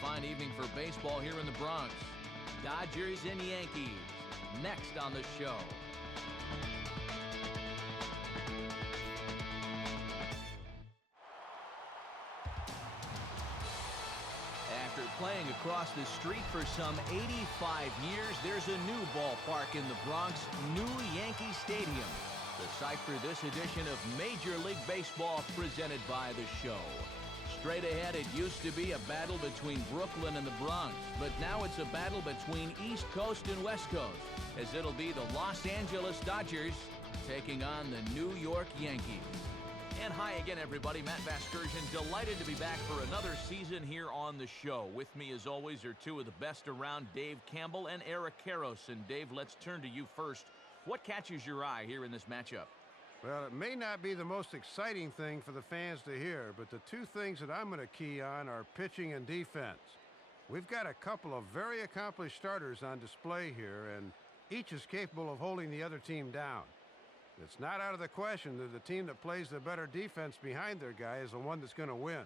fine evening for baseball here in the Bronx. Dodgers and Yankees, next on the show. After playing across the street for some 85 years, there's a new ballpark in the Bronx, new Yankee Stadium, the site for this edition of Major League Baseball presented by The Show. Straight ahead, it used to be a battle between Brooklyn and the Bronx, but now it's a battle between East Coast and West Coast, as it'll be the Los Angeles Dodgers taking on the New York Yankees. And hi again, everybody. Matt Vasgersian, delighted to be back for another season here on The Show. With me, as always, are two of the best around, Dave Campbell and Eric Karros. And Dave, let's turn to you first. What catches your eye here in this matchup? Well, it may not be the most exciting thing for the fans to hear, but the two things that I'm going to key on are pitching and defense. We've got a couple of very accomplished starters on display here, and each is capable of holding the other team down. It's not out of the question that the team that plays the better defense behind their guy is the one that's going to win.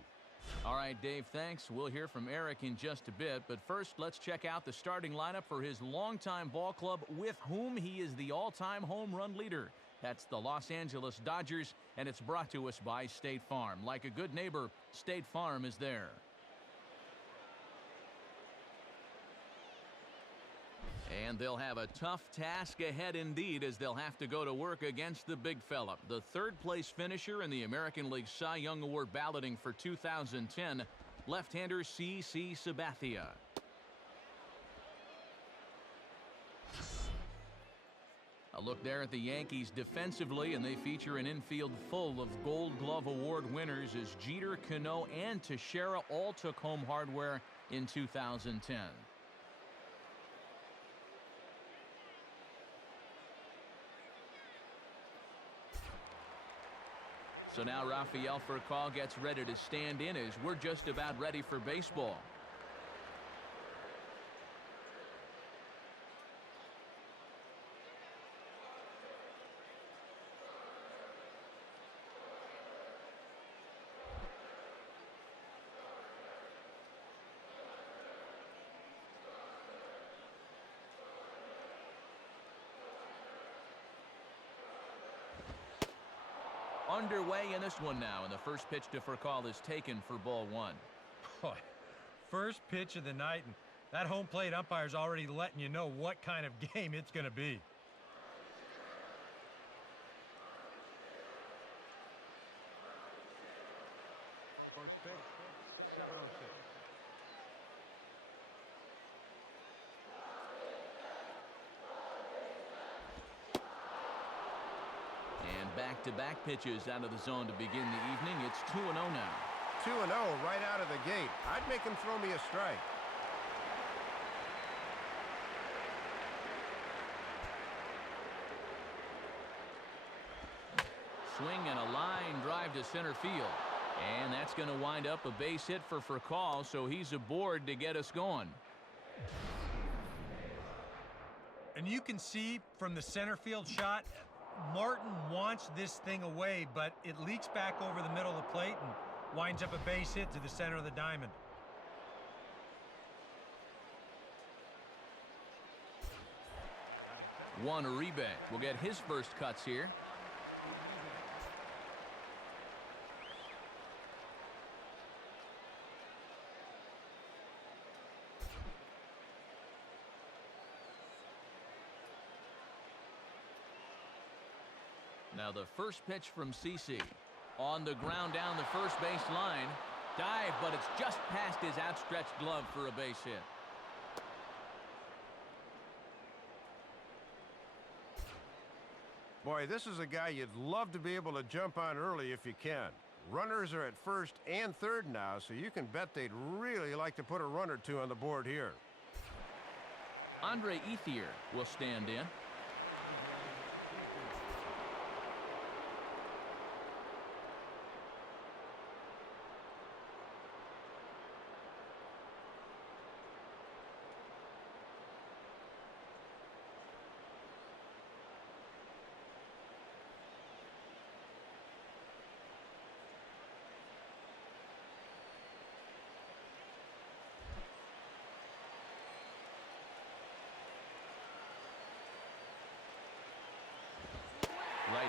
All right, Dave, thanks. We'll hear from Eric in just a bit, but first, let's check out the starting lineup for his longtime ball club with whom he is the all-time home run leader. That's the Los Angeles Dodgers, and it's brought to us by State Farm. Like a good neighbor, State Farm is there. And they'll have a tough task ahead indeed, as they'll have to go to work against the big fella, the third-place finisher in the American League Cy Young Award balloting for 2010, left-hander CC Sabathia. A look there at the Yankees defensively, and they feature an infield full of Gold Glove Award winners as Jeter, Cano, and Teixeira all took home hardware in 2010. So now Rafael Furcal gets ready to stand in as we're just about ready for baseball. Underway in this one now, and the first pitch to Furcal is taken for ball one. Boy, first pitch of the night, and that home plate umpire's already letting you know what kind of game it's going to be. First pitch, 7:06. And back-to-back pitches out of the zone to begin the evening. It's 2-0 now. 2-0 right out of the gate. I'd make him throw me a strike. Swing and a line drive to center field. And that's going to wind up a base hit for Furcal, so he's aboard to get us going. And you can see from the center field shot, Martin wants this thing away, but it leaks back over the middle of the plate and winds up a base hit to the center of the diamond. Juan Uribe will get his first cuts here. Now the first pitch from CC. On the ground down the first base line. Dive, but it's just past his outstretched glove for a base hit. Boy, this is a guy you'd love to be able to jump on early if you can. Runners are at first and third now, so you can bet they'd really like to put a run or two on the board here. Andre Ethier will stand in.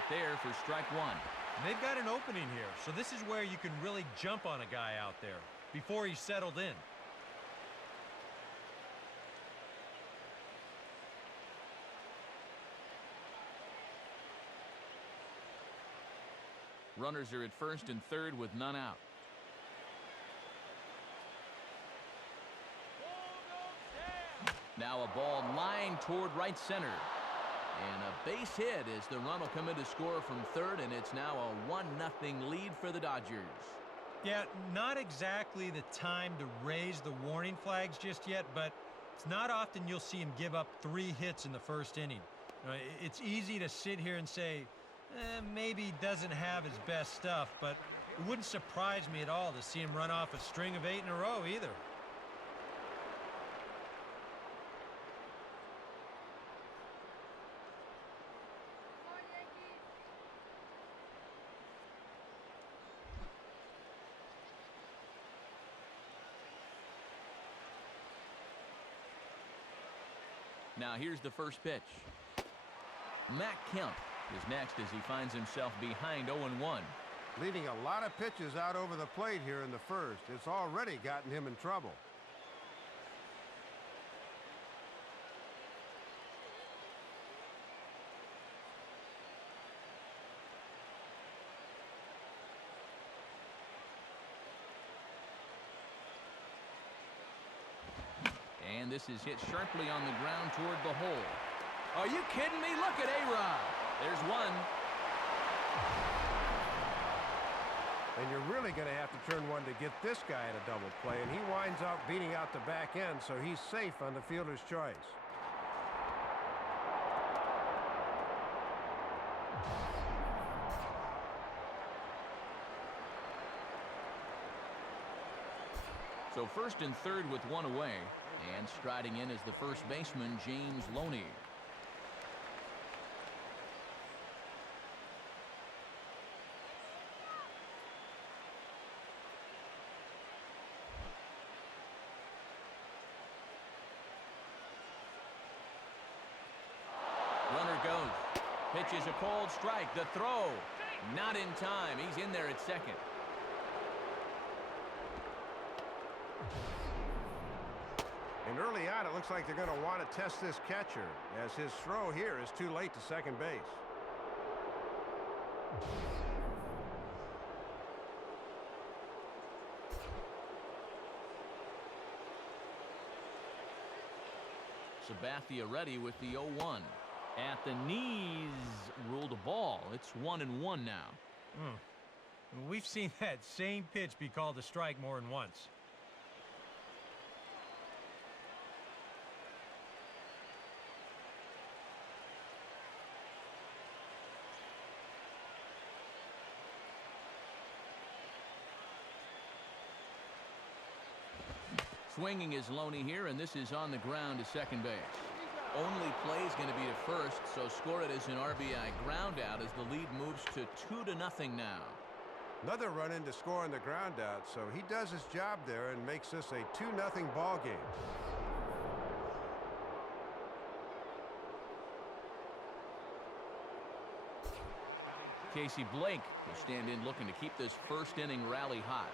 out there for strike one. And they've got an opening here, so this is where you can really jump on a guy out there before he's settled in. Runners are at first and third with none out. Now a ball lined toward right center. And a base hit as the run will come in to score from third, and it's now a 1-0 lead for the Dodgers. Yeah, not exactly the time to raise the warning flags just yet, but it's not often you'll see him give up 3 hits in the first inning. It's easy to sit here and say, maybe he doesn't have his best stuff, but it wouldn't surprise me at all to see him run off a string of 8 in a row either. Now here's the first pitch. Matt Kemp is next as he finds himself behind 0-1. Leading a lot of pitches out over the plate here in the first. It's already gotten him in trouble. And this is hit sharply on the ground toward the hole. Are you kidding me? Look at A-Rod. There's one. And you're really going to have to turn one to get this guy at a double play, and he winds up beating out the back end, so he's safe on the fielder's choice. So first and third with one away, and striding in is the first baseman, James Loney. Runner goes. Pitch is a cold strike. The throw, not in time. He's in there at second. And early on, it looks like they're going to want to test this catcher, as his throw here is too late to second base. Sabathia ready with the 0-1. At the knees, ruled a ball. It's 1-1 now. We've seen that same pitch be called a strike more than once. Swinging is Loney here, and this is on the ground to second base. Only play is going to be to first, so score it as an RBI ground out as the lead moves to 2-0 now. Another run in to score on the ground out, so he does his job there and makes this a 2-0 ball game. Casey Blake will stand in looking to keep this first inning rally hot.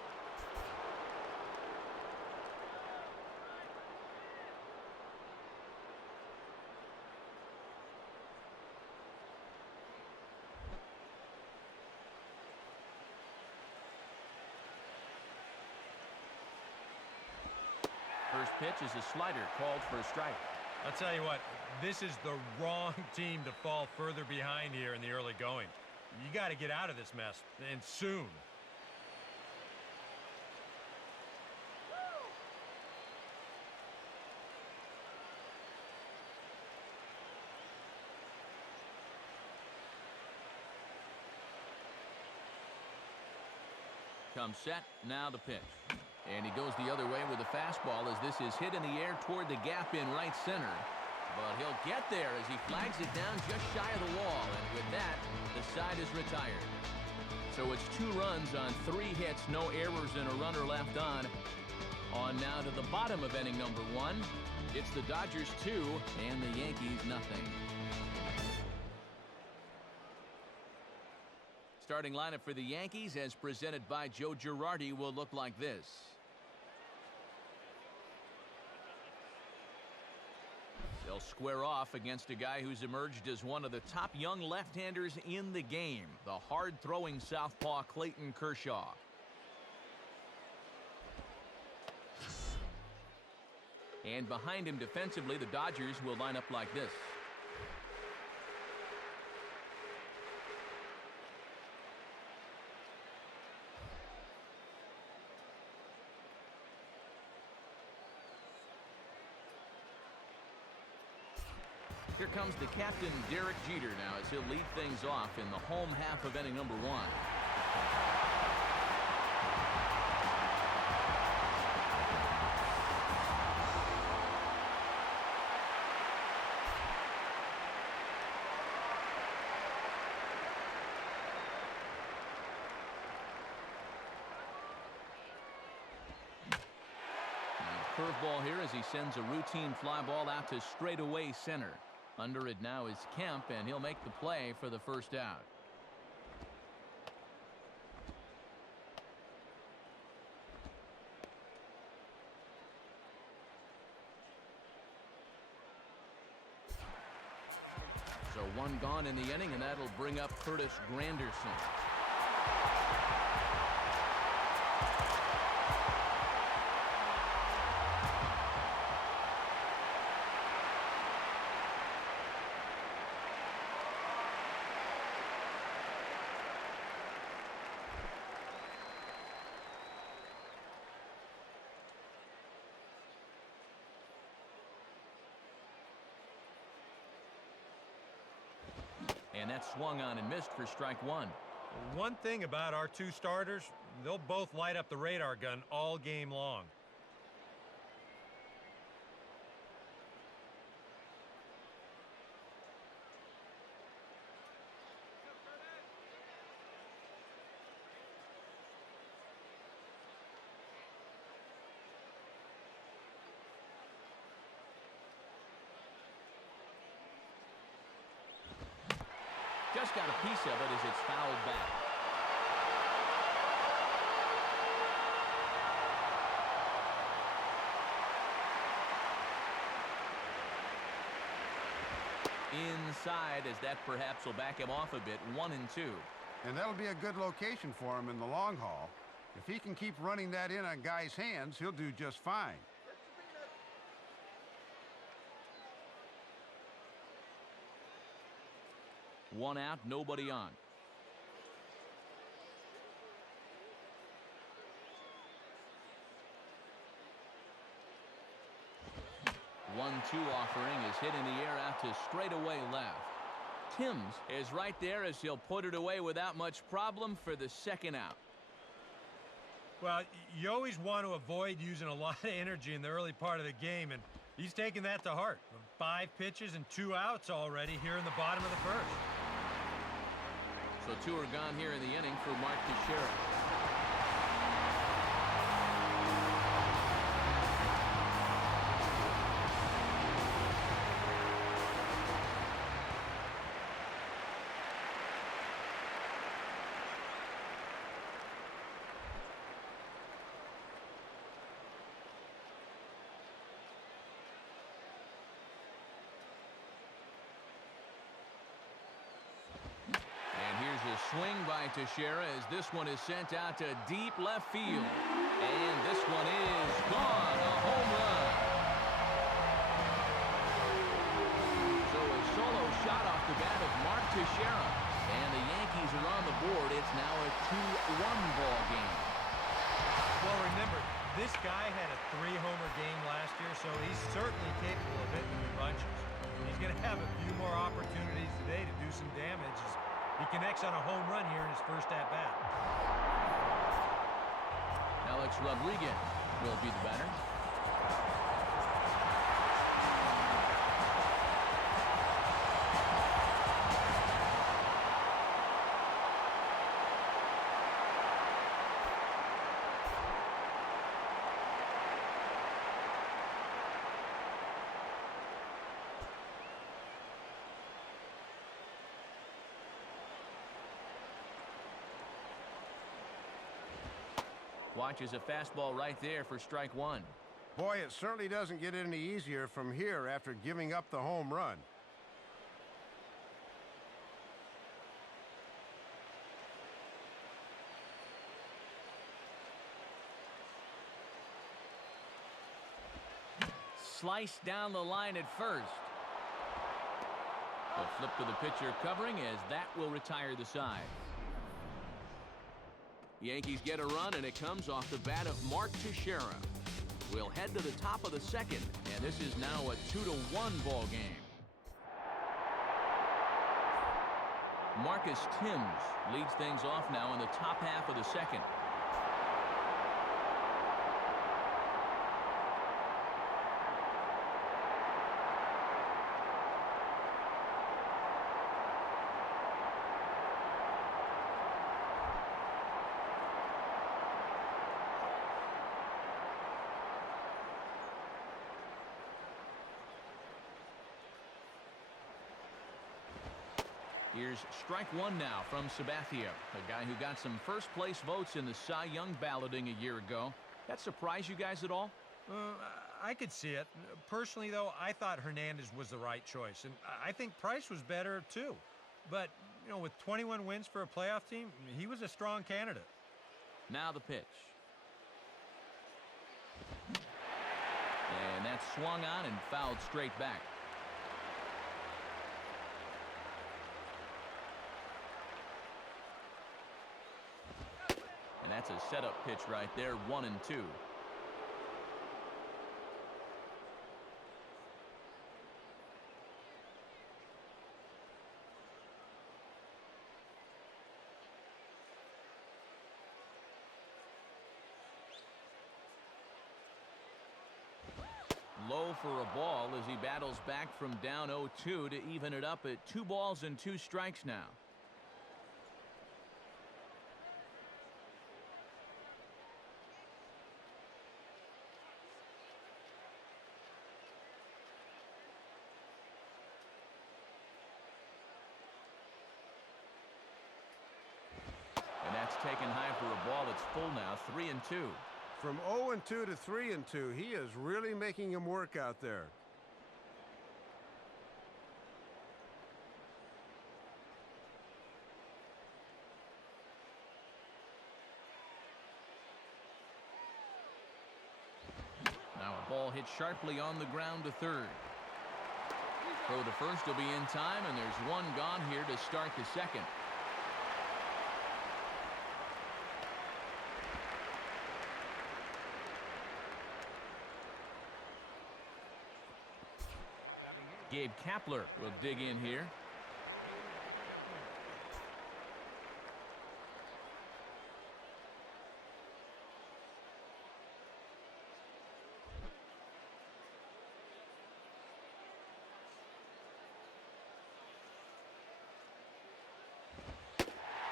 First pitch is a slider called for a strike. I'll tell you what, this is the wrong team to fall further behind here in the early going. You got to get out of this mess, and soon. Comes set, now the pitch. And he goes the other way with a fastball as this is hit in the air toward the gap in right center. But he'll get there as he flags it down just shy of the wall. And with that, the side is retired. So it's 2 runs on 3 hits, no errors, and a runner left on. On now to the bottom of inning number 1. It's the Dodgers 2 and the Yankees nothing. starting lineup for the Yankees, as presented by Joe Girardi, will look like this. They'll square off against a guy who's emerged as one of the top young left-handers in the game, the hard-throwing southpaw Clayton Kershaw. And behind him defensively, the Dodgers will line up like this. Here comes the captain, Derek Jeter, now as he'll lead things off in the home half of inning number 1. Curveball here as he sends a routine fly ball out to straightaway center. Under it now is Kemp, and he'll make the play for the first out. So one gone in the inning, and that'll bring up Curtis Granderson. And that swung on and missed for strike 1. One thing about our two starters, they'll both light up the radar gun all game long. Just got a piece of it as it's fouled back. Inside, as that perhaps will back him off a bit. 1-2. And that'll be a good location for him in the long haul. If he can keep running that in on guys' hands, he'll do just fine. One out, nobody on. 1-2 offering is hit in the air out to straightaway left. Timms is right there as he'll put it away without much problem for the second out. Well, you always want to avoid using a lot of energy in the early part of the game, and he's taking that to heart. 5 pitches and 2 outs already here in the bottom of the first. So 2 are gone here in the inning for Mark Teixeira. Swing by Teixeira as this one is sent out to deep left field. And this one is gone, a home run. So a solo shot off the bat of Mark Teixeira. And the Yankees are on the board. It's now a 2-1 ball game. Well, remember, this guy had a 3-homer game last year, so he's certainly capable of hitting in bunches. He's going to have a few more opportunities today to do some damage. He connects on a home run here in his first at-bat. Alex Rodriguez will be the batter. Watches a fastball right there for strike one. Boy, it certainly doesn't get any easier from here after giving up the home run. Sliced down the line at first. A flip to the pitcher covering as that will retire the side. Yankees get a run, and it comes off the bat of Mark Teixeira. We'll head to the top of the second, and this is now a 2-1 ball game. Marcus Timms leads things off now in the top half of the second. Here's strike one now from Sabathia, a guy who got some first-place votes in the Cy Young balloting a year ago. That surprise you guys at all? I could see it. Personally, though, I thought Hernandez was the right choice, and I think Price was better, too. But, you know, with 21 wins for a playoff team, he was a strong candidate. Now the pitch. And that's swung on and fouled straight back. And that's a setup pitch right there, 1-2. Low for a ball as he battles back from down 0-2 to even it up at 2 balls and 2 strikes now. Taken high for a ball. It's full now, 3-2. From 0-2 to 3-2, he is really making him work out there. Now a ball hit sharply on the ground to third. Throw to first will be in time, and there's one gone here to start the second. Gabe Kapler will dig in here.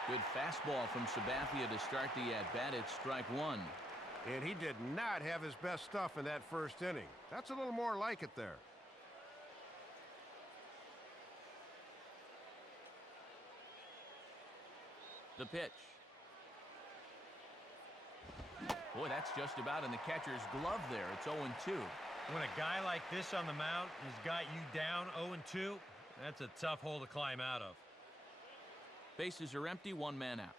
Good fastball from Sabathia to start the at-bat. It's strike one. And he did not have his best stuff in that first inning. That's a little more like it there. The pitch. Boy, that's just about in the catcher's glove there. It's 0-2. When a guy like this on the mound has got you down 0-2, that's a tough hole to climb out of. Bases are empty, 1 man out.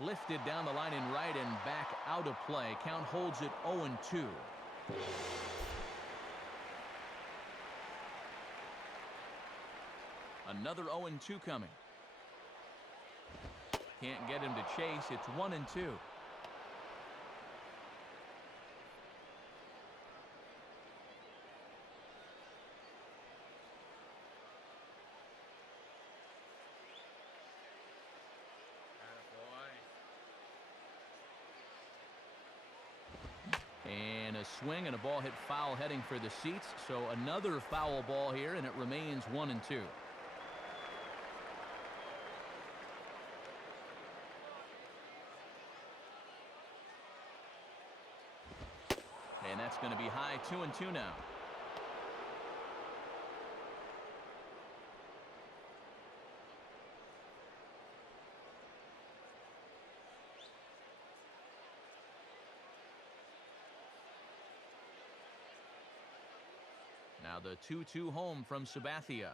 Lifted down the line in right and back out of play. Count holds it 0-2. Another 0-2 coming. Can't get him to chase. It's 1-2. And a swing and a ball hit foul heading for the seats. So another foul ball here, and it remains 1-2. And that's going to be high, 2-2 now. Now the 2-2 home from Sabathia.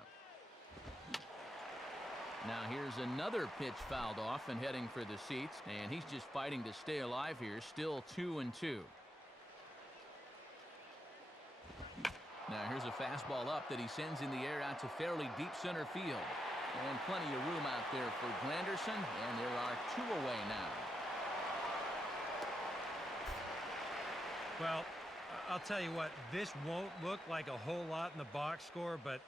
Now here's another pitch fouled off and heading for the seats, and he's just fighting to stay alive here. Still 2-2. Now here's a fastball up that he sends in the air out to fairly deep center field. And plenty of room out there for Granderson, and there are 2 away now. Well, I'll tell you what, this won't look like a whole lot in the box score, but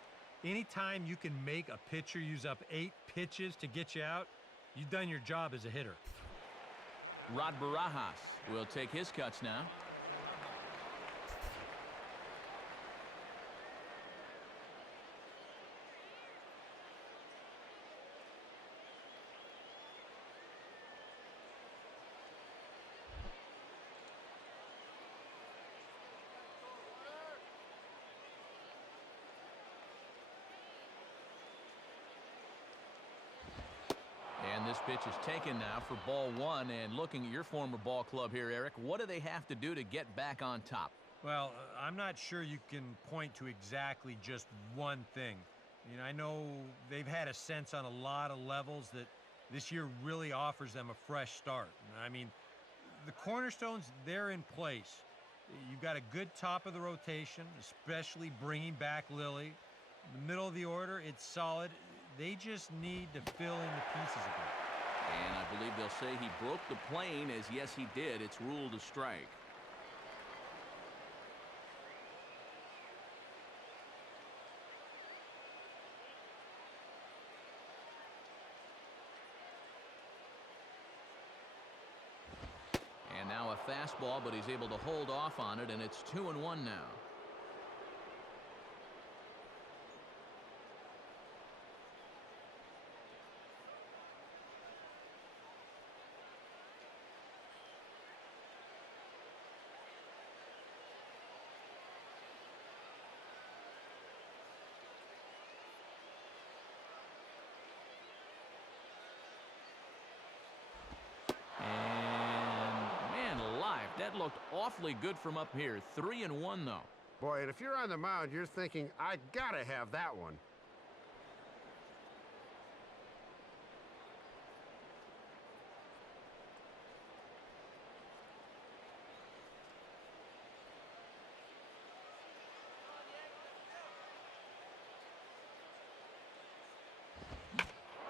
anytime you can make a pitcher use up 8 pitches to get you out, you've done your job as a hitter. Rod Barajas will take his cuts now. And this pitch is taken now for ball 1. And looking at your former ball club here, Eric, what do they have to do to get back on top? Well, I'm not sure you can point to exactly just one thing. You know, I know they've had a sense on a lot of levels that this year really offers them a fresh start. I mean, the cornerstones, they're in place. You've got a good top of the rotation, especially bringing back Lilly. The middle of the order, it's solid. They just need to fill in the pieces a bit. And I believe they'll say he broke the plane, as yes he did. It's ruled a strike. And now a fastball, but he's able to hold off on it, and it's 2-1 now. That looked awfully good from up here. 3-1 though. Boy, and if you're on the mound, you're thinking, I gotta have that one.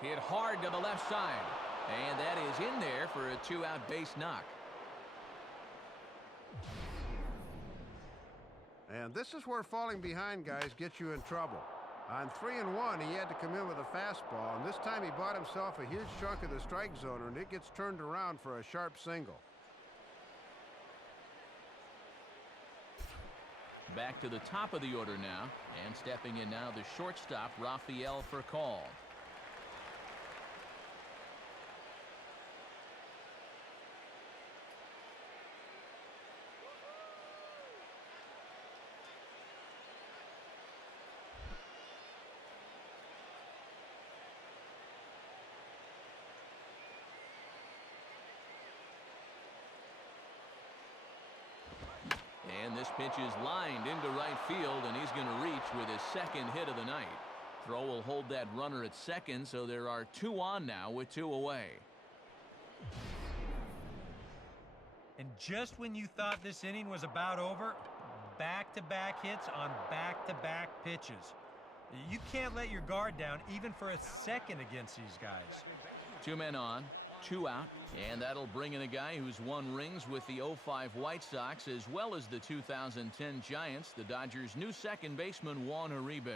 Hit hard to the left side. And that is in there for a 2-out base knock. And this is where falling behind guys get you in trouble. On 3-1, he had to come in with a fastball, and this time he bought himself a huge chunk of the strike zone, and it gets turned around for a sharp single. Back to the top of the order now, and stepping in now the shortstop, Rafael Furcal. And this pitch is lined into right field, and he's going to reach with his second hit of the night. Throw will hold that runner at second, so there are 2 on now with 2 away. And just when you thought this inning was about over, back-to-back hits on back-to-back pitches. You can't let your guard down even for a second against these guys. 2 men on, 2 out, and that'll bring in a guy who's won rings with the '05 White Sox as well as the 2010 Giants, the Dodgers' new second baseman, Juan Uribe.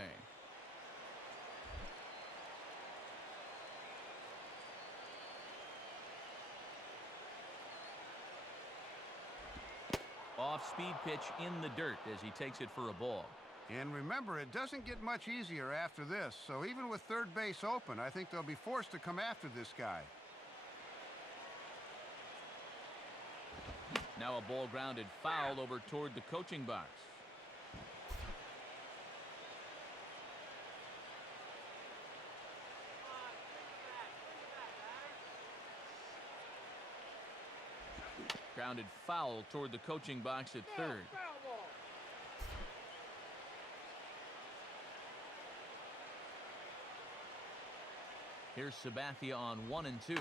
Off-speed pitch in the dirt as he takes it for a ball. And remember, it doesn't get much easier after this, so even with third base open, I think they'll be forced to come after this guy. Now a ball grounded foul over toward the coaching box. Grounded foul toward the coaching box at third. Here's Sabathia on 1-2.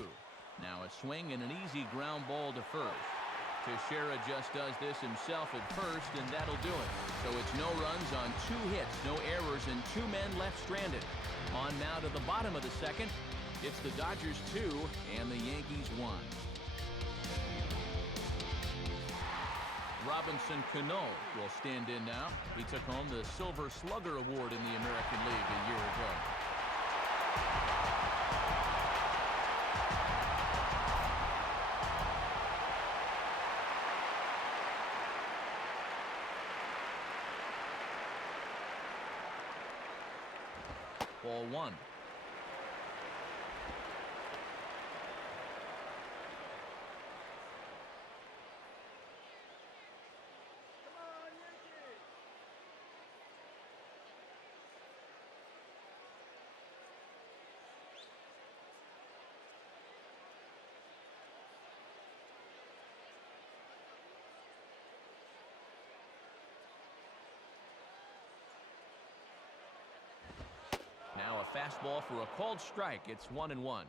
Now a swing and an easy ground ball to first. Teixeira just does this himself at first, and that'll do it. So it's no runs on 2 hits, no errors, and 2 men left stranded. On now to the bottom of the second. It's the Dodgers 2 and the Yankees 1. Robinson Cano will stand in now. He took home the Silver Slugger Award in the American League a year ago. Ball 1. Now a fastball for a called strike. It's 1-1.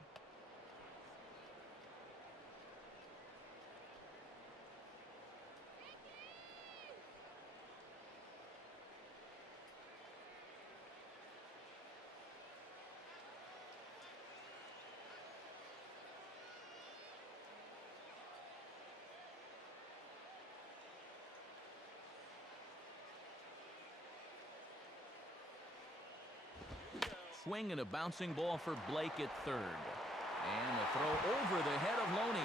Swing and a bouncing ball for Blake at third. And a throw over the head of Loney.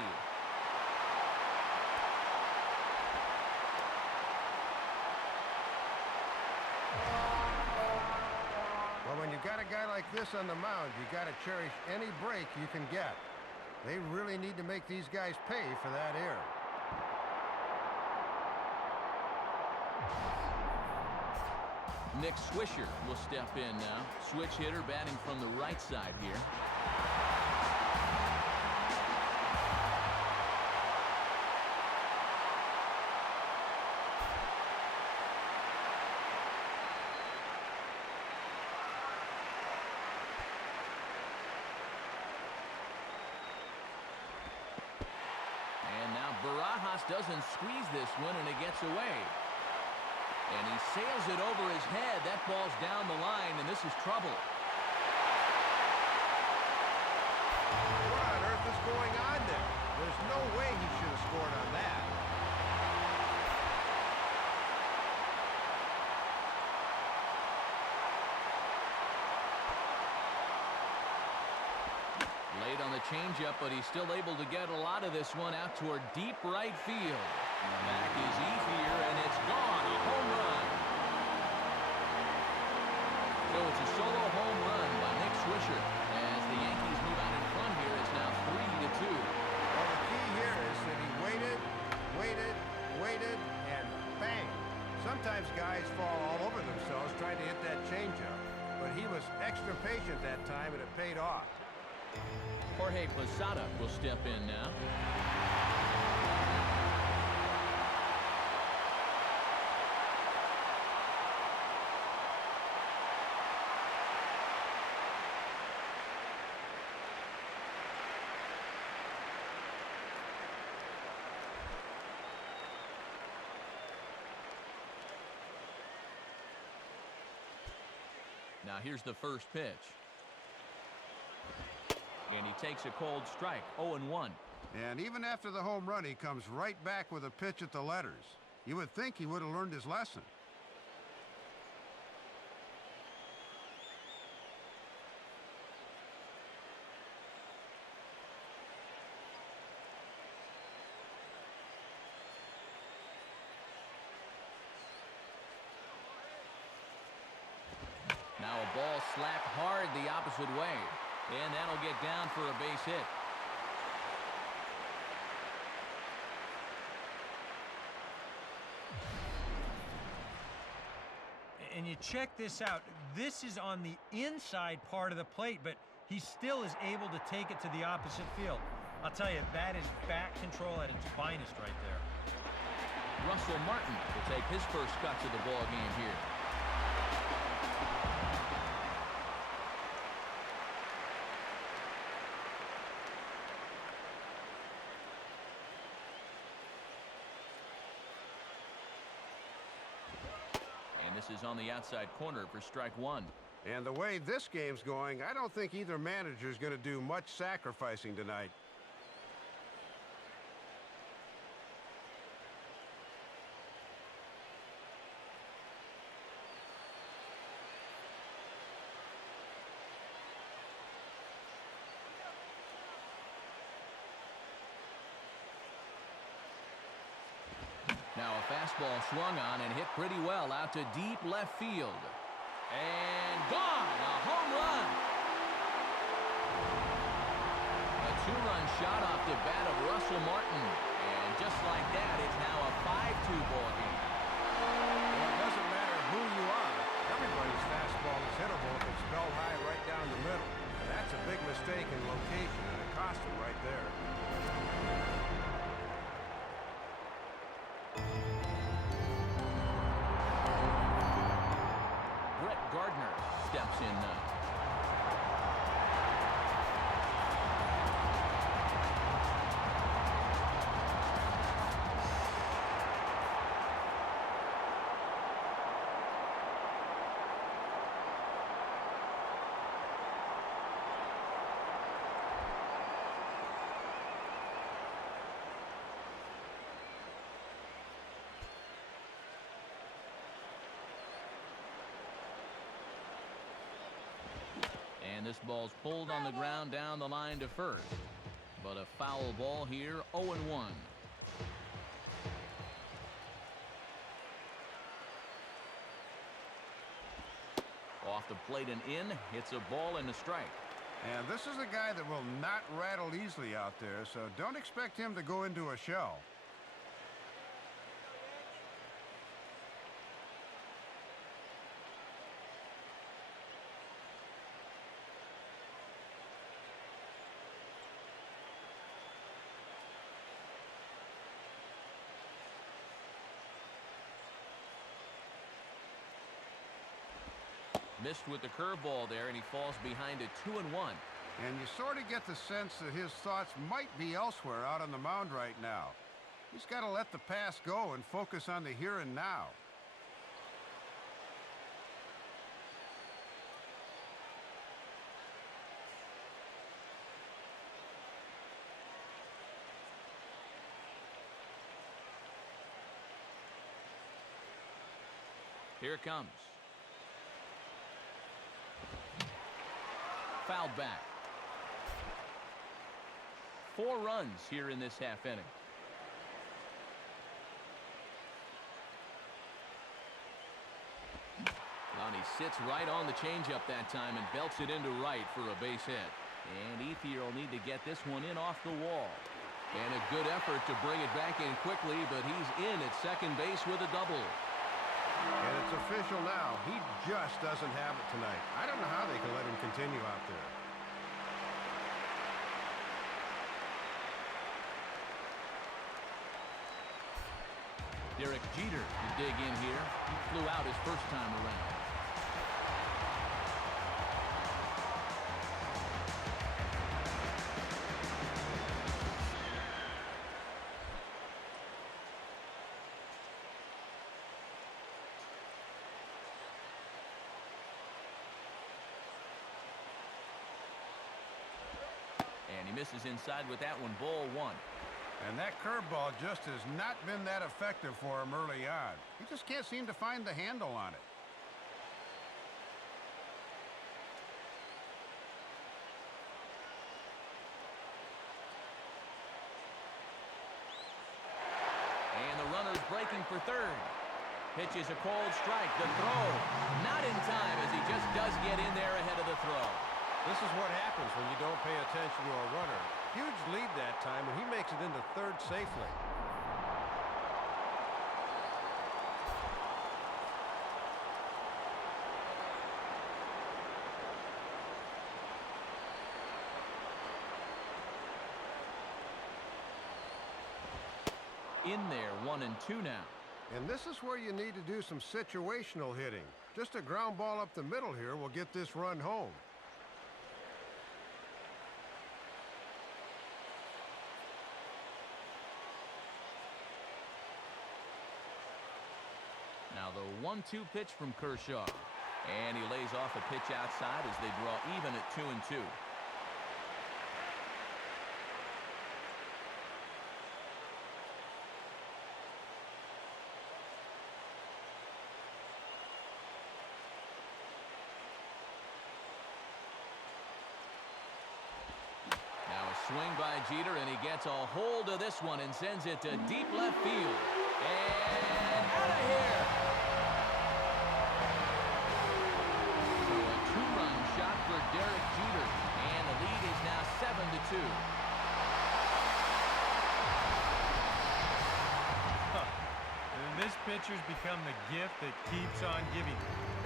Well, when you got a guy like this on the mound, you got to cherish any break you can get. They really need to make these guys pay for that error. Nick Swisher will step in now. Switch hitter batting from the right side here. And now Barajas doesn't squeeze this one, and it gets away. And he sails it over his head. That ball's down the line, and this is trouble. What on earth is going on there? There's no way he should have scored on that. Late on the changeup, but he's still able to get a lot of this one out toward deep right field. Back is easier, and it's gone. A home run. So it's a solo home run by Nick Swisher. As the Yankees move out in front here, it's now 3-2. Well, the key here is that he waited, and bang. Sometimes guys fall all over themselves trying to hit that changeup. But he was extra patient that time, and it paid off. Jorge Posada will step in now. Now here's the first pitch. And he takes a cold strike, 0-1. And even after the home run, he comes right back with a pitch at the letters. You would think he would have learned his lesson. Now a ball slapped hard the opposite way. And that'll get down for a base hit. And you check this out. This is on the inside part of the plate, but he still is able to take it to the opposite field. I'll tell you, that is bat control at its finest right there. Russell Martin will take his first cut to the ball game here. Misses on the outside corner for strike one. And the way this game's going, I don't think either manager's going to do much sacrificing tonight. Now a fastball swung on and hit pretty well out to deep left field. And gone! A home run! A two-run shot off the bat of Russell Martin. And just like that, it's now a 5-2 ball game. Well, it doesn't matter who you are. Everybody's fastball is hittable if it's belt high right down the middle. And that's a big mistake in location, and it cost him right there. Gardner steps in now. And this ball's pulled on the ground down the line to first. But a foul ball here, 0-1. Off the plate and in, hits a ball and a strike. And this is a guy that will not rattle easily out there, so don't expect him to go into a shell. Missed with the curveball there, and he falls behind a 2-1. And you sort of get the sense that his thoughts might be elsewhere out on the mound right now. He's got to let the past go and focus on the here and now. Here it comes. Fouled back. 4 runs here in this half inning. And he sits right on the changeup that time and belts it into right for a base hit. And Ethier will need to get this one in off the wall. And a good effort to bring it back in quickly, but he's in at second base with a double. And it's official now. He just doesn't have it tonight. I don't know how they can let him continue out there. Derek Jeter to dig in here. He flew out his first time around. And he misses inside with that one, ball 1. And that curveball just has not been that effective for him early on. He just can't seem to find the handle on it. And the runner's breaking for third. Pitches a cold strike. The throw not in time as he just does get in there ahead of the throw. This is what happens when you don't pay attention to a runner. Huge lead that time, and he makes it into third safely. In there, 1-2 now. And this is where you need to do some situational hitting. Just a ground ball up the middle here will get this run home. Now the 1-2 pitch from Kershaw. And he lays off a pitch outside as they draw even at 2-2. Swing by Jeter, and he gets a hold of this one and sends it to deep left field. And out of here! So a two-run shot for Derek Jeter, and the lead is now 7-2. And this pitcher's become the gift that keeps on giving.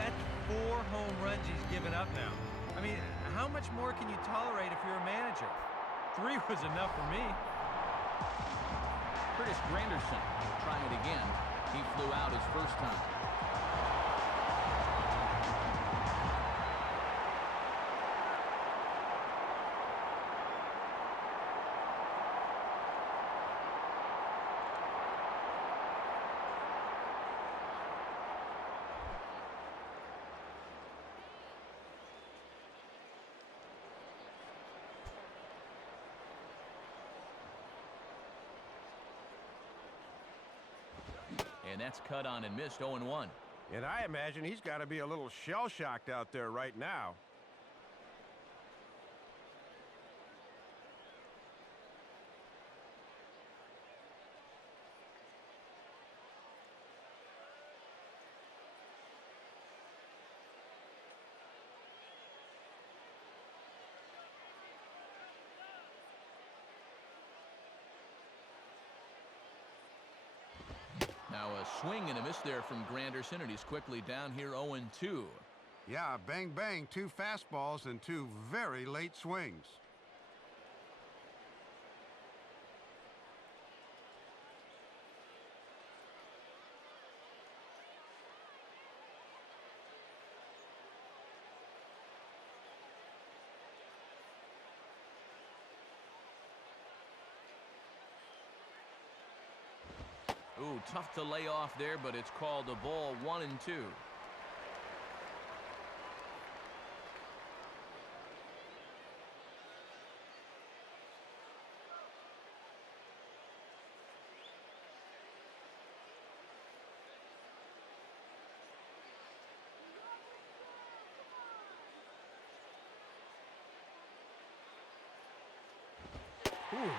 That's 4 home runs he's given up now. I mean, how much more can you tolerate if you're a manager? 3 was enough for me. Curtis Granderson will try it again. He flew out his first time. And that's cut on and missed, 0-1. And I imagine he's got to be a little shell-shocked out there right now. Now a swing and a miss there from Granderson, and he's quickly down here 0-2. Yeah, bang, bang, 2 fastballs and 2 very late swings. Ooh, tough to lay off there, but it's called a ball, 1-2. Ooh.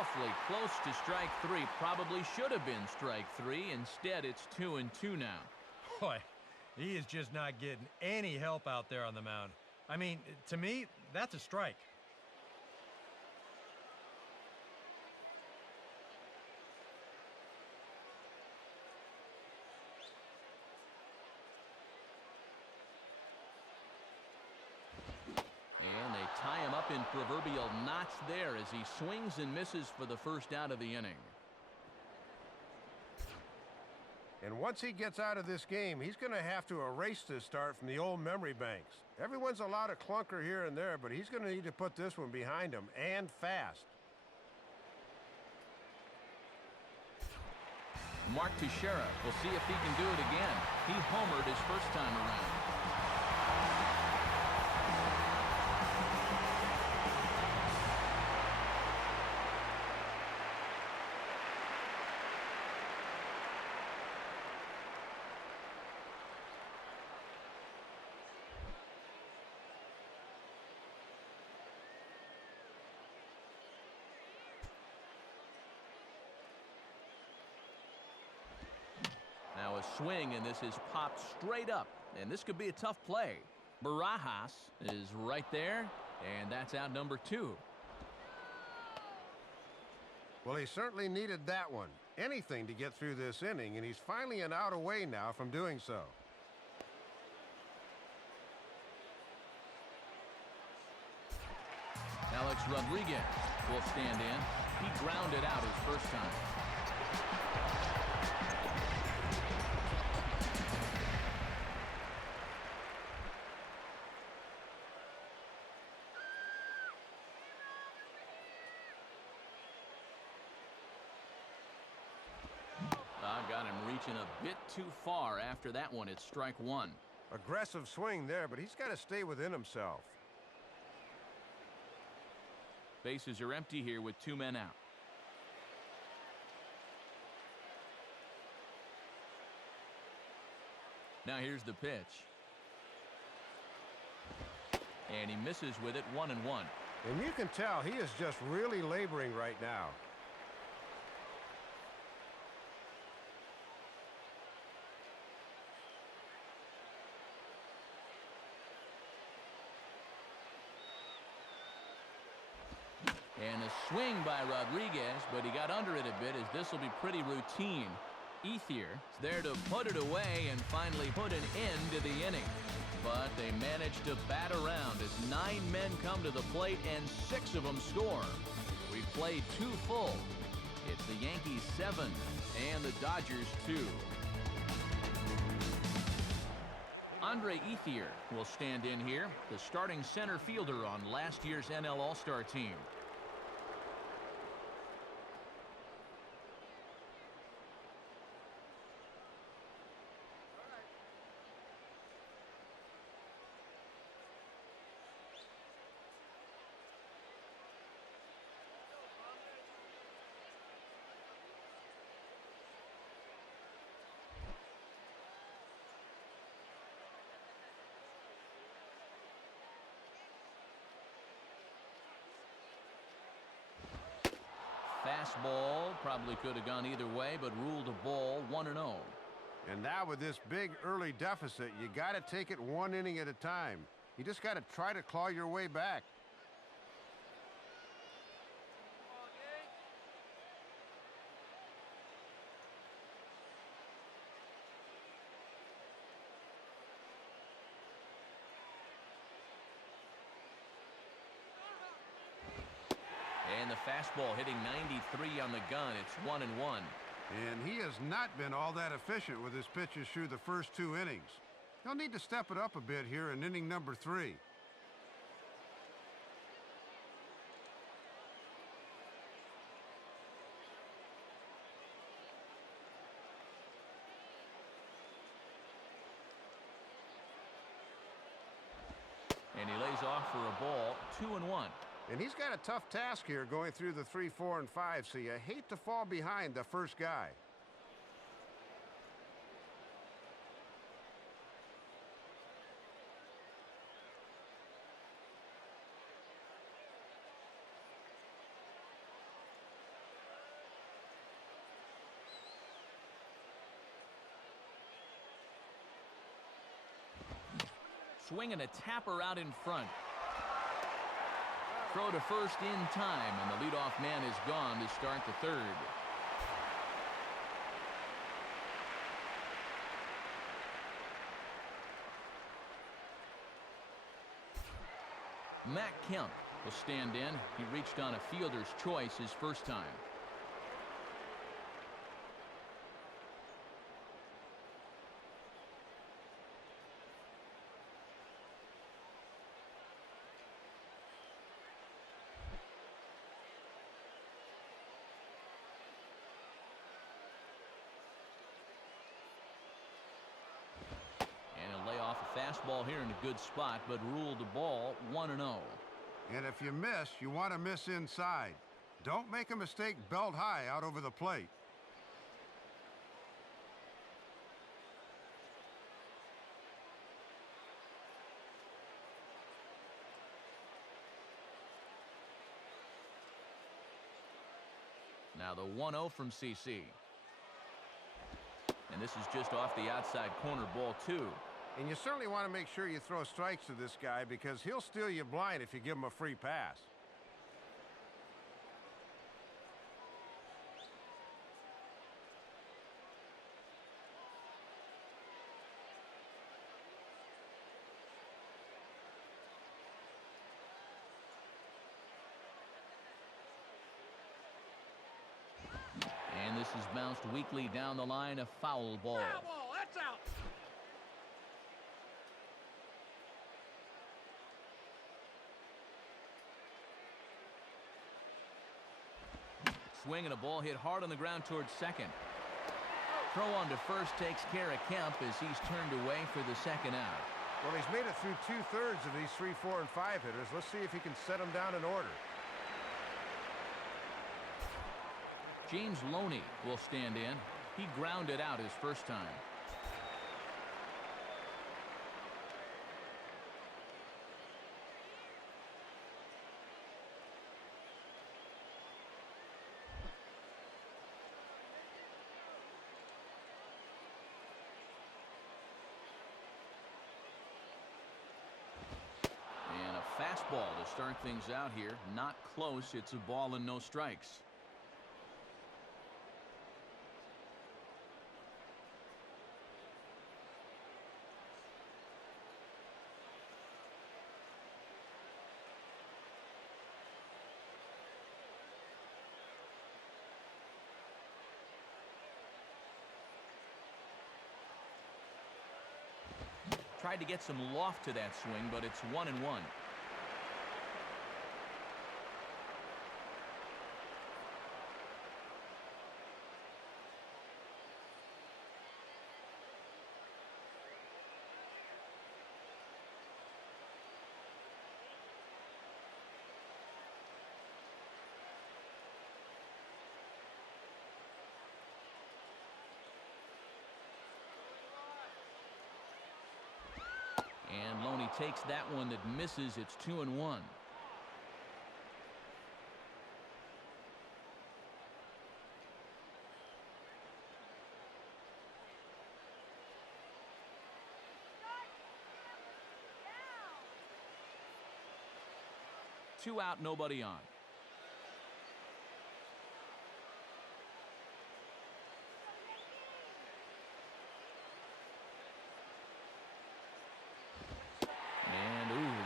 Awfully close to strike 3. Probably should have been strike 3. Instead, it's 2-2 now. Boy, he is just not getting any help out there on the mound. I mean, to me, that's a strike. And they tie him up in proverbial knots there as he swings and misses for the first out of the inning. And once he gets out of this game, he's going to have to erase this start from the old memory banks. Everyone's allowed a clunker here and there, but he's going to need to put this one behind him, and fast. Mark Teixeira will see if he can do it again. He homered his first time around. Now a swing, and this is popped straight up, and this could be a tough play. Barajas is right there, and that's out number 2. Well, he certainly needed that one. Anything to get through this inning, and he's finally an out away now from doing so. Alex Rodriguez will stand in. He grounded out his first time. Got him reaching a bit too far after that one. It's strike one. Aggressive swing there, but he's got to stay within himself. Bases are empty here with 2 men out. Now here's the pitch. And he misses with it, 1-1. And you can tell he is just really laboring right now. And a swing by Rodriguez, but he got under it a bit, as this will be pretty routine. Ethier is there to put it away and finally put an end to the inning. But they managed to bat around as 9 men come to the plate and 6 of them score. We've played 2 full. It's the Yankees 7 and the Dodgers 2. Andre Ethier will stand in here, the starting center fielder on last year's NL All-Star team. Fastball probably could have gone either way, but ruled a ball, 1-0. And now with this big early deficit, you got to take it 1 inning at a time. You just got to try to claw your way back. And the fastball hitting 93 on the gun. It's 1-1. And he has not been all that efficient with his pitches through the first 2 innings. He'll need to step it up a bit here in inning number 3. And he lays off for a ball, 2-1. And he's got a tough task here going through the 3, 4, and 5, so you hate to fall behind the first guy. Swinging a tapper out in front. Throw to first in time, and the leadoff man is gone to start the 3rd. Matt Kemp will stand in. He reached on a fielder's choice his first time. Fastball here in a good spot, but ruled the ball, 1-0. And if you miss, you want to miss inside. Don't make a mistake belt high out over the plate. Now the 1-0 from CC. And this is just off the outside corner, ball 2. And you certainly want to make sure you throw strikes to this guy, because he'll steal you blind if you give him a free pass. And this is bounced weakly down the line, a foul ball. Foul ball, that's out. Swing and a ball hit hard on the ground towards second. throw on to first takes care of Kemp as he's turned away for the second out. Well, he's made it through 2/3 of these 3, 4, and 5 hitters. Let's see if he can set them down in order. James Loney will stand in. He grounded out his first time. And a fastball to start things out here. Not close. It's a ball and no strikes. Tried to get some loft to that swing, but it's 1-1. And Loney takes that one that misses. It's 2-1. Two out, nobody on.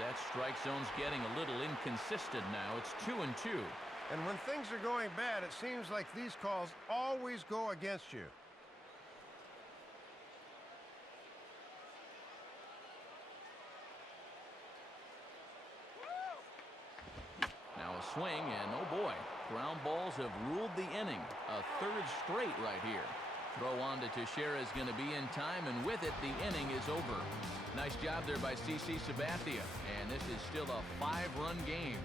That strike zone's getting a little inconsistent now. It's 2-2. And when things are going bad, it seems like these calls always go against you. Now a swing, and oh boy, ground balls have ruled the inning. A third straight right here. Throw on to Teixeira is going to be in time, and with it, the inning is over. Nice job there by CC Sabathia, and this is still a 5-run game.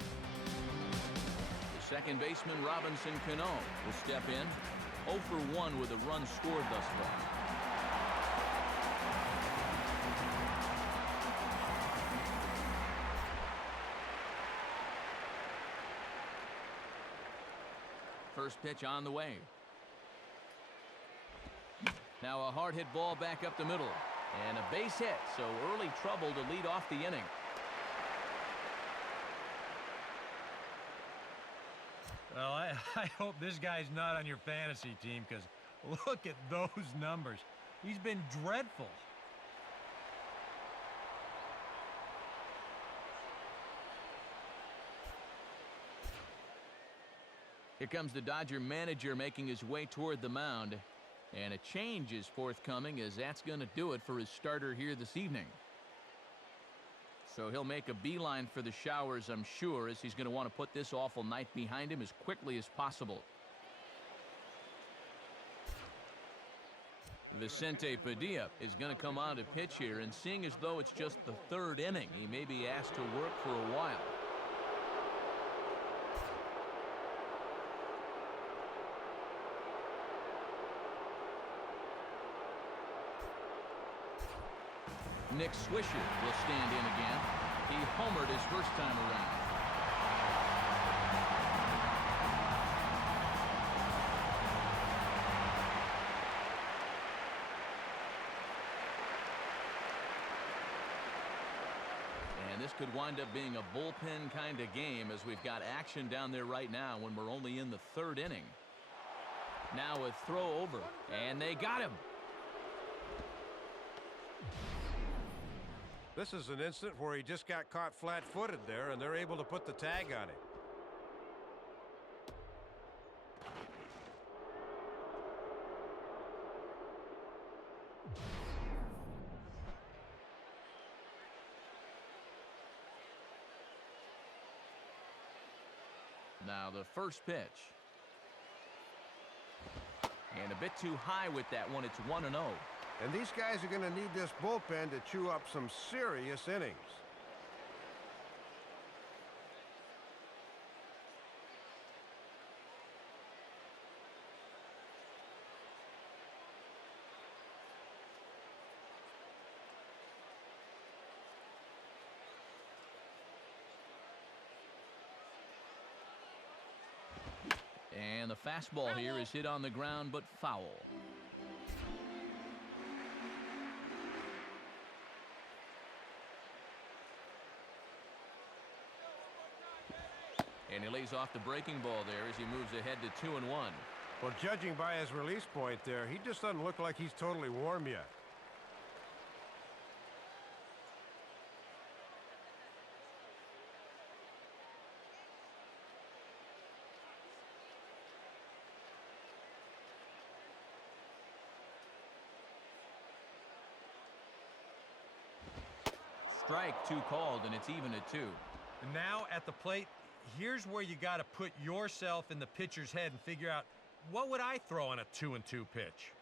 The second baseman, Robinson Cano, will step in. 0 for 1 with a run scored thus far. First pitch on the way. Now a hard hit ball back up the middle. And a base hit, so early trouble to lead off the inning. Well, I hope this guy's not on your fantasy team, because look at those numbers. He's been dreadful. Here comes the Dodger manager making his way toward the mound. And a change is forthcoming, as that's going to do it for his starter here this evening. So he'll make a beeline for the showers, I'm sure, as he's going to want to put this awful night behind him as quickly as possible. Vicente Padilla is going to come on to pitch here, and seeing as though it's just the third inning, he may be asked to work for a while. Nick Swisher will stand in again. He homered his first time around. And this could wind up being a bullpen kind of game, as we've got action down there right now when we're only in the third inning. Now a throw over, and they got him. This is an instant where he just got caught flat-footed there, and they're able to put the tag on him. Now the first pitch. And a bit too high with that one. It's 1-0. And these guys are going to need this bullpen to chew up some serious innings. And the fastball here is hit on the ground, but foul. And he lays off the breaking ball there as he moves ahead to 2-1. Well, judging by his release point there, he just doesn't look like he's totally warm yet. Strike 2 called, and it's even at 2. And now at the plate, here's where you got to put yourself in the pitcher's head and figure out, what would I throw on a 2-2 pitch?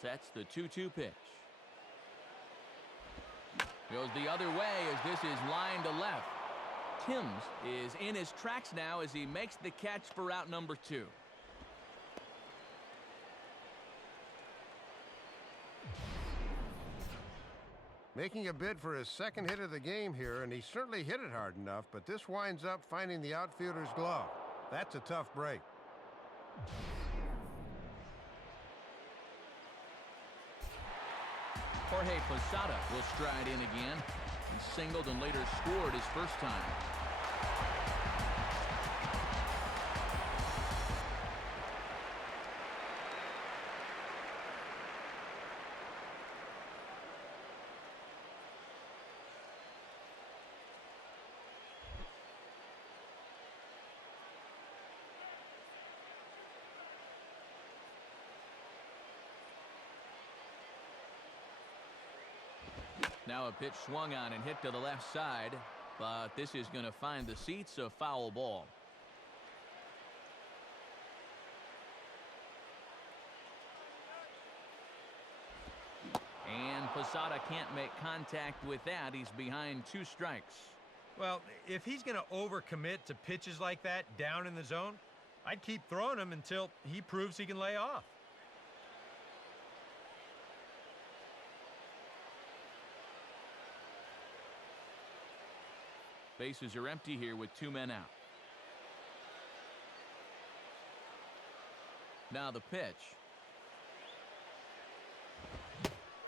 Sets the 2-2 pitch. Goes the other way as this is lined to left. Timms is in his tracks now as he makes the catch for out number 2. Making a bid for his second hit of the game here, and he certainly hit it hard enough, but this winds up finding the outfielder's glove. That's a tough break. Jorge Posada will stride in again. He singled and later scored his first time. Now a pitch swung on and hit to the left side, but this is going to find the seats, a foul ball. And Posada can't make contact with that. He's behind 2 strikes. Well, if he's going to overcommit to pitches like that down in the zone, I'd keep throwing him until he proves he can lay off. Bases are empty here with 2 men out. Now the pitch.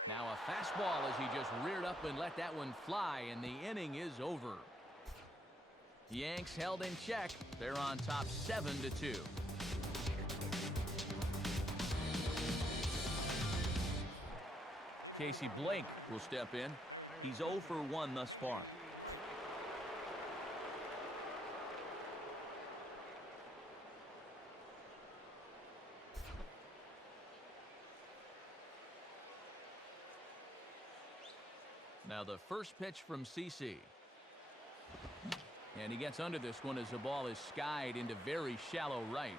Now a fastball as he just reared up and let that one fly, and the inning is over. The Yanks held in check. They're on top 7-2. Casey Blake will step in. He's 0 for 1 thus far. Now the first pitch from CC. And he gets under this one as the ball is skied into very shallow right.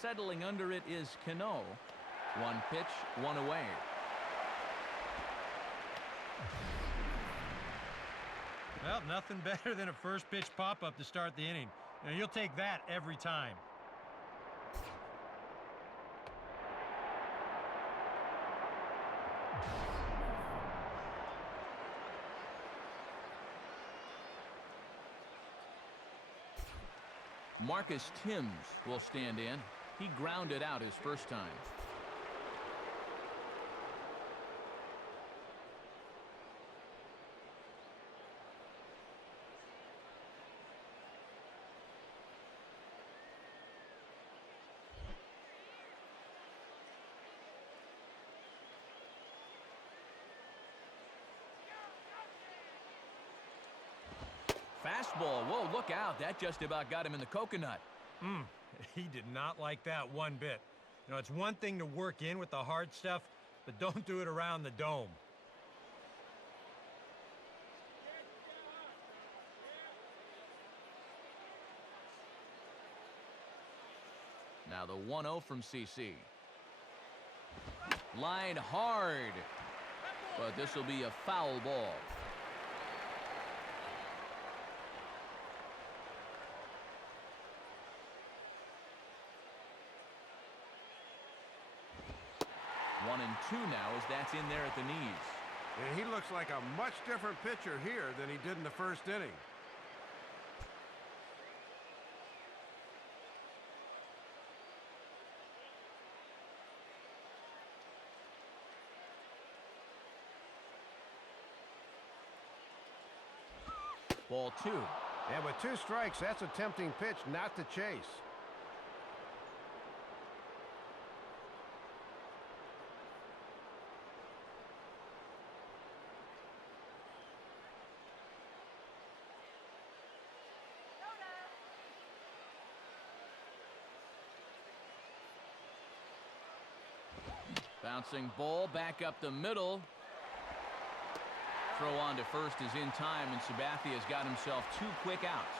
Settling under it is Cano. 1 pitch, 1 away. Well, nothing better than a first pitch pop-up to start the inning. Now, you'll take that every time. Marcus Timms will stand in. He grounded out his first time. Fastball. Whoa, look out. That just about got him in the coconut. He did not like that one bit. You know, it's one thing to work in with the hard stuff, but don't do it around the dome. Now the 1-0 from CC. Line hard, but this will be a foul ball. One and two now as that's in there at the knees. And he looks like a much different pitcher here than he did in the first inning. Ball two. And with 2 strikes, that's a tempting pitch not to chase. Bouncing ball back up the middle. Throw on to first is in time, and Sabathia's got himself 2 quick outs.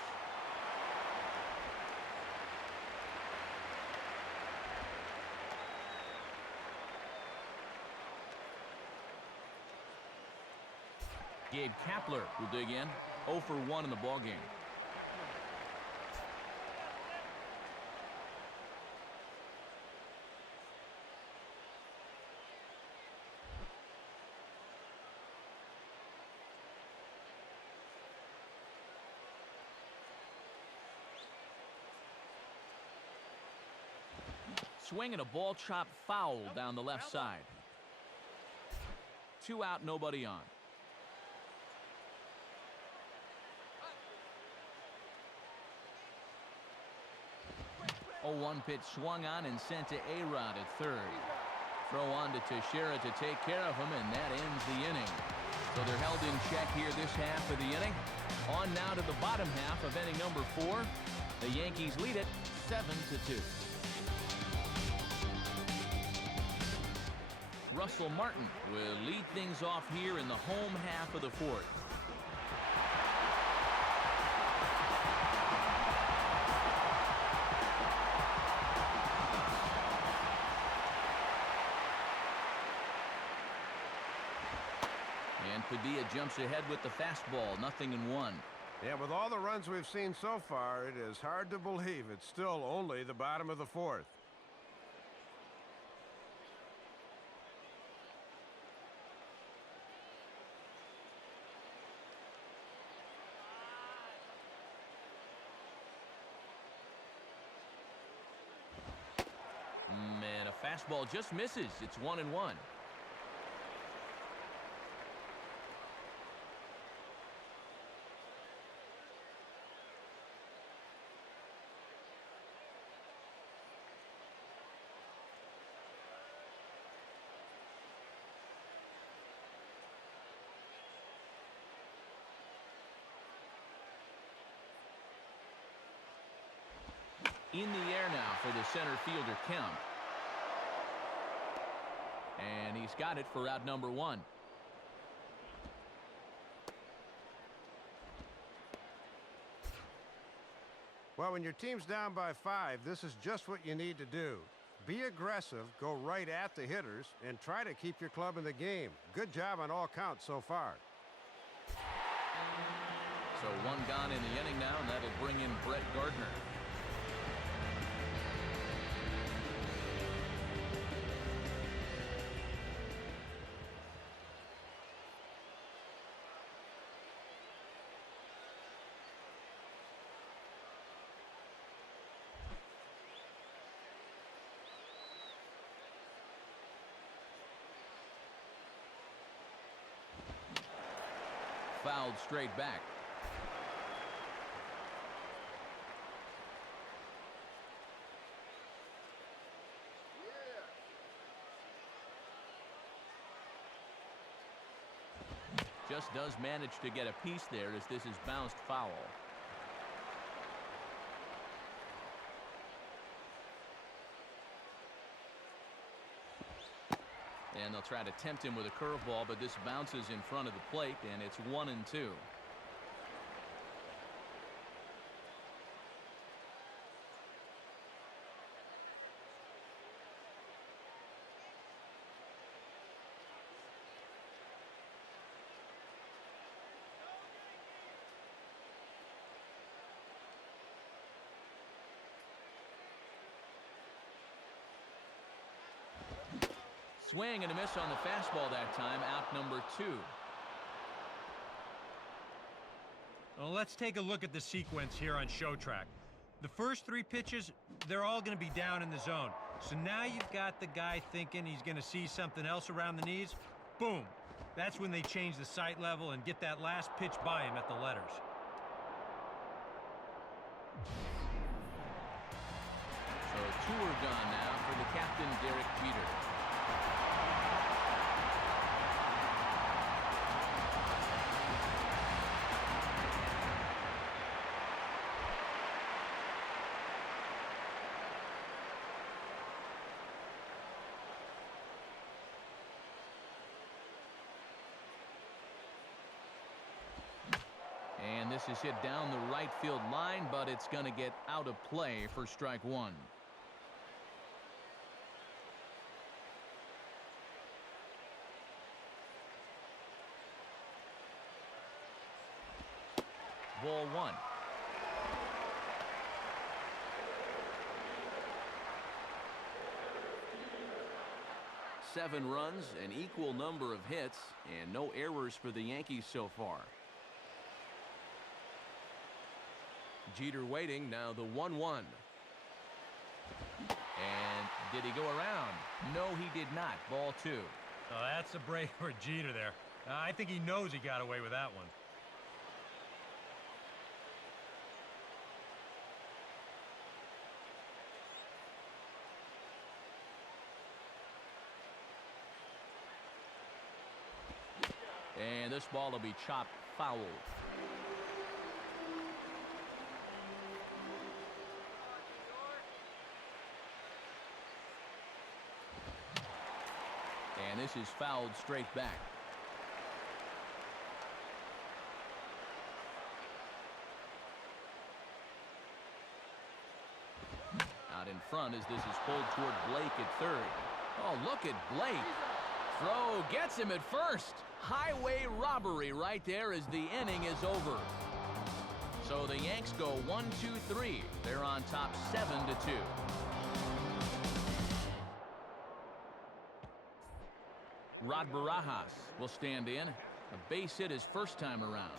Gabe Kapler will dig in. 0 for 1 in the ballgame. Swinging a ball chopped foul down the left side. 2 out, nobody on. A 1 pitch swung on and sent to A-Rod at third. Throw on to Teixeira to take care of him, and that ends the inning. So they're held in check here this half of the inning. On now to the bottom half of inning number 4. The Yankees lead it 7-2. Russell Martin will lead things off here in the home half of the 4th. And Padilla jumps ahead with the fastball, 0-1. Yeah, with all the runs we've seen so far, it is hard to believe it's still only the bottom of the 4th. And a fastball just misses. It's 1-1. In the air now for the center fielder count. And he's got it for out number 1. Well, when your team's down by 5, this is just what you need to do. Be aggressive, go right at the hitters, and try to keep your club in the game. Good job on all counts so far. So 1 gone in the inning now, and that'll bring in Brett Gardner. Fouled straight back. Just does manage to get a piece there as this is bounced foul. And they'll try to tempt him with a curveball, but this bounces in front of the plate, and it's 1-2. Swing and a miss on the fastball that time, out number 2. Well, let's take a look at the sequence here on Show Track. The first 3 pitches, they're all going to be down in the zone. So now you've got the guy thinking he's going to see something else around the knees. Boom. That's when they change the sight level and get that last pitch by him at the letters. So 2 are gone now for the captain, Derek Jeter. And this is hit down the right field line, but it's going to get out of play for strike 1. Ball 1. Seven runs, an equal number of hits, and no errors for the Yankees so far. Jeter waiting, now the 1-1. And did he go around? No, he did not. Ball 2. Oh, that's a break for Jeter there. I think he knows he got away with that one. And this ball will be chopped foul. And this is fouled straight back. Out in front as this is pulled toward Blake at third. Oh, look at Blake. Throw gets him at first. Highway robbery right there as the inning is over. So the Yanks go 1-2-3. They're on top 7-2. Rod Barajas will stand in. A base hit his first time around.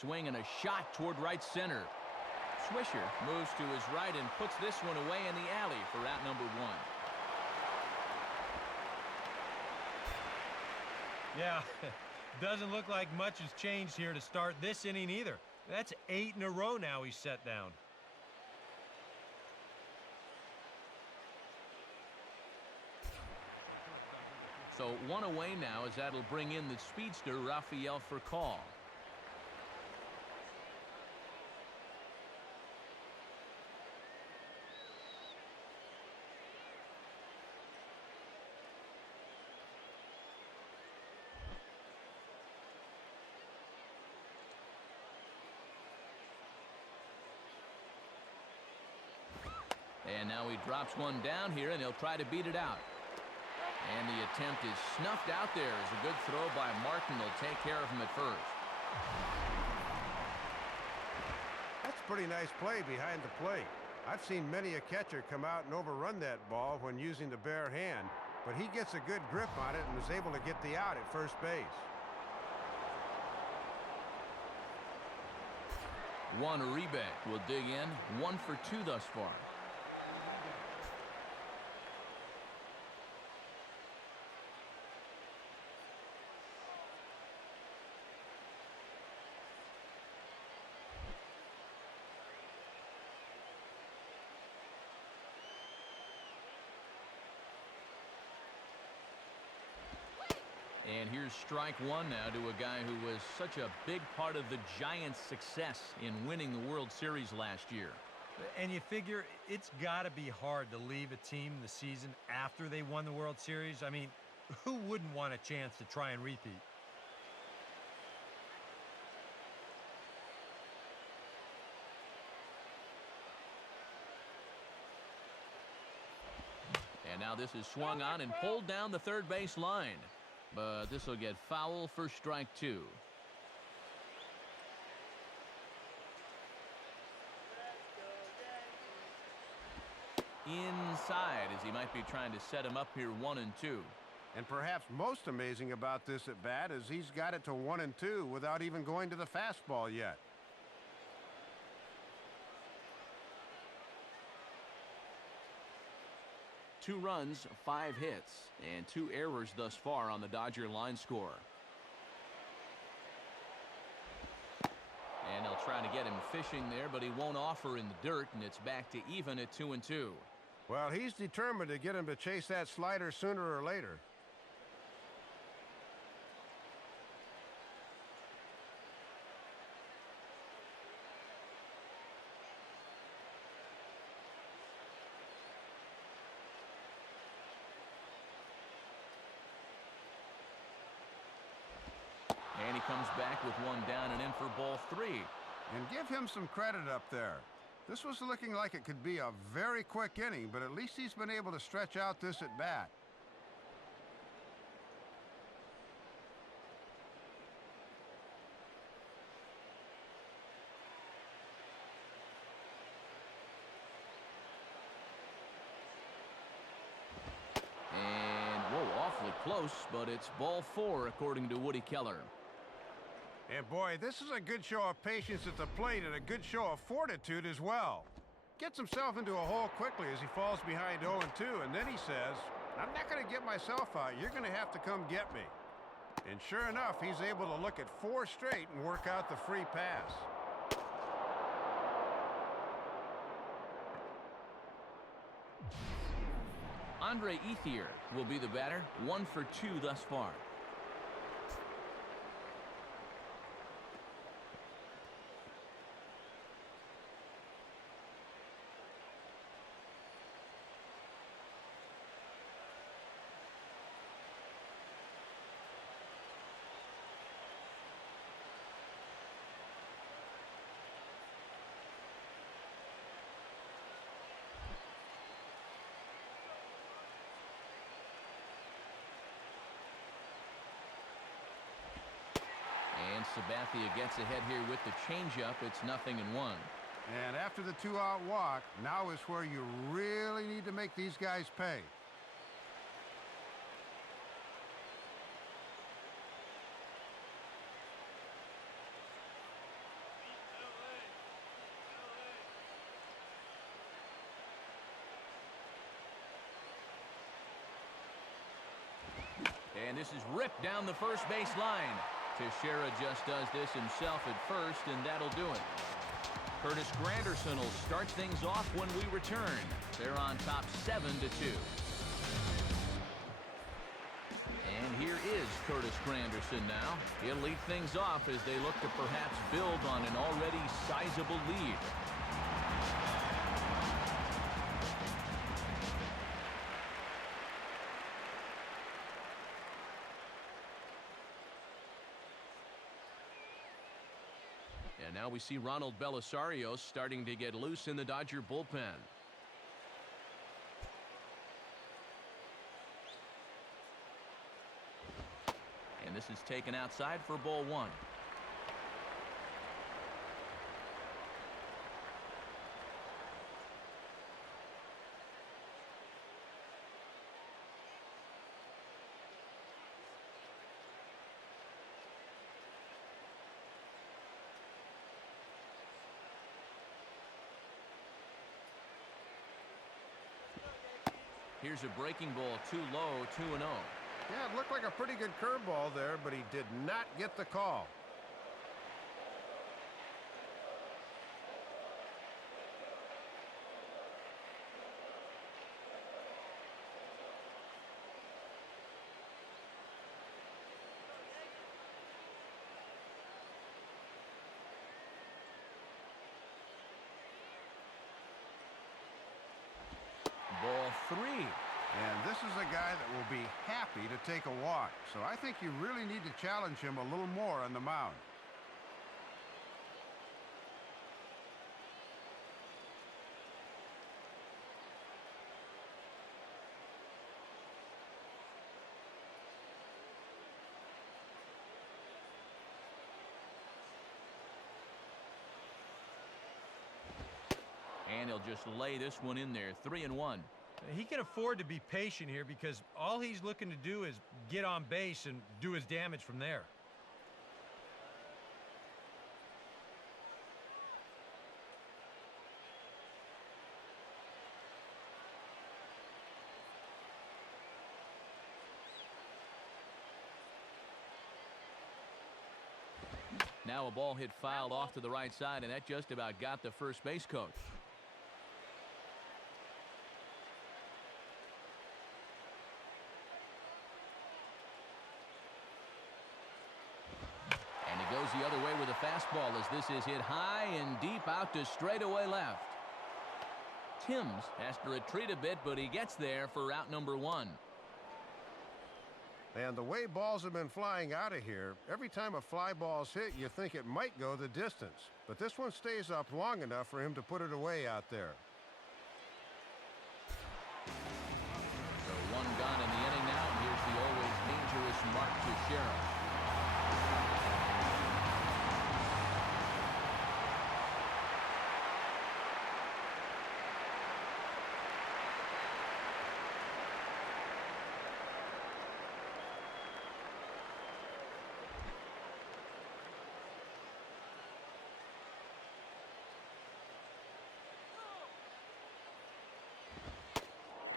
Swing and a shot toward right center. Swisher moves to his right and puts this one away in the alley for out number 1. Yeah, doesn't look like much has changed here to start this inning either. That's 8 in a row now he's set down. So 1 away now as that'll bring in the speedster Rafael Furcal. And now he drops one down here, and he'll try to beat it out. And the attempt is snuffed out there as a good throw by Martin will take care of him at first. That's a pretty nice play behind the plate. I've seen many a catcher come out and overrun that ball when using the bare hand, but he gets a good grip on it and was able to get the out at first base. Juan Uribe will dig in. 1 for 2 thus far. And here's strike 1 now to a guy who was such a big part of the Giants' success in winning the World Series last year. And you figure it's got to be hard to leave a team the season after they won the World Series. I mean, who wouldn't want a chance to try and repeat? And now this is swung on and pulled down the third base line. But this will get foul for strike two. Inside, as he might be trying to set him up here 1-2. And perhaps most amazing about this at bat is he's got it to 1-2 without even going to the fastball yet. Two runs, 5 hits, and 2 errors thus far on the Dodger line score. And they'll try to get him fishing there, but he won't offer in the dirt, and it's back to even at 2-2. Well, he's determined to get him to chase that slider sooner or later. And he comes back with one down and in for ball 3. And give him some credit up there. This was looking like it could be a very quick inning, but at least he's been able to stretch out this at bat. And, whoa, awfully close, but it's ball 4 according to Woody Keller. And boy, this is a good show of patience at the plate and a good show of fortitude as well. Gets himself into a hole quickly as he falls behind 0-2, and then he says, "I'm not going to get myself out. You're going to have to come get me." And sure enough, he's able to look at 4 straight and work out the free pass. Andre Ethier will be the batter, 1 for 2 thus far. And Sabathia gets ahead here with the changeup. It's 0-1. And after the 2-out walk, now is where you really need to make these guys pay. And this is ripped down the first base line. Teixeira just does this himself at first, and that'll do it. Curtis Granderson will start things off when we return. They're on top 7-2. And here is Curtis Granderson now. He'll lead things off as they look to perhaps build on an already sizable lead. And now we see Ronald Belisario starting to get loose in the Dodger bullpen. And this is taken outside for ball 1. Here's a breaking ball too low, 2-0. Yeah, it looked like a pretty good curveball there, but he did not get the call. Ball 3. And this is a guy that will be happy to take a walk. So I think you really need to challenge him a little more on the mound. And he'll just lay this one in there. 3-1. He can afford to be patient here because all he's looking to do is get on base and do his damage from there. Now a ball hit fouled off to the right side, and that just about got the first base coach. And he goes the other way with a fastball as this is hit high and deep out to straightaway left. Timms has to retreat a bit, but he gets there for out number 1. And the way balls have been flying out of here, every time a fly ball's hit, you think it might go the distance. But this one stays up long enough for him to put it away out there. So one gone in the inning now, and here's the always dangerous Mark Teixeira.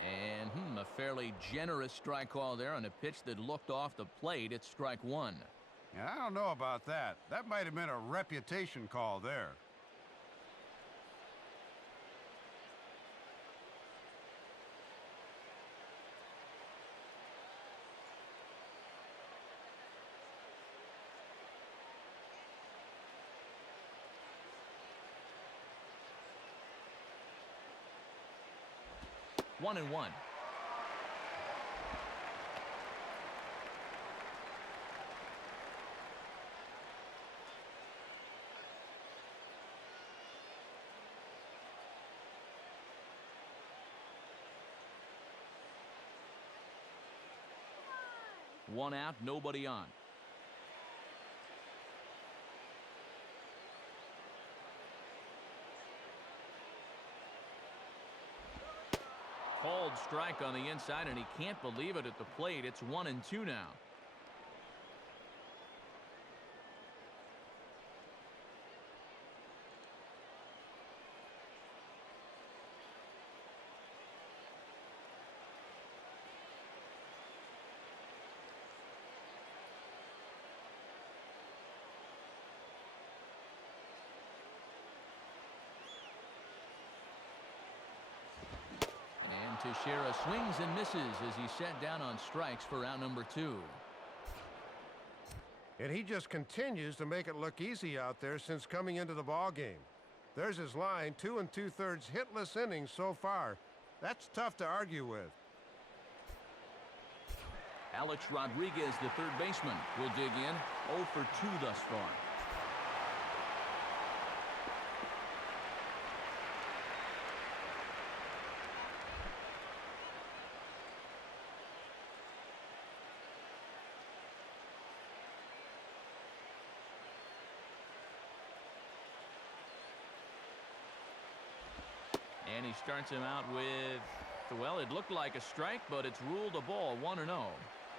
And a fairly generous strike call there on a pitch that looked off the plate. It's strike 1. Yeah, I don't know about that. That might have been a reputation call there. One and one. One out, nobody on. Called strike on the inside, and he can't believe it at the plate. It's 1-2 now. Teixeira swings and misses as he sat down on strikes for out number 2. And he just continues to make it look easy out there since coming into the ball game. There's his line, 2 2/3 hitless innings so far. That's tough to argue with. Alex Rodriguez, the third baseman, will dig in. 0 for 2 thus far. And he starts him out with, well, it looked like a strike, but it's ruled a ball, 1-0.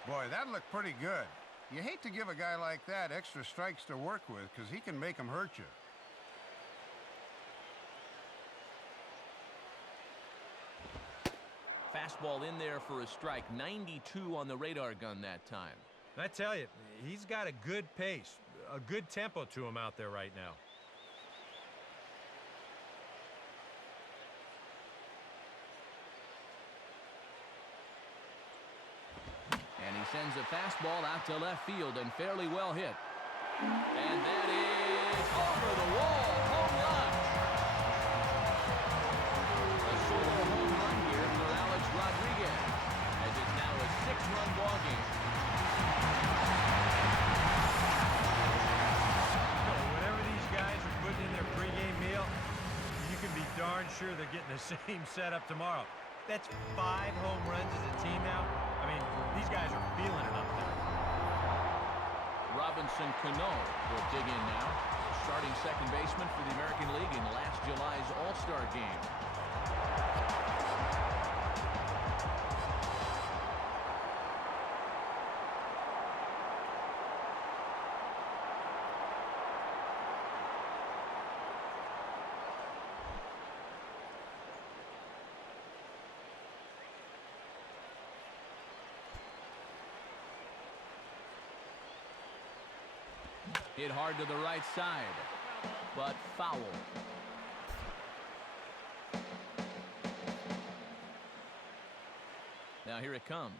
Boy, that looked pretty good. You hate to give a guy like that extra strikes to work with because he can make them hurt you. Fastball in there for a strike. 92 on the radar gun that time. I tell you, he's got a good pace, a good tempo to him out there right now. And he sends a fastball out to left field and fairly well hit. And that is over the wall. Home run. A solo home run here for Alex Rodriguez, as it's now a 6-run ball game. Whatever these guys are putting in their pregame meal, you can be darn sure they're getting the same setup tomorrow. That's 5 home runs as a team now. I mean, these guys are feeling it up there. Robinson Cano will dig in now. starting second baseman for the American League in last July's All-Star game. Hit hard to the right side, but foul. Now here it comes.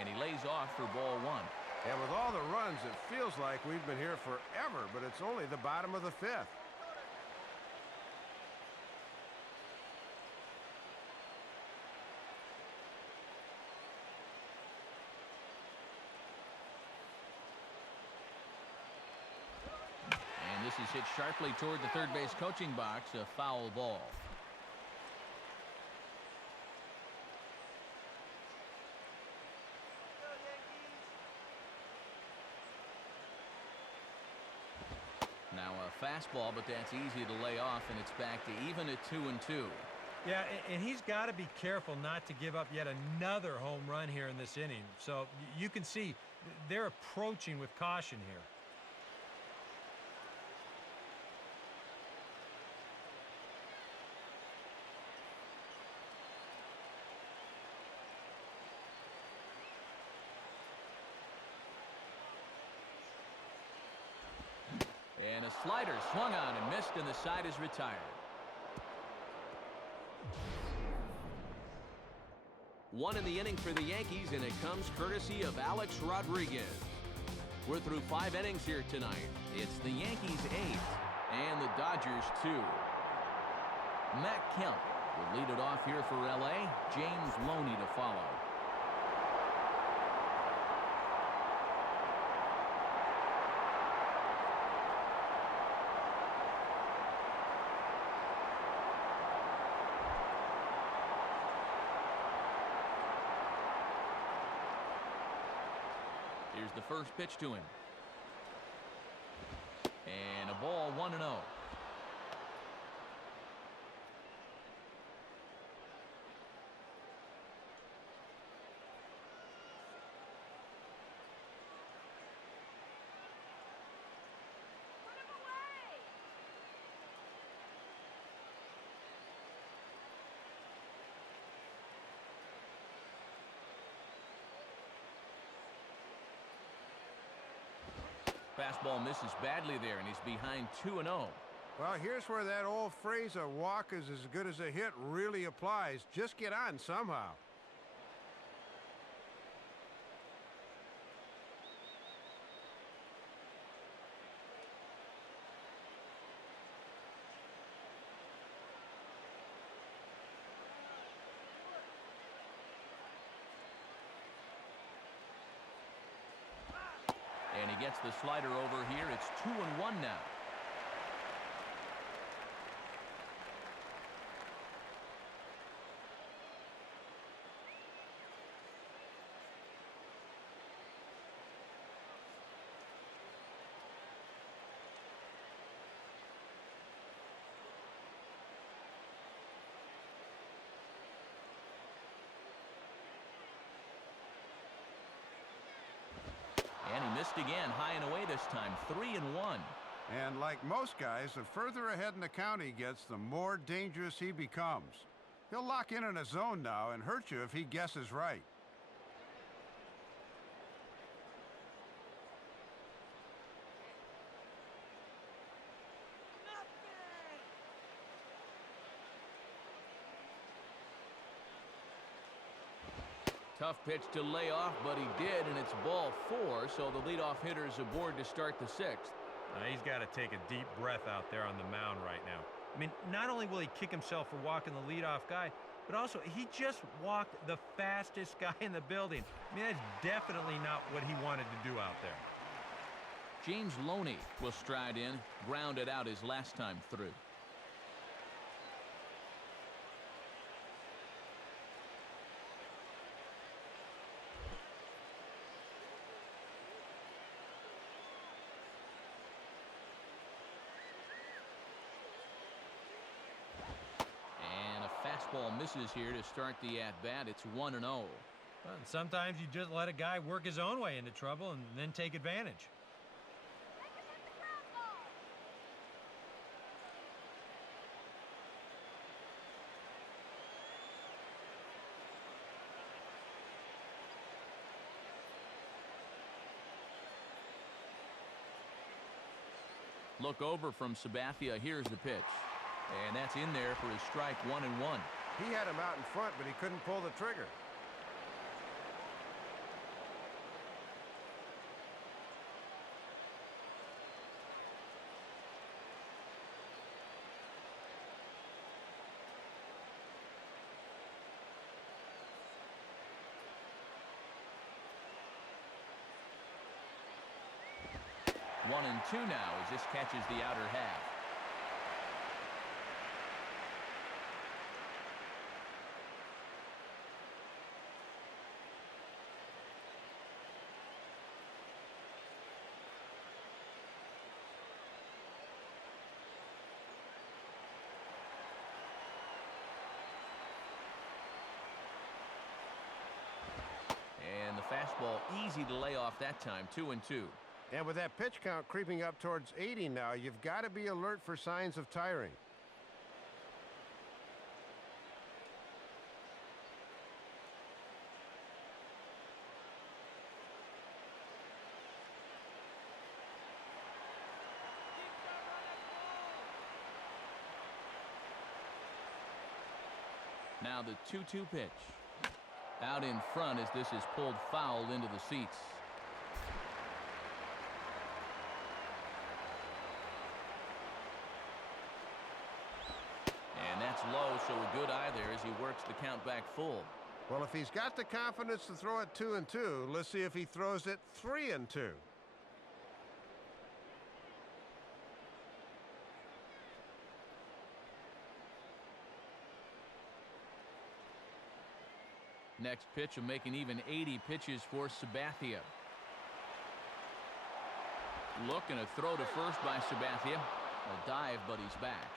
And he lays off for ball one. And with all the runs, it feels like we've been here forever, but it's only the bottom of the fifth. This is hit sharply toward the third base coaching box, a foul ball. Now a fastball, but that's easy to lay off, and it's back to even at 2-2. Yeah, and he's got to be careful not to give up yet another home run here in this inning. So you can see they're approaching with caution here. And a slider swung on and missed, and the side is retired. One in the inning for the Yankees, and it comes courtesy of Alex Rodriguez. We're through 5 innings here tonight. It's the Yankees 8 and the Dodgers 2. Matt Kemp will lead it off here for L.A. James Loney to follow. Here's the first pitch to him. And a ball 1-0. Fastball misses badly there, and he's behind 2-0. Well, here's where that old phrase, a walk is as good as a hit, really applies. Just get on somehow. And he gets the slider over here. It's 2-1 now. And he missed again, high and away this time, 3-1. And like most guys, the further ahead in the count he gets, the more dangerous he becomes. He'll lock in a zone now and hurt you if he guesses right. Tough pitch to lay off, but he did, and it's ball 4, so the leadoff hitter is aboard to start the 6th. He's got to take a deep breath out there on the mound right now. I mean, not only will he kick himself for walking the leadoff guy, but also he just walked the fastest guy in the building. I mean, that's definitely not what he wanted to do out there. James Loney will stride in, grounded out his last time through. fastball misses here to start the at-bat. It's 1-0. Well, and sometimes you just let a guy work his own way into trouble and then take advantage. Look over from Sabathia. Here's the pitch. And that's in there for his strike, 1-1. He had him out in front, but he couldn't pull the trigger. One and two now as this catches the outer half. And the fastball easy to lay off that time, 2-2. And with that pitch count creeping up towards 80 now, you've got to be alert for signs of tiring. Now the 2-2 pitch. Out in front as this is pulled foul into the seats. And that's low, so a good eye there as he works the count back full. Well, if he's got the confidence to throw it 2-2, let's see if he throws it 3-2. Next pitch will make an even 80 pitches for Sabathia. Look and a throw to first by Sabathia. A dive, but he's back.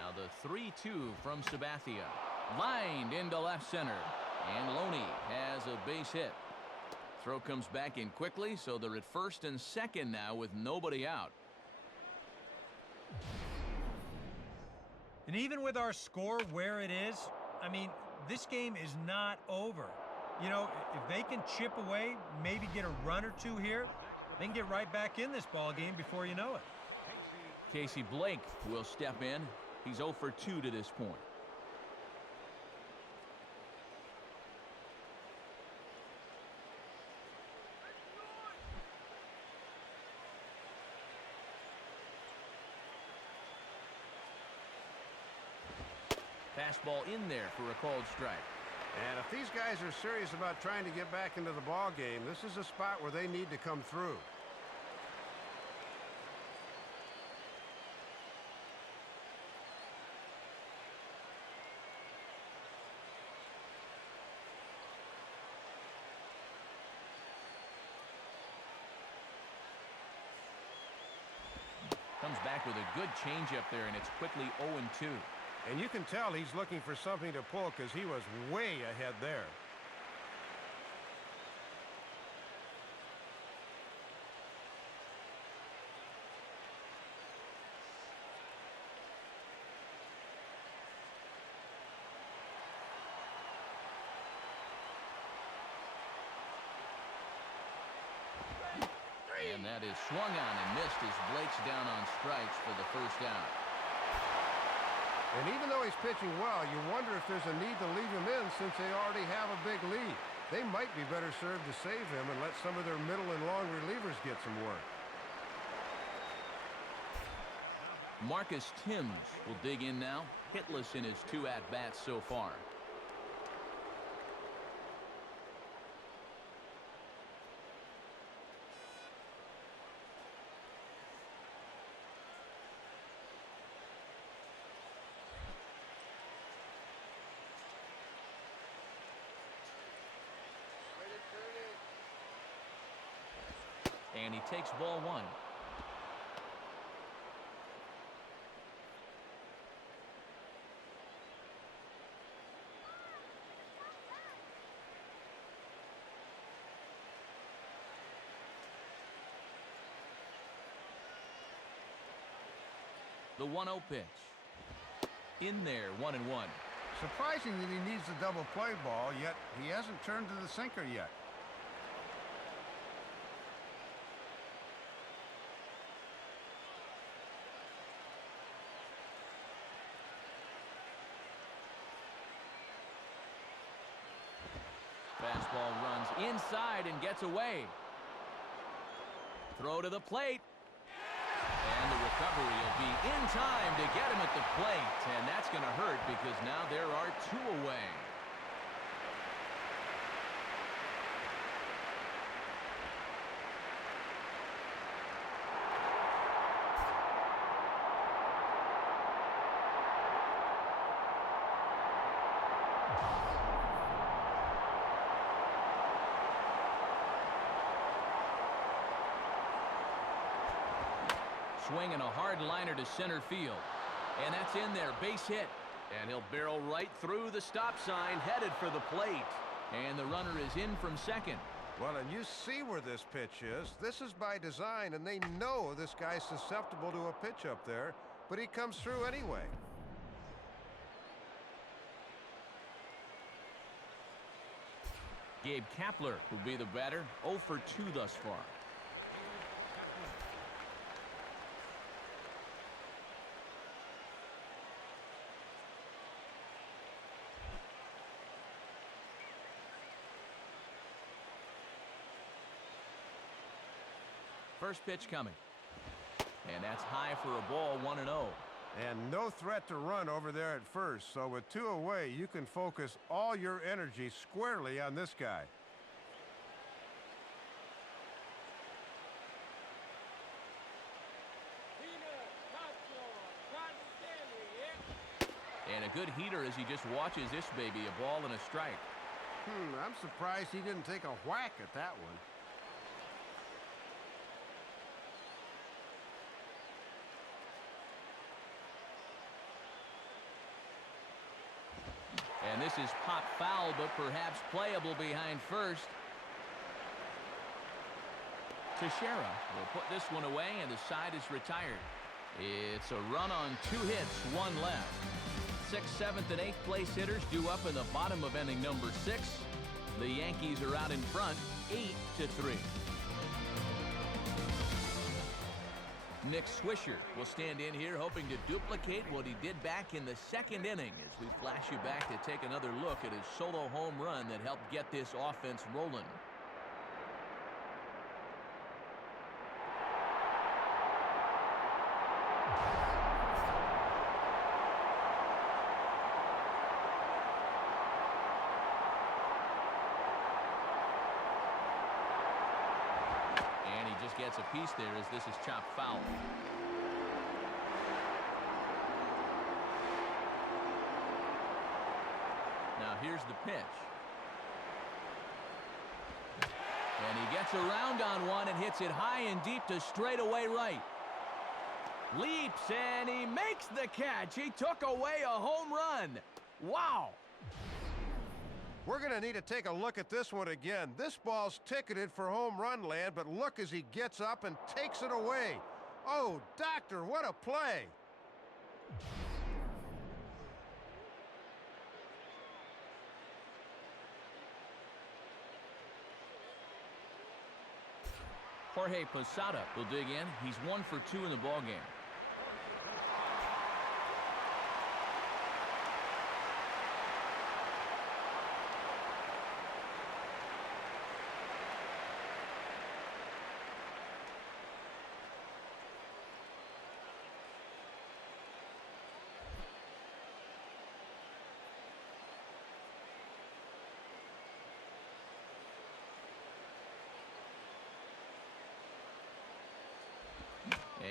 Now the 3-2 from Sabathia. Lined into left center. And Loney has a base hit. Throw comes back in quickly, so they're at first and second now with nobody out. And even with our score where it is, I mean, this game is not over. You know, if they can chip away, maybe get a run or two here, they can get right back in this ball game before you know it. Casey Blake will step in. He's 0 for 2 to this point. Fastball in there for a called strike. And if these guys are serious about trying to get back into the ball game, this is a spot where they need to come through. Comes back with a good changeup there, and it's quickly 0-2. And you can tell he's looking for something to pull because he was way ahead there. And that is swung on and missed as Blake's down on strikes for the first out. And even though he's pitching well, you wonder if there's a need to leave him in since they already have a big lead. They might be better served to save him and let some of their middle and long relievers get some work. Marcus Timms will dig in now, hitless in his 2 at-bats so far. And he takes ball 1. The 1-0 pitch. In there, 1-1. Surprising that he needs the double play ball, yet he hasn't turned to the sinker yet. Fastball runs inside and gets away. Throw to the plate. And the recovery will be in time to get him at the plate. And that's going to hurt because now there are 2 away. Swinging a hard liner to center field. And that's in there, base hit. And he'll barrel right through the stop sign, headed for the plate. And the runner is in from second. Well, and you see where this pitch is. This is by design, and they know this guy's susceptible to a pitch up there, but he comes through anyway. Gabe Kapler will be the batter, 0 for 2 thus far. First pitch coming. And that's high for a ball, 1-0. And no threat to run over there at first, so with 2 away, you can focus all your energy squarely on this guy. And a good heater as he just watches this baby, a ball and a strike. I'm surprised he didn't take a whack at that one. And this is pop foul, but perhaps playable behind first. Teixeira will put this one away, and the side is retired. It's a run on 2 hits, 1 left. 6th, 7th, and 8th place hitters due up in the bottom of inning number 6. The Yankees are out in front, 8-3. Nick Swisher will stand in here hoping to duplicate what he did back in the 2nd inning as we flash you back to take another look at his solo home run that helped get this offense rolling. Gets a piece there as this is chopped foul. Now here's the pitch. And he gets around on one and hits it high and deep to straightaway right. Leaps and he makes the catch. He took away a home run. Wow. We're going to need to take a look at this one again. This ball's ticketed for home run land, but look as he gets up and takes it away. Oh, doctor, what a play. Jorge Posada will dig in. He's 1 for 2 in the ballgame.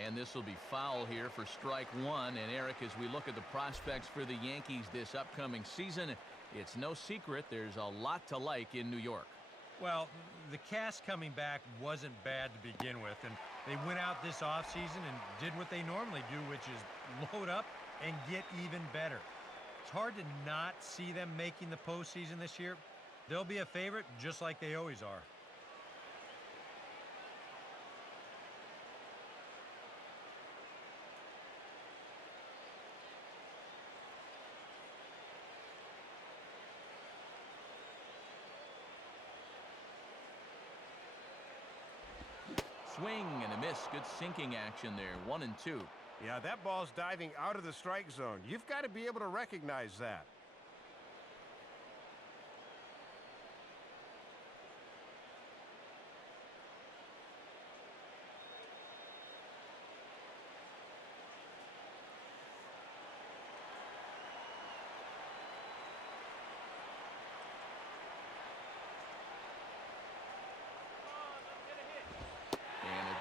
And this will be foul here for strike 1. And Eric, as we look at the prospects for the Yankees this upcoming season, it's no secret there's a lot to like in New York. Well, the cast coming back wasn't bad to begin with, and they went out this offseason and did what they normally do, which is load up and get even better. It's hard to not see them making the postseason this year. They'll be a favorite just like they always are. swing and a miss. Good sinking action there. 1-2. Yeah, that ball's diving out of the strike zone. You've got to be able to recognize that.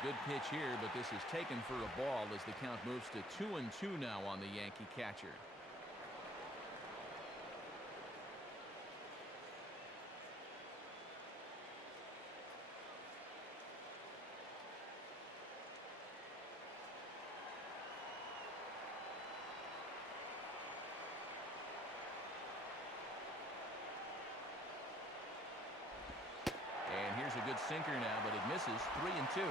Good pitch here, but this is taken for a ball as the count moves to 2-2 now on the Yankee catcher. And here's a good sinker now, but it misses. 3-2.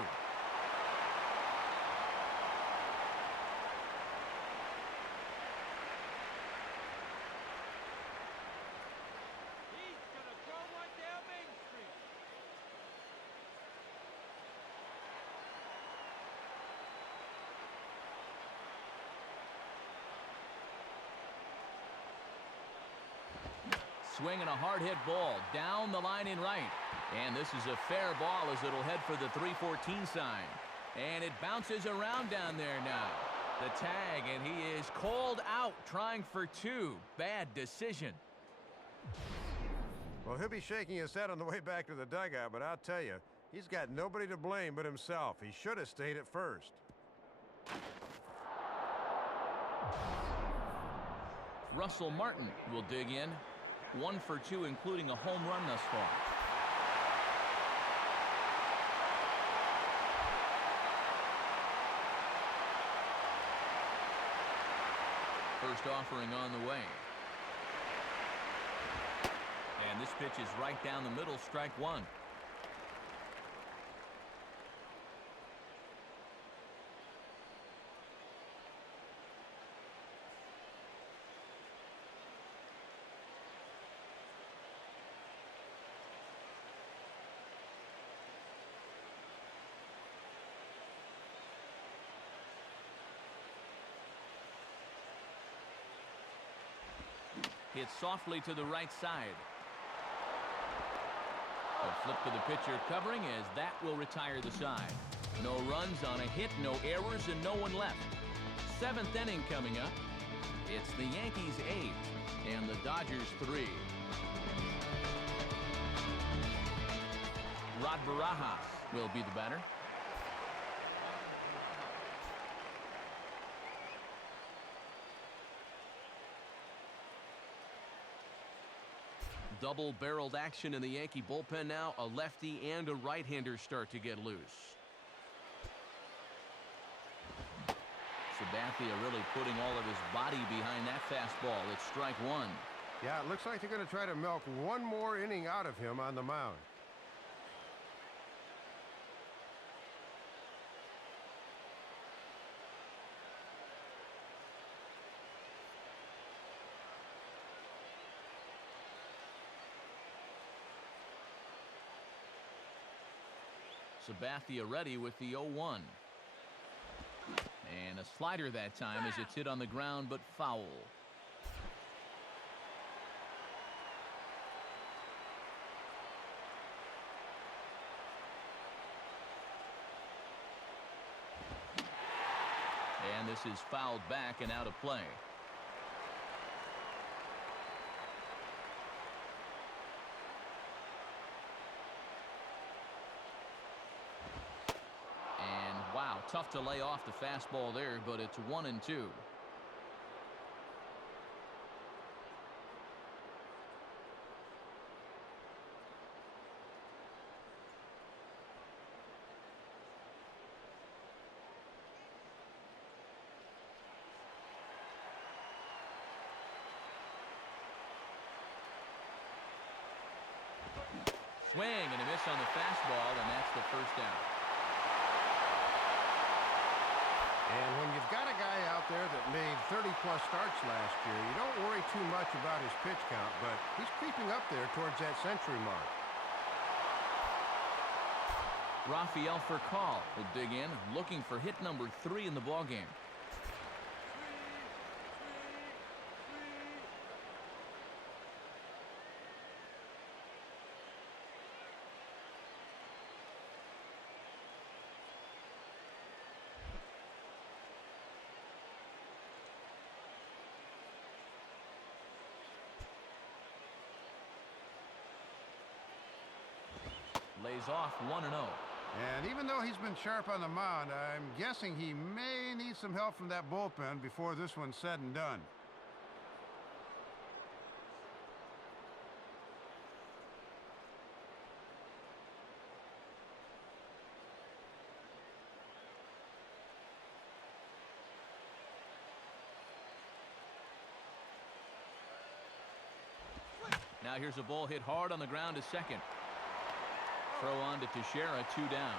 Swinging a hard hit ball down the line in right. And this is a fair ball as it'll head for the 3-14 sign. And it bounces around down there now. The tag, and he is called out trying for 2. Bad decision. Well, he'll be shaking his head on the way back to the dugout, but I'll tell you, he's got nobody to blame but himself. He should have stayed at first. Russell Martin will dig in. 1 for 2, including a home run thus far. First offering on the way. And this pitch is right down the middle, strike 1. Hit softly to the right side. A flip to the pitcher covering as that will retire the side. No runs on a hit, no errors, and no one left. 7th inning coming up. It's the Yankees 8 and the Dodgers 3. Rod Barajas will be the batter. Double-barreled action in the Yankee bullpen now. A lefty and a right-hander start to get loose. Sabathia really putting all of his body behind that fastball. It's strike 1. Yeah, it looks like they're going to try to milk one more inning out of him on the mound. Sabathia ready with the 0-1. And a slider that time as it's hit on the ground, but foul. And this is fouled back and out of play. Wow, tough to lay off the fastball there, but it's 1-2. Swing and a miss on the fastball, and that's the first out. And when you've got a guy out there that made 30-plus starts last year, you don't worry too much about his pitch count, but he's creeping up there towards that century mark. Rafael Furcal will dig in, looking for hit number 3 in the ballgame. Lays off 1-0. And even though he's been sharp on the mound, I'm guessing he may need some help from that bullpen before this one's said and done. Now here's a ball hit hard on the ground to second. Throw on to Teixeira, 2 down.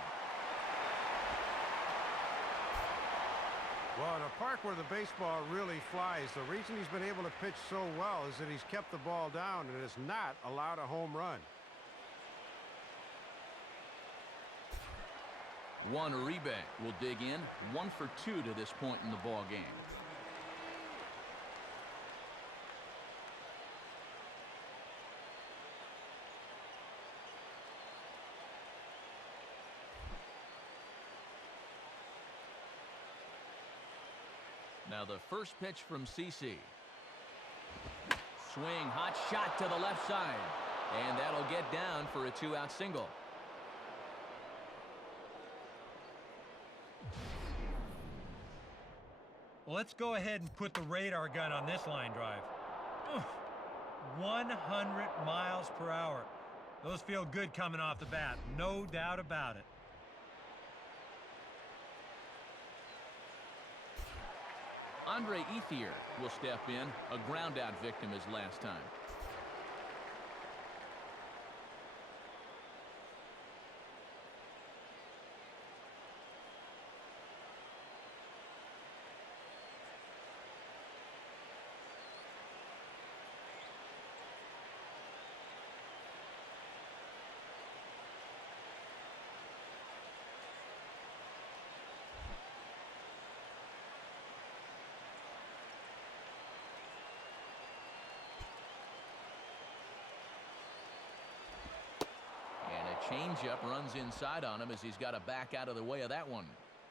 Well, in a park where the baseball really flies, the reason he's been able to pitch so well is that he's kept the ball down and has not allowed a home run. Juan Uribe will dig in, 1 for 2 to this point in the ball game. Now the first pitch from CC. Swing, hot shot to the left side. And that'll get down for a 2-out single. Well, let's go ahead and put the radar gun on this line drive. 100 miles per hour. Those feel good coming off the bat. No doubt about it. Andre Ethier will step in, a ground-out victim his last time. Changeup runs inside on him as he's got to back out of the way of that one.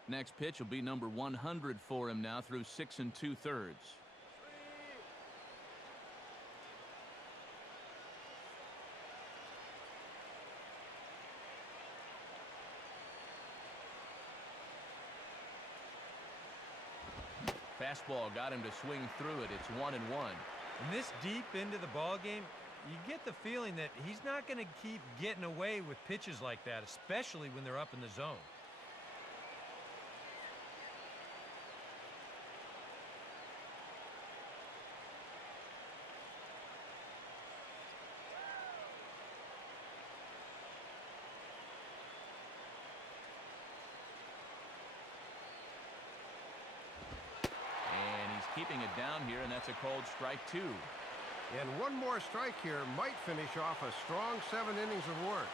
Next pitch will be number 100 for him now through 6 2/3. Fastball got him to swing through it. It's 1-1. And this deep into the ball game, you get the feeling that he's not going to keep getting away with pitches like that, especially when they're up in the zone. And he's keeping it down here, and that's a called strike 2. And one more strike here might finish off a strong 7 innings of work.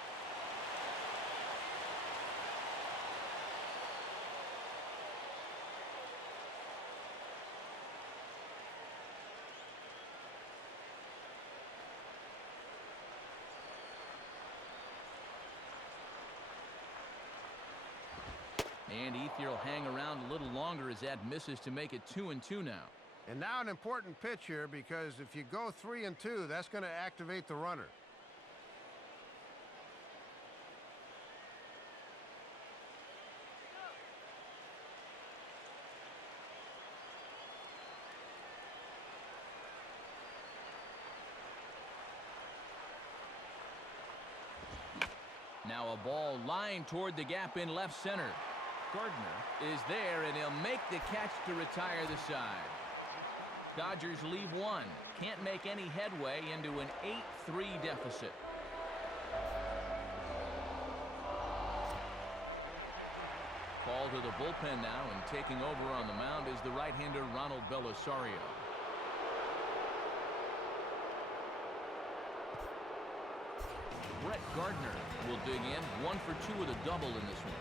And Ethier will hang around a little longer as that misses to make it 2-2 now. And now an important pitch here, because if you go 3-2, that's going to activate the runner. Now a ball lined toward the gap in left center. Gardner is there, and he'll make the catch to retire the side. Dodgers leave one. Can't make any headway into an 8-3 deficit. Call to the bullpen now, and taking over on the mound is the right-hander Ronald Belisario. Brett Gardner will dig in. 1 for 2 with a double in this one.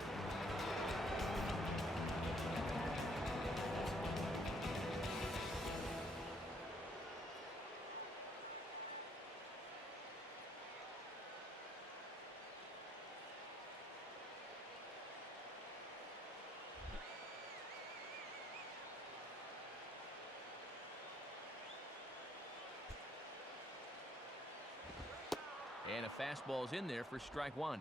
And a fastball's in there for strike 1.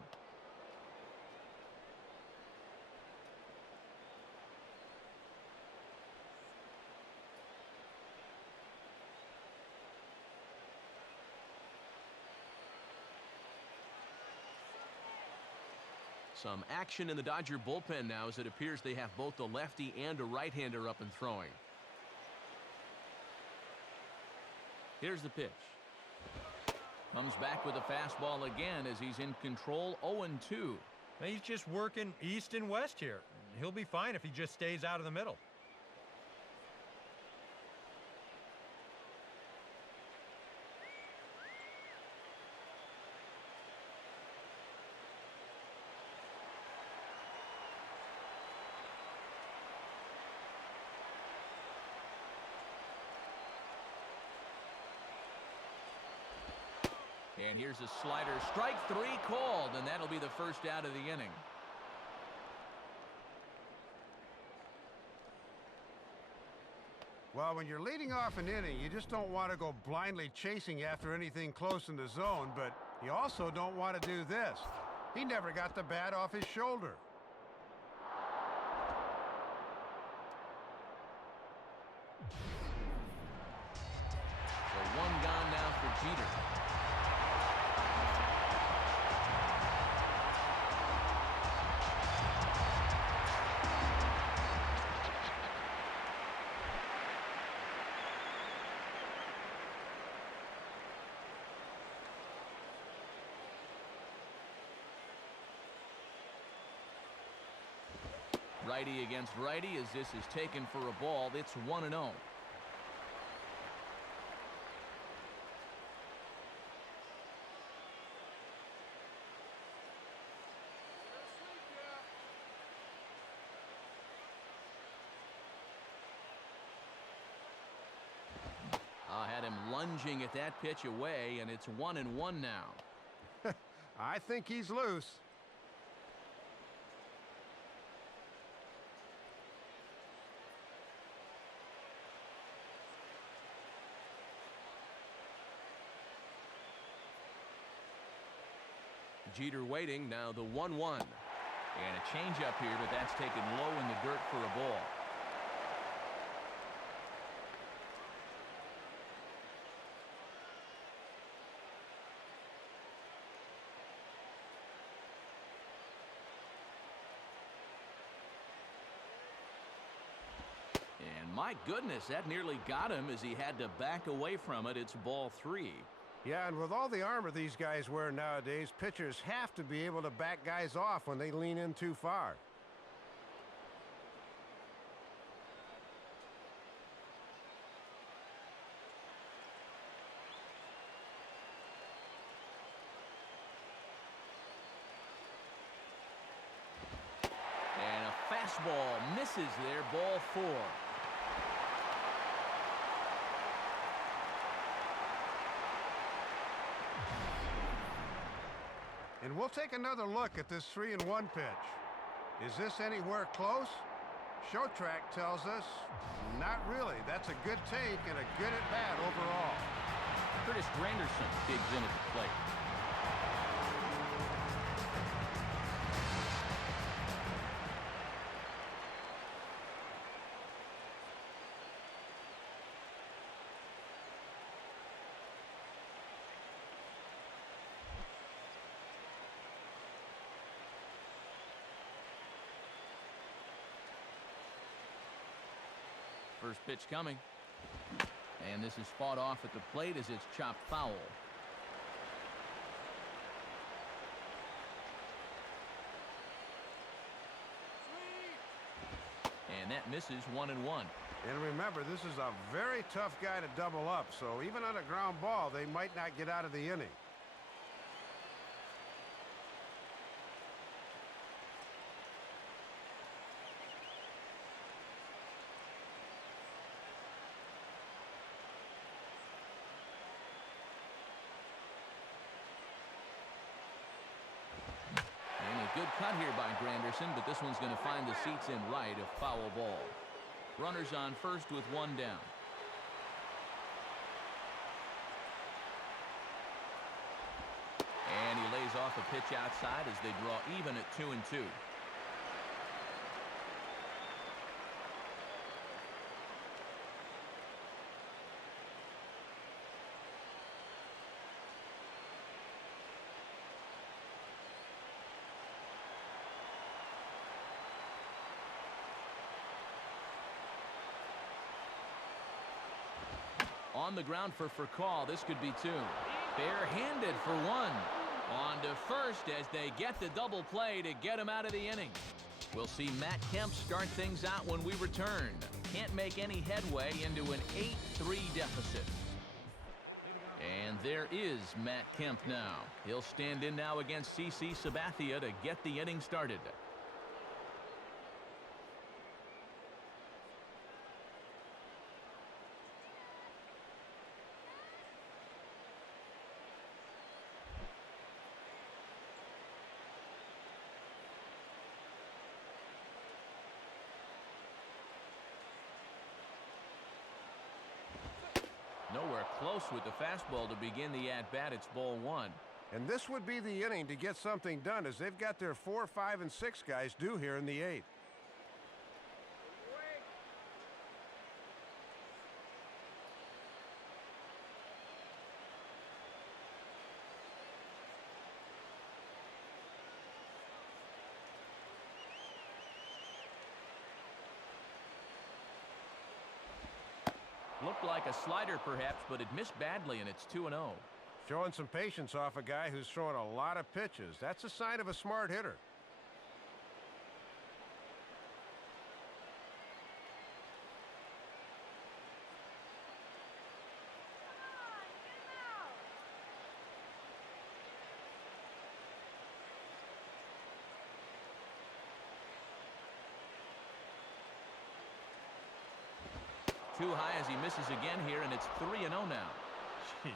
Some action in the Dodger bullpen now, as it appears they have both a lefty and a right-hander up and throwing. Here's the pitch. Comes back with a fastball again as he's in control. 0-2. He's just working east and west here. He'll be fine if he just stays out of the middle. And here's a slider. Strike 3 called, and that'll be the first out of the inning. Well, when you're leading off an inning, you just don't want to go blindly chasing after anything close in the zone, but you also don't want to do this. He never got the bat off his shoulder. So 1 gone now for Jeter. Righty against righty as this is taken for a ball. It's 1-0. Had him lunging at that pitch away, and it's 1-1 now. I think he's loose. Jeter waiting, now the 1-1. And a changeup here, but that's taken low in the dirt for a ball. And my goodness, that nearly got him as he had to back away from it. It's ball 3. Yeah, and with all the armor these guys wear nowadays, pitchers have to be able to back guys off when they lean in too far. And a fastball misses there, ball 4. And we'll take another look at this 3-1 pitch. Is this anywhere close? Showtrack tells us not really. That's a good take and a good at-bat overall. Curtis Granderson digs in at the plate. First pitch coming. And this is fought off at the plate as it's chopped foul. And that misses 1-1. And remember, this is a very tough guy to double up, so even on a ground ball, they might not get out of the inning. cut here by Granderson, but this one's going to find the seats in right, a foul ball. Runners on first with one down. And he lays off a pitch outside as they draw even at 2-2. On the ground for call. This could be two. Barehanded for one. On to first as they get the double play to get him out of the inning. We'll see Matt Kemp start things out when we return. Can't make any headway into an 8-3 deficit. And there is Matt Kemp now. He'll stand in now against CC Sabathia to get the inning started. Nowhere close with the fastball to begin the at-bat. It's ball one. And this would be the inning to get something done, as they've got their 4, 5, and 6 guys due here in the 8th. Looked like a slider perhaps, but it missed badly, and it's 2-0. Showing some patience off a guy who's throwing a lot of pitches. That's a sign of a smart hitter. Too high as he misses again here, and it's 3-0 now. Jeez.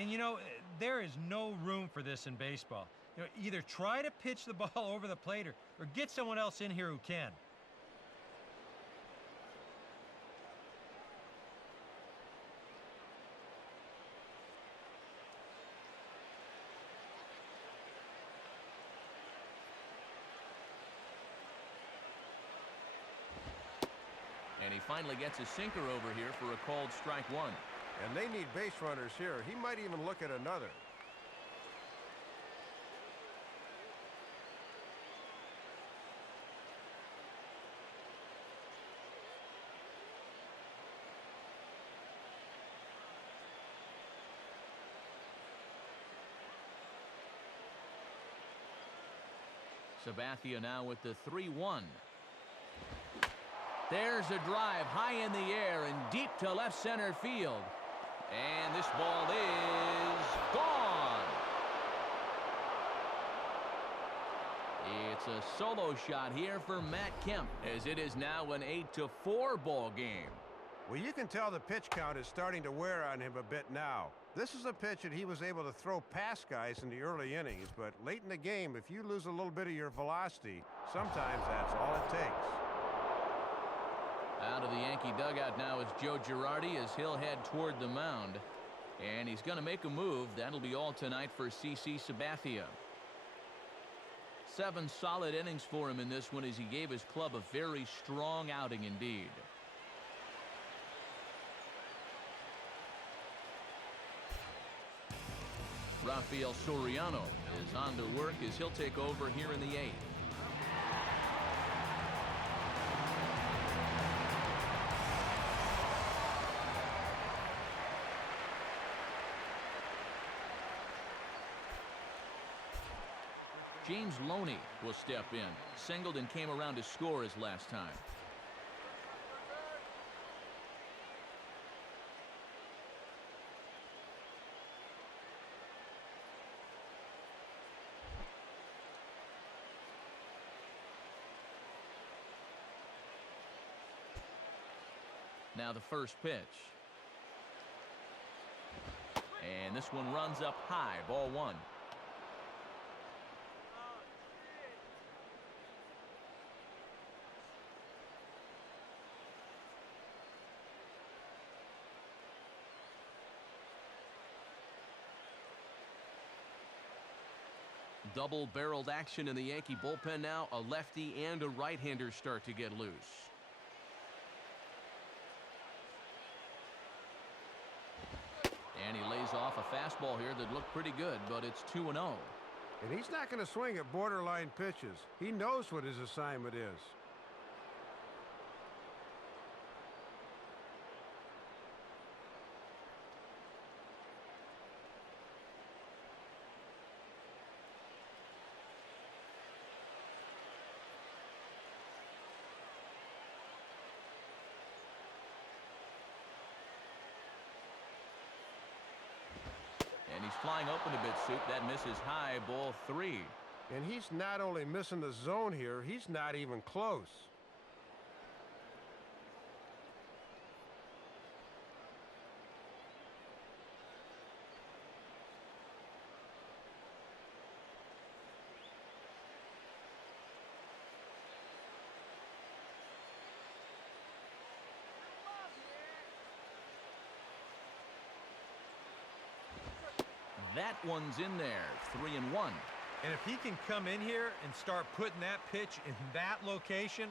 And, you know, there is no room for this in baseball. You know, either try to pitch the ball over the plate or get someone else in here who can. And he finally gets a sinker over here for a called strike one. And they need base runners here. He might even look at another. Sabathia now with the 3-1. There's a drive high in the air and deep to left center field. And this ball is gone. It's a solo shot here for Matt Kemp, as it is now an 8-4 ball game. Well, you can tell the pitch count is starting to wear on him a bit now. This is a pitch that he was able to throw past guys in the early innings, but late in the game, if you lose a little bit of your velocity, sometimes that's all it takes. Out of the Yankee dugout now is Joe Girardi as he'll head toward the mound. And he's going to make a move. That'll be all tonight for CC Sabathia. 7 solid innings for him in this one as he gave his club a very strong outing indeed. Rafael Soriano is on to work as he'll take over here in the 8th. James Loney will step in. Singled and came around to score his last time. Now the first pitch. And this one runs up high, ball one. Double-barreled action in the Yankee bullpen now. A lefty and a right-hander start to get loose. And he lays off a fastball here that looked pretty good, but it's 2-0. And he's not going to swing at borderline pitches. He knows what his assignment is. And he's flying open a bit, Soup. That misses high, ball 3. And he's not only missing the zone here, he's not even close. That one's in there, 3-1. And if he can come in here and start putting that pitch in that location,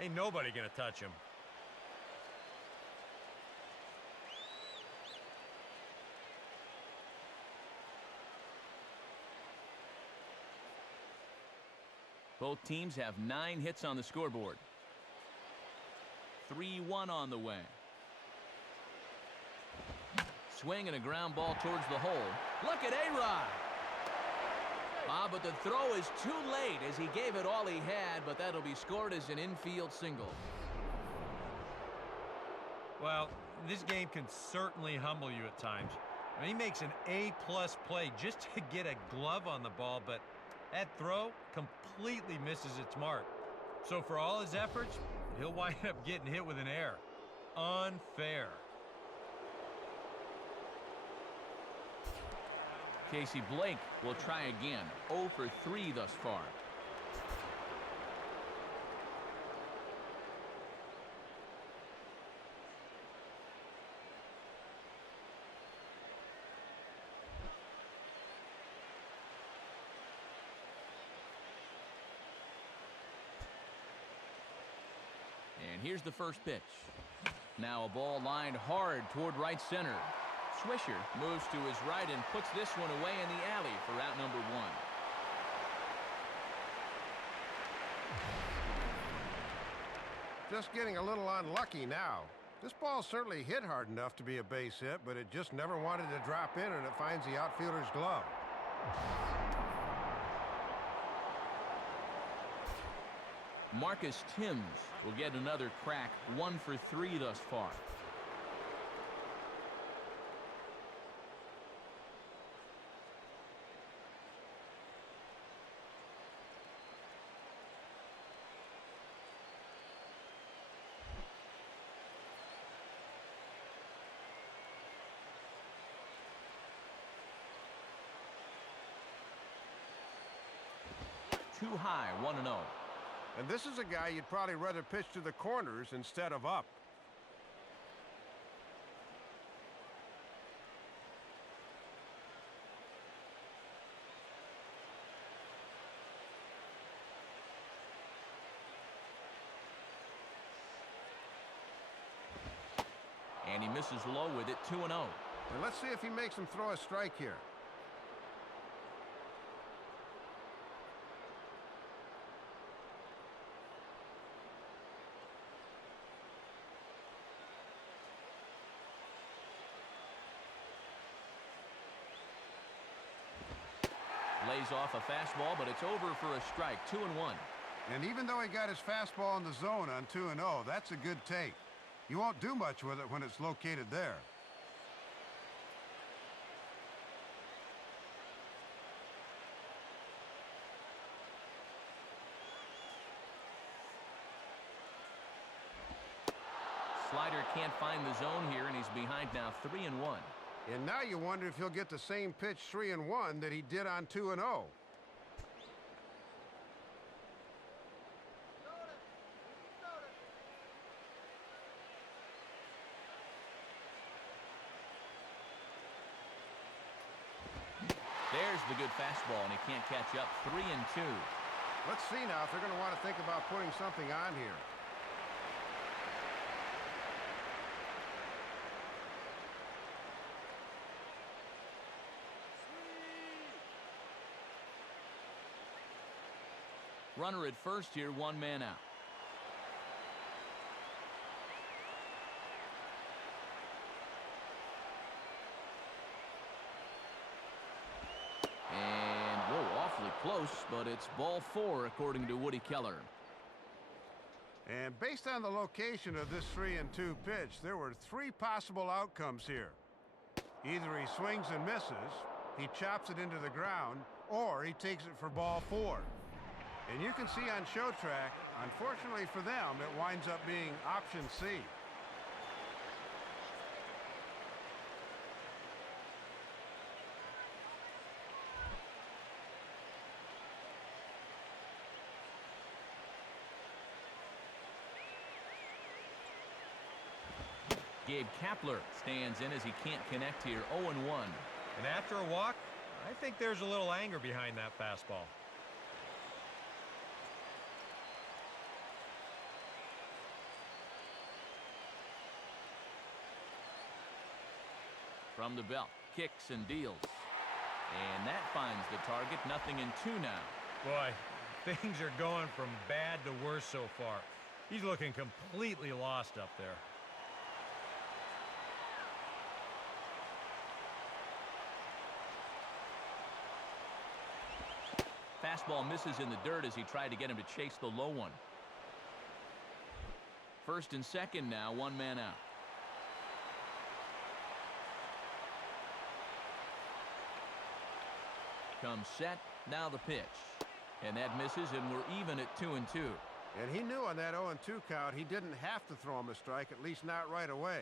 ain't nobody going to touch him. Both teams have 9 hits on the scoreboard. 3-1 on the way. Swing and a ground ball towards the hole. Look at A-Rod. But the throw is too late as he gave it all he had, but that'll be scored as an infield single. Well, this game can certainly humble you at times. I mean, he makes an A-plus play just to get a glove on the ball, but that throw completely misses its mark. So for all his efforts, he'll wind up getting hit with an error. Unfair. Casey Blake will try again. 0 for 3 thus far. And here's the first pitch. Now a ball lined hard toward right center. Swisher moves to his right and puts this one away in the alley for out number 1. Just getting a little unlucky now. This ball certainly hit hard enough to be a base hit, but it just never wanted to drop in, and it finds the outfielder's glove. Marcus Timms will get another crack. 1 for 3 thus far. Too high, 1-0. And this is a guy you'd probably rather pitch to the corners instead of up. And he misses low with it, 2-0. And let's see if he makes him throw a strike here. Lays off a fastball, but it's over for a strike. 2-1. And even though he got his fastball in the zone on 2-0, that's a good take. You won't do much with it when it's located there. Slider can't find the zone here, and he's behind now 3-1. And now you wonder if he'll get the same pitch 3-1 that he did on 2-0. There's the good fastball, and he can't catch up. 3-2. Let's see now if they're going to want to think about putting something on here. Runner at first here, one man out. And, whoa, awfully close, but it's ball 4 according to Woody Keller. And based on the location of this 3-2 pitch, there were 3 possible outcomes here. Either he swings and misses, he chops it into the ground, or he takes it for ball 4. And you can see on Show Track, unfortunately for them, it winds up being option C. Gabe Kapler stands in as he can't connect here. 0-1. And after a walk, I think there's a little anger behind that fastball. From the belt, kicks and deals. And that finds the target. 0-2 now. Boy, things are going from bad to worse so far. He's looking completely lost up there. Fastball misses in the dirt as he tried to get him to chase the low one. First and second now, one man out. Comes set, now the pitch. And that misses, and we're even at 2-2. And he knew on that 0-2 count he didn't have to throw him a strike, at least not right away.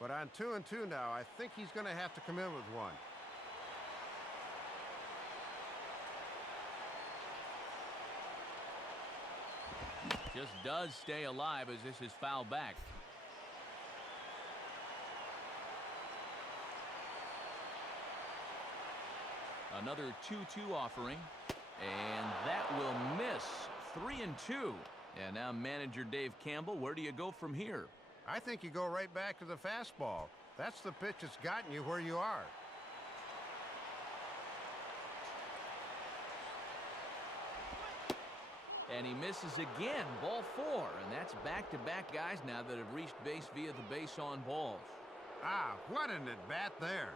But on 2-2 now, I think he's going to have to come in with one. Just does stay alive as this is fouled back. Another 2-2 offering, and that will miss. 3-2. And now manager Dave Campbell, where do you go from here? I think you go right back to the fastball. That's the pitch that's gotten you where you are. And he misses again, ball 4. And that's back-to-back guys now that have reached base via the base on balls. Ah, what an at-bat there.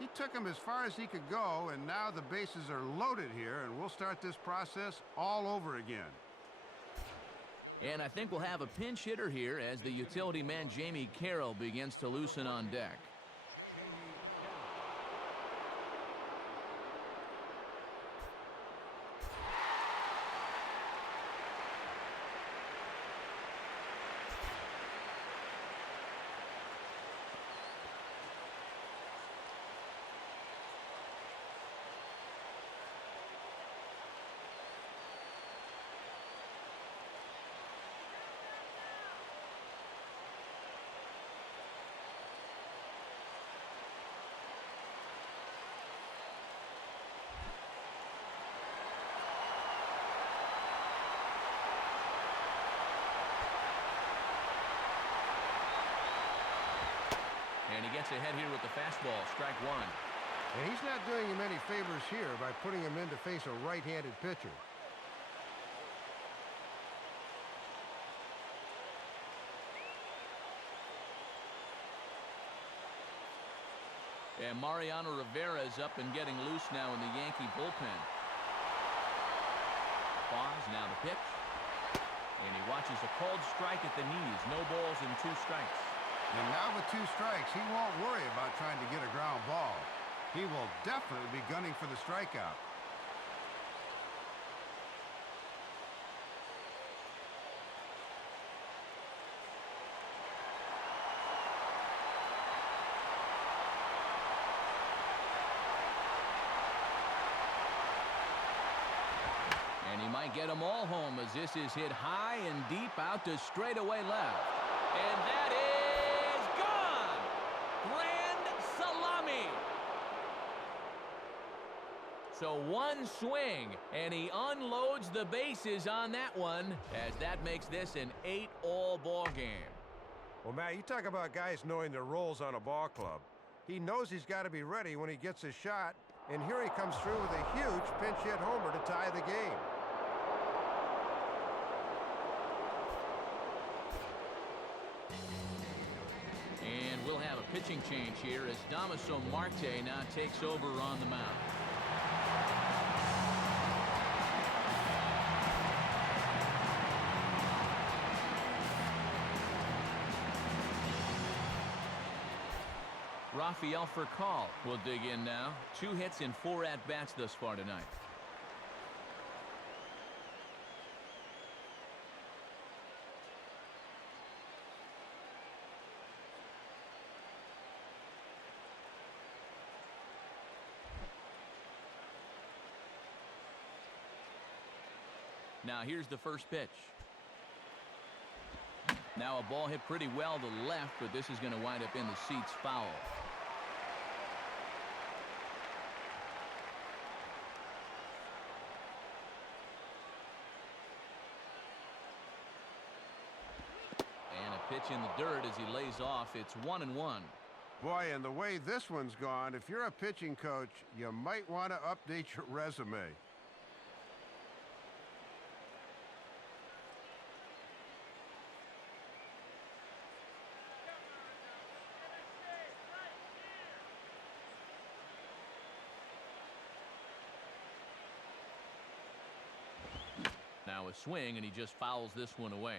He took him as far as he could go, and now the bases are loaded here, and we'll start this process all over again. And I think we'll have a pinch hitter here as the utility man Jamie Carroll begins to loosen on deck. And he gets ahead here with the fastball, strike 1. And he's not doing him any favors here by putting him in to face a right-handed pitcher. And Mariano Rivera is up and getting loose now in the Yankee bullpen. Pause, now the pitch. And he watches a called strike at the knees. No balls and 2 strikes. And now with 2 strikes, he won't worry about trying to get a ground ball. He will definitely be gunning for the strikeout. And he might get them all home as this is hit high and deep out to straightaway left. And that is gone! Grand salami! So one swing, and he unloads the bases on that one, as that makes this an 8-all ball game. Well, Matt, you talk about guys knowing their roles on a ball club. He knows he's got to be ready when he gets his shot, and here he comes through with a huge pinch hit homer to tie the game. And we'll have a pitching change here as Damaso Marte now takes over on the mound. Rafael Furcal will dig in now. 2 hits and 4 at-bats thus far tonight. Now here's the first pitch. Now a ball hit pretty well to the left, but this is going to wind up in the seats foul. And a pitch in the dirt as he lays off. It's 1-1. Boy, and the way this one's gone, if you're a pitching coach, you might want to update your resume. Now a swing, and he just fouls this one away.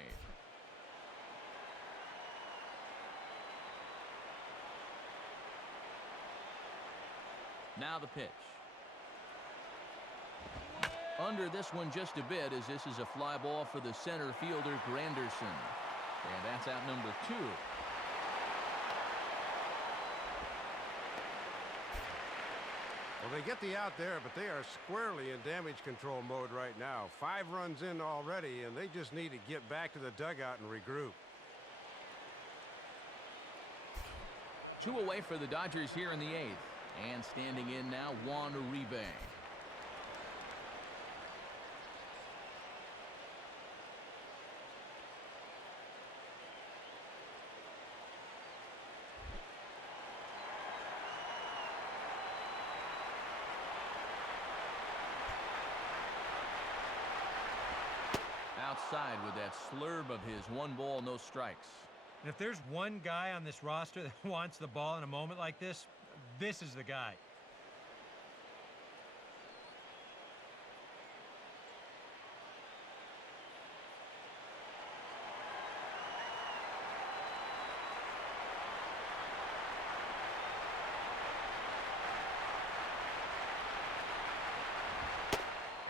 Now the pitch. Under this one just a bit, as this is a fly ball for the center fielder, Granderson. And that's out number 2. Well, they get the out there, but they are squarely in damage control mode right now. 5 runs in already, and they just need to get back to the dugout and regroup. 2 away for the Dodgers here in the 8th. And standing in now, Juan Uribe. Outside with that slurve of his 1 ball, no strikes. And if there's one guy on this roster that wants the ball in a moment like this, this is the guy.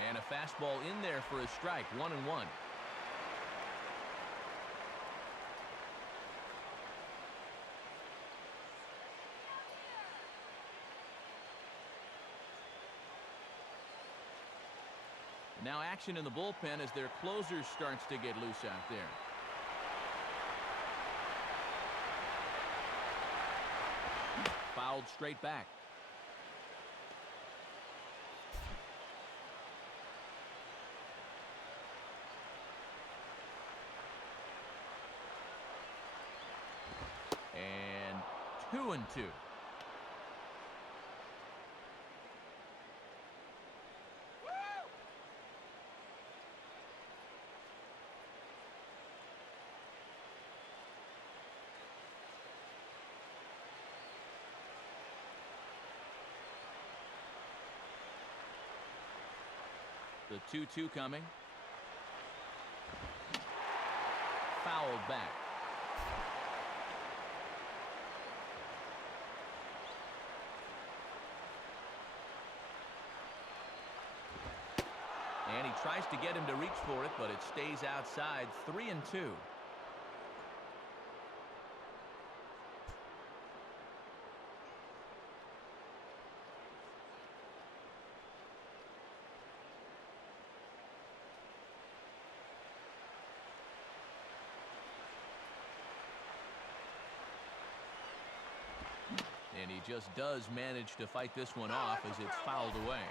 And a fastball in there for a strike, 1-1. Now action in the bullpen as their closer starts to get loose out there. Fouled straight back. And 2-2. The 2-2 coming. Fouled back. And he tries to get him to reach for it, but it stays outside. 3-2. And he just does manage to fight this one off as it's fouled away.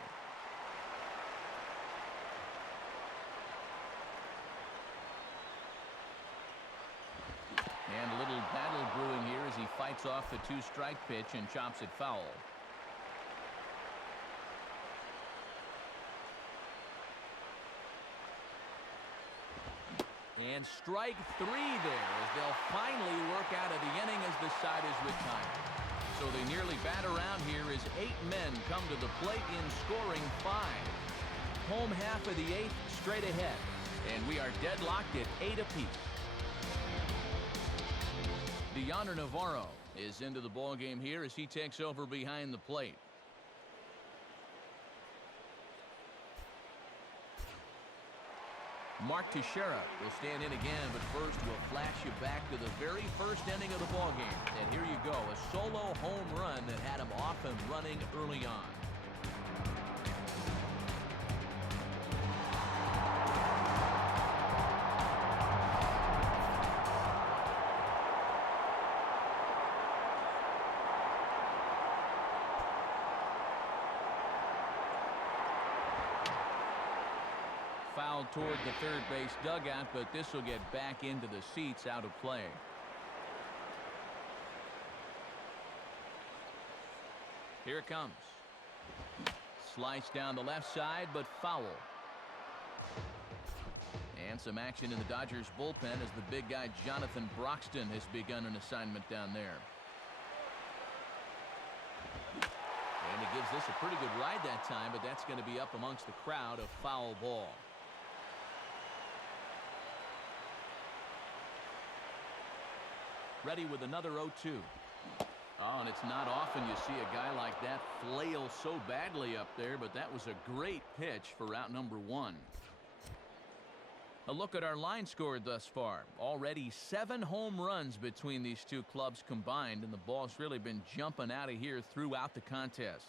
fights off the 2-strike pitch and chops it foul. And strike 3 there as they'll finally work out of the inning as the side is retired. So they nearly bat around here as 8 men come to the plate in scoring 5. Home half of the 8th straight ahead, and we are deadlocked at 8 apiece. Deonder Navarro is into the ballgame here as he takes over behind the plate. Mark Teixeira will stand in again, but first we'll flash you back to the very first inning of the ballgame. And here you go, a solo home run that had him off and running early on. Foul toward the third base dugout, but this will get back into the seats out of play. Here it comes. Slice down the left side, but foul. And some action in the Dodgers bullpen as the big guy Jonathan Broxton has begun an assignment down there. And it gives this a pretty good ride that time, but that's going to be up amongst the crowd, a foul ball. Ready with another 0-2. Oh, and it's not often you see a guy like that flail so badly up there, but that was a great pitch for out number 1. A look at our line score thus far. Already 7 home runs between these two clubs combined, and the ball's really been jumping out of here throughout the contest.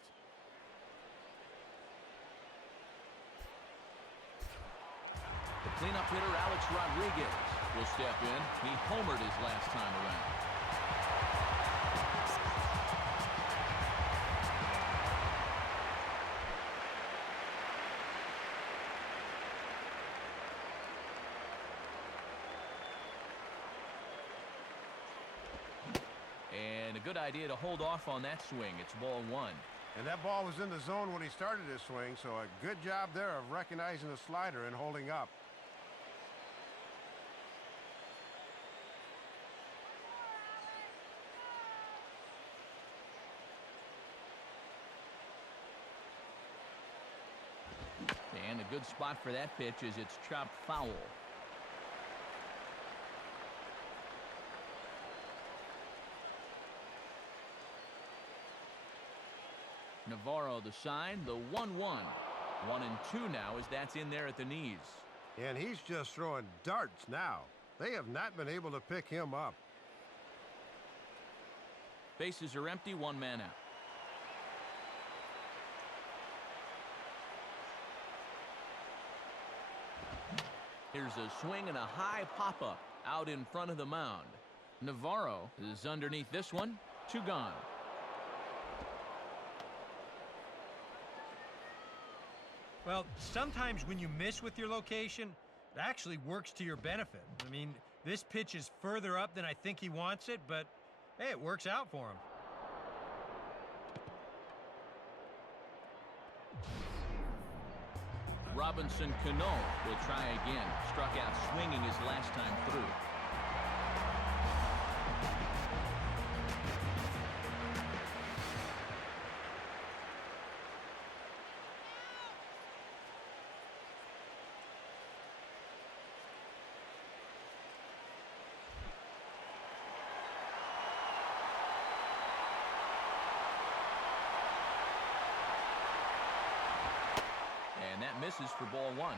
The cleanup hitter, Alex Rodriguez, will step in. He homered his last time around. And a good idea to hold off on that swing. It's ball 1. And that ball was in the zone when he started his swing, so a good job there of recognizing the slider and holding up. And a good spot for that pitch as it's chopped foul. Navarro the sign, the 1-1. 1-2 now as that's in there at the knees. And he's just throwing darts now. They have not been able to pick him up. Bases are empty, 1 man out. Here's a swing and a high pop-up out in front of the mound. Navarro is underneath this one. 2 gone. Well, sometimes when you miss with your location, it actually works to your benefit. I mean, this pitch is further up than I think he wants it, but hey, it works out for him. Robinson Cano will try again. Struck out swinging his last time through. And that misses for ball 1.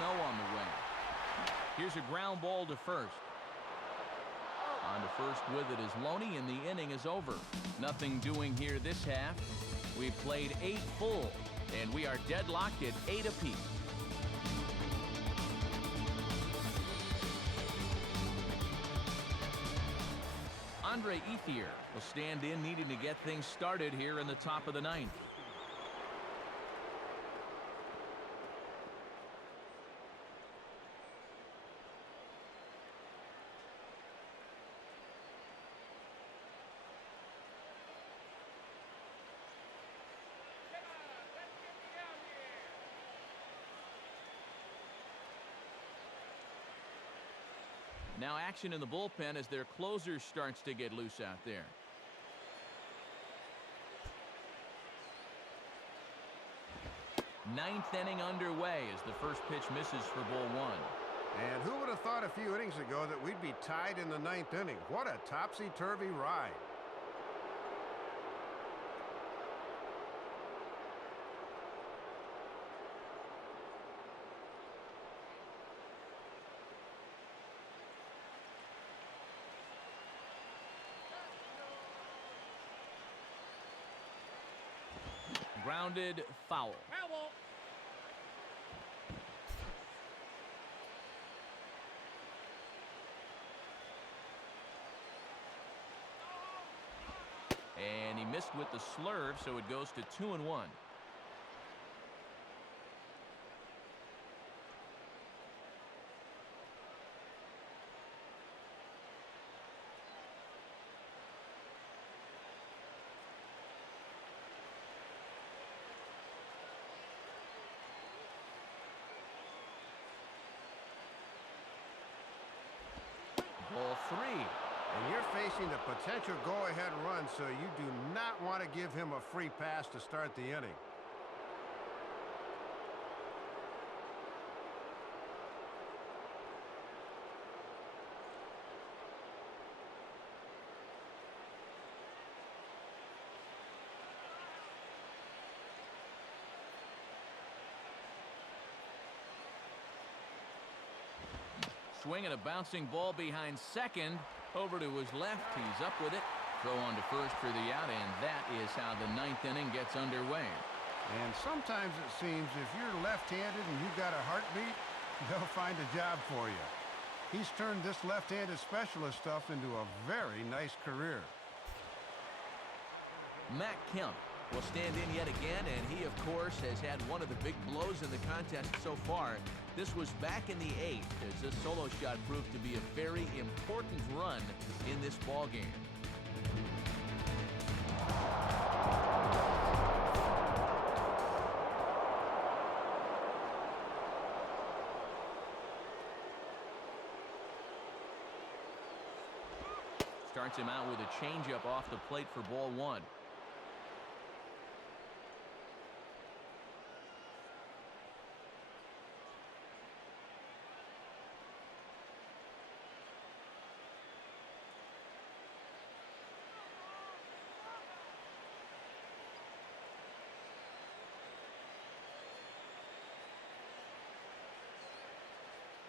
On the way. Here's a ground ball to first. On to first with it is Loney, and the inning is over. Nothing doing here this half. We've played 8 full, and we are deadlocked at 8 apiece. Andre Ethier will stand in, needing to get things started here in the top of the 9th. Now action in the bullpen as their closer starts to get loose out there. Ninth inning underway as the first pitch misses for ball 1. And who would have thought a few innings ago that we'd be tied in the 9th inning? What a topsy-turvy ride. Grounded foul. And he missed with the slurve, so it goes to 2-1. Ball 3. And you're facing the potential go-ahead run, so you do not want to give him a free pass to start the inning. Swinging a bouncing ball behind second. Over to his left. He's up with it. Throw on to first for the out, and that is how the 9th inning gets underway. And sometimes it seems if you're left-handed and you've got a heartbeat, they'll find a job for you. He's turned this left-handed specialist stuff into a very nice career. Matt Kemp will stand in yet again, and he, of course, has had one of the big blows in the contest so far. This was back in the 8th, as this solo shot proved to be a very important run in this ball game. Starts him out with a changeup off the plate for ball 1.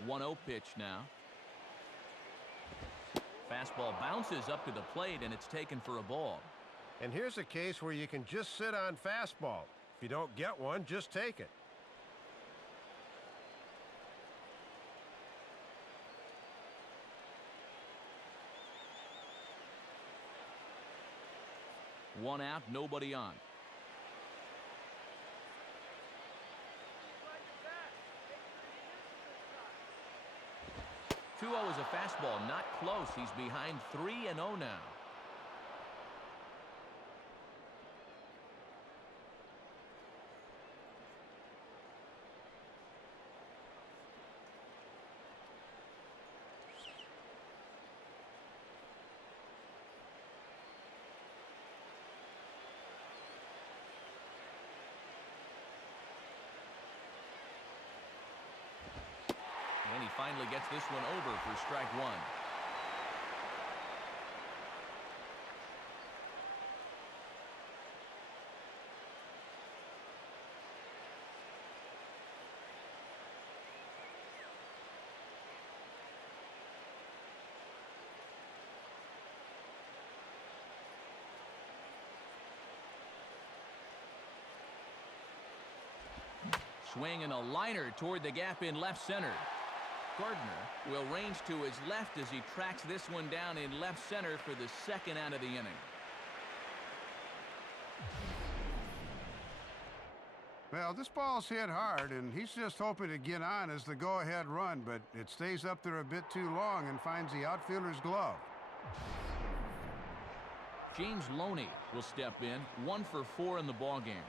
One-0 pitch now. Fastball bounces up to the plate, and it's taken for a ball. And here's a case where you can just sit on fastball. If you don't get one, just take it. One out, nobody on. 2-0 is a fastball, not close. He's behind 3-0 now. And he finally gets this one over for strike 1. Swing and a liner toward the gap in left center. Gardner will range to his left as he tracks this one down in left center for the second out of the inning. Well, this ball's hit hard, and he's just hoping to get on as the go-ahead run, but it stays up there a bit too long and finds the outfielder's glove. James Loney will step in, 1 for 4 in the ballgame.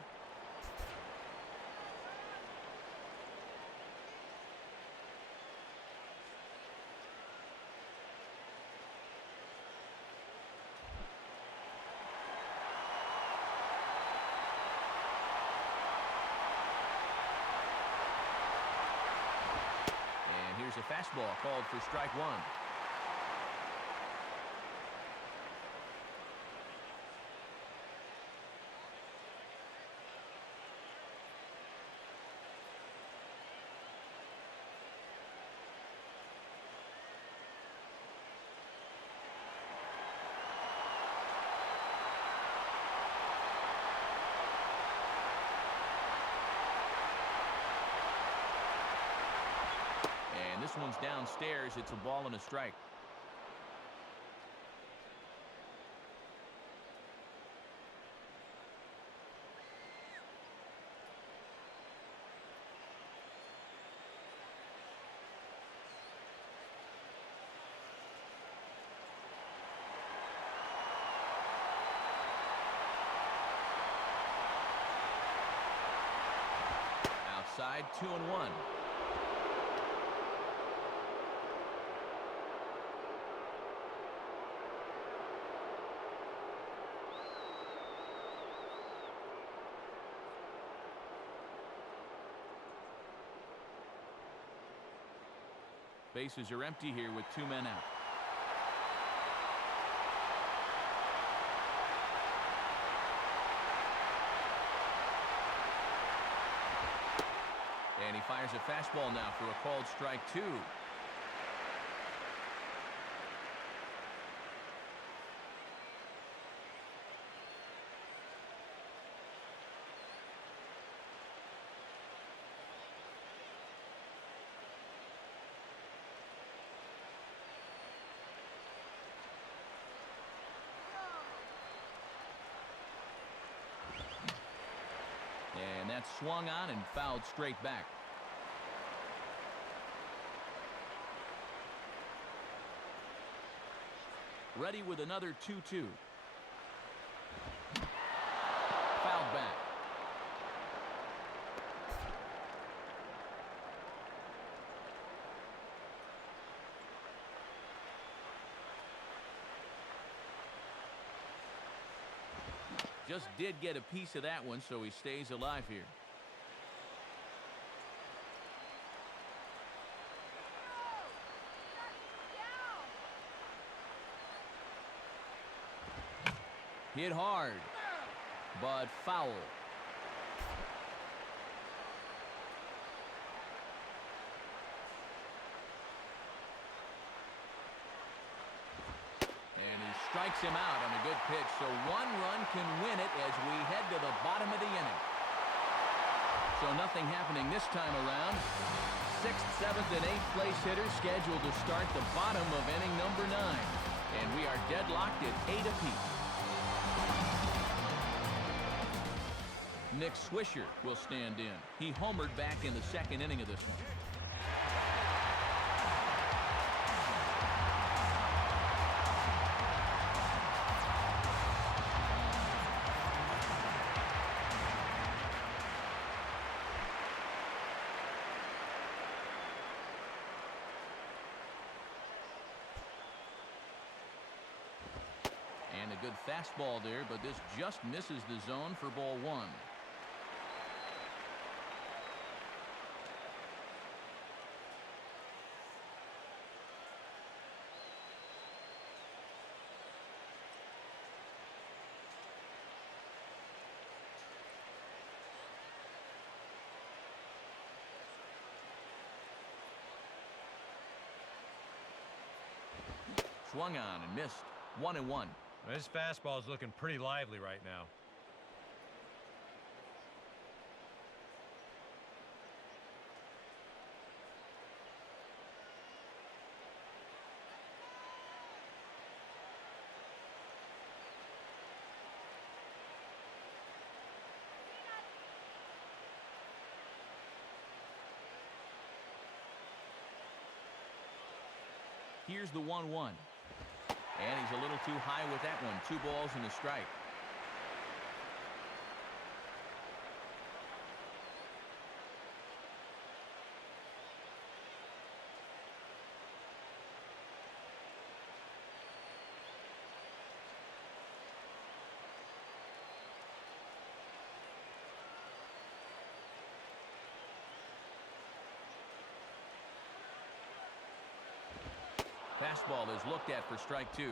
A fastball called for strike 1. This one's downstairs. It's a ball and a strike. Outside, 2-1. Bases are empty here with 2 men out. And he fires a fastball now for a called strike 2. And that's swung on and fouled straight back. Ready with another 2-2. Fouled back. Just did get a piece of that one, so he stays alive here. Hit hard, but foul. And he strikes him out on a good pitch, so 1 run can win it as we head to the bottom of the inning. So nothing happening this time around. 6th, 7th, and 8th place hitters scheduled to start the bottom of inning number 9. And we are deadlocked at 8 apiece. Nick Swisher will stand in. He homered back in the 2nd inning of this one. And a good fastball there, but this just misses the zone for ball 1. Swung on and missed. 1-1. This fastball is looking pretty lively right now. Here's the 1-1. And he's a little too high with that one. 2 balls and a strike. Fastball is looked at for strike 2.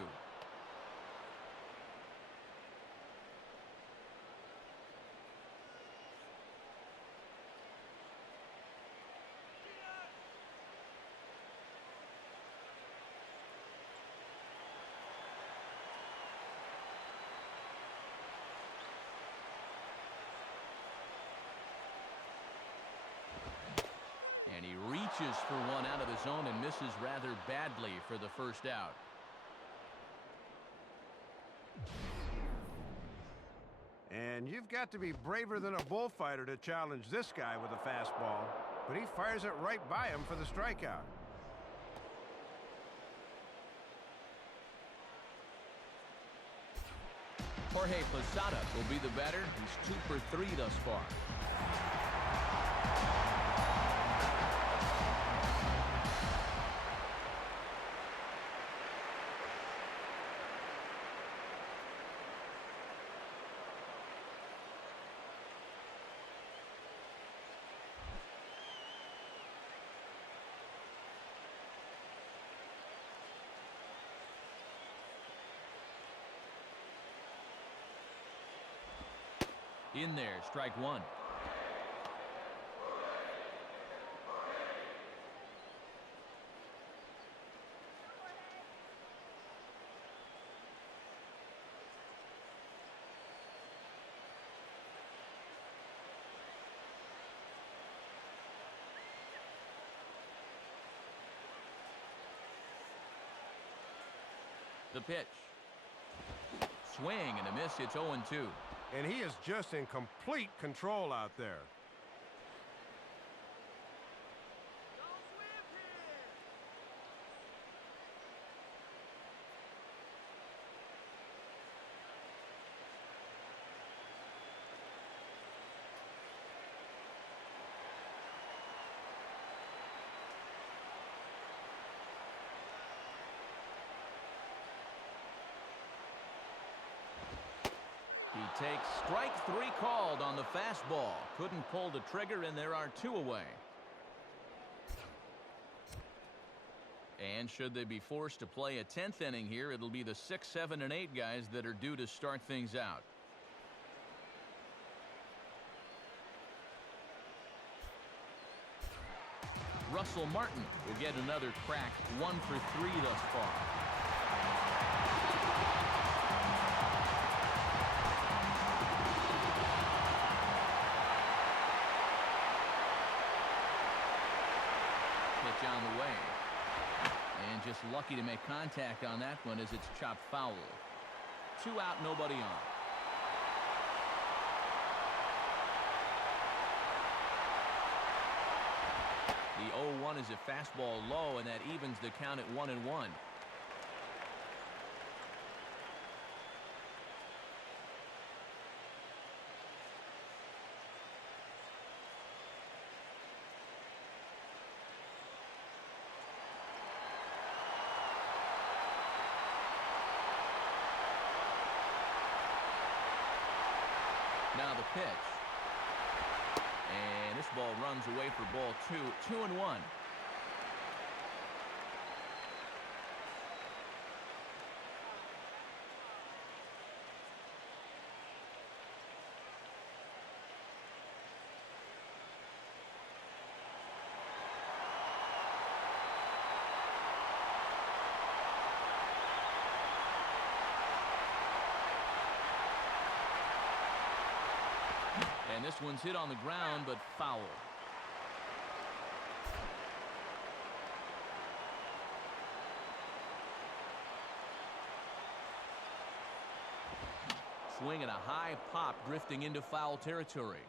And he reaches for one out of the zone and misses rather badly for the first out. And you've got to be braver than a bullfighter to challenge this guy with a fastball. But he fires it right by him for the strikeout. Jorge Posada will be the batter. He's 2 for 3 thus far. In there, strike 1. The pitch. Swing and a miss. It's 0-2. And he is just in complete control out there. He takes strike 3 called on the fastball. Couldn't pull the trigger, and there are 2 away. And should they be forced to play a 10th inning here, it'll be the 6, 7, and 8 guys that are due to start things out. Russell Martin will get another crack. 1 for 3 thus far. Pitch on the way. And just lucky to make contact on that one as it's chopped foul. 2 out, nobody on. The 0-1 is a fastball low, and that evens the count at 1-1. Now the pitch. And this ball runs away for ball 2. 2-1. And this one's hit on the ground, but foul. Swing and a high pop drifting into foul territory.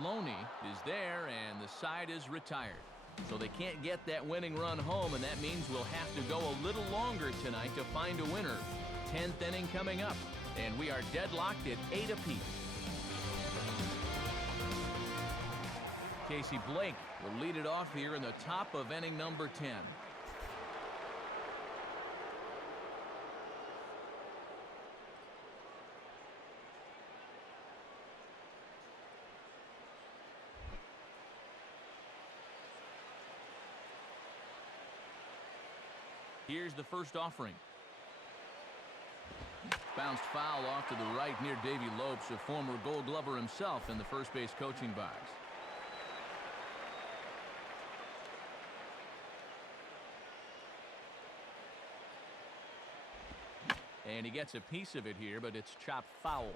Loney is there, and the side is retired. So they can't get that winning run home, and that means we'll have to go a little longer tonight to find a winner. 10th inning coming up, and we are deadlocked at 8 apiece. Casey Blake will lead it off here in the top of inning number 10. Here's the first offering. Bounced foul off to the right near Davey Lopes, a former Gold Glover himself in the first base coaching box. And he gets a piece of it here, but it's chopped foul.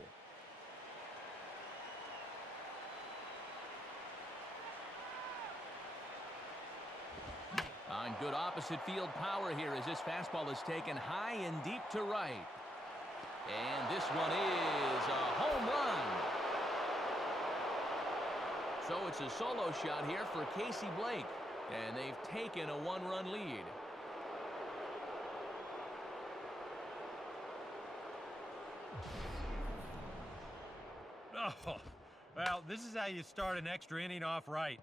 On good opposite field power here as this fastball is taken high and deep to right. And this one is a home run. So it's a solo shot here for Casey Blake. And they've taken a one-run lead. Oh, well, this is how you start an extra inning off right.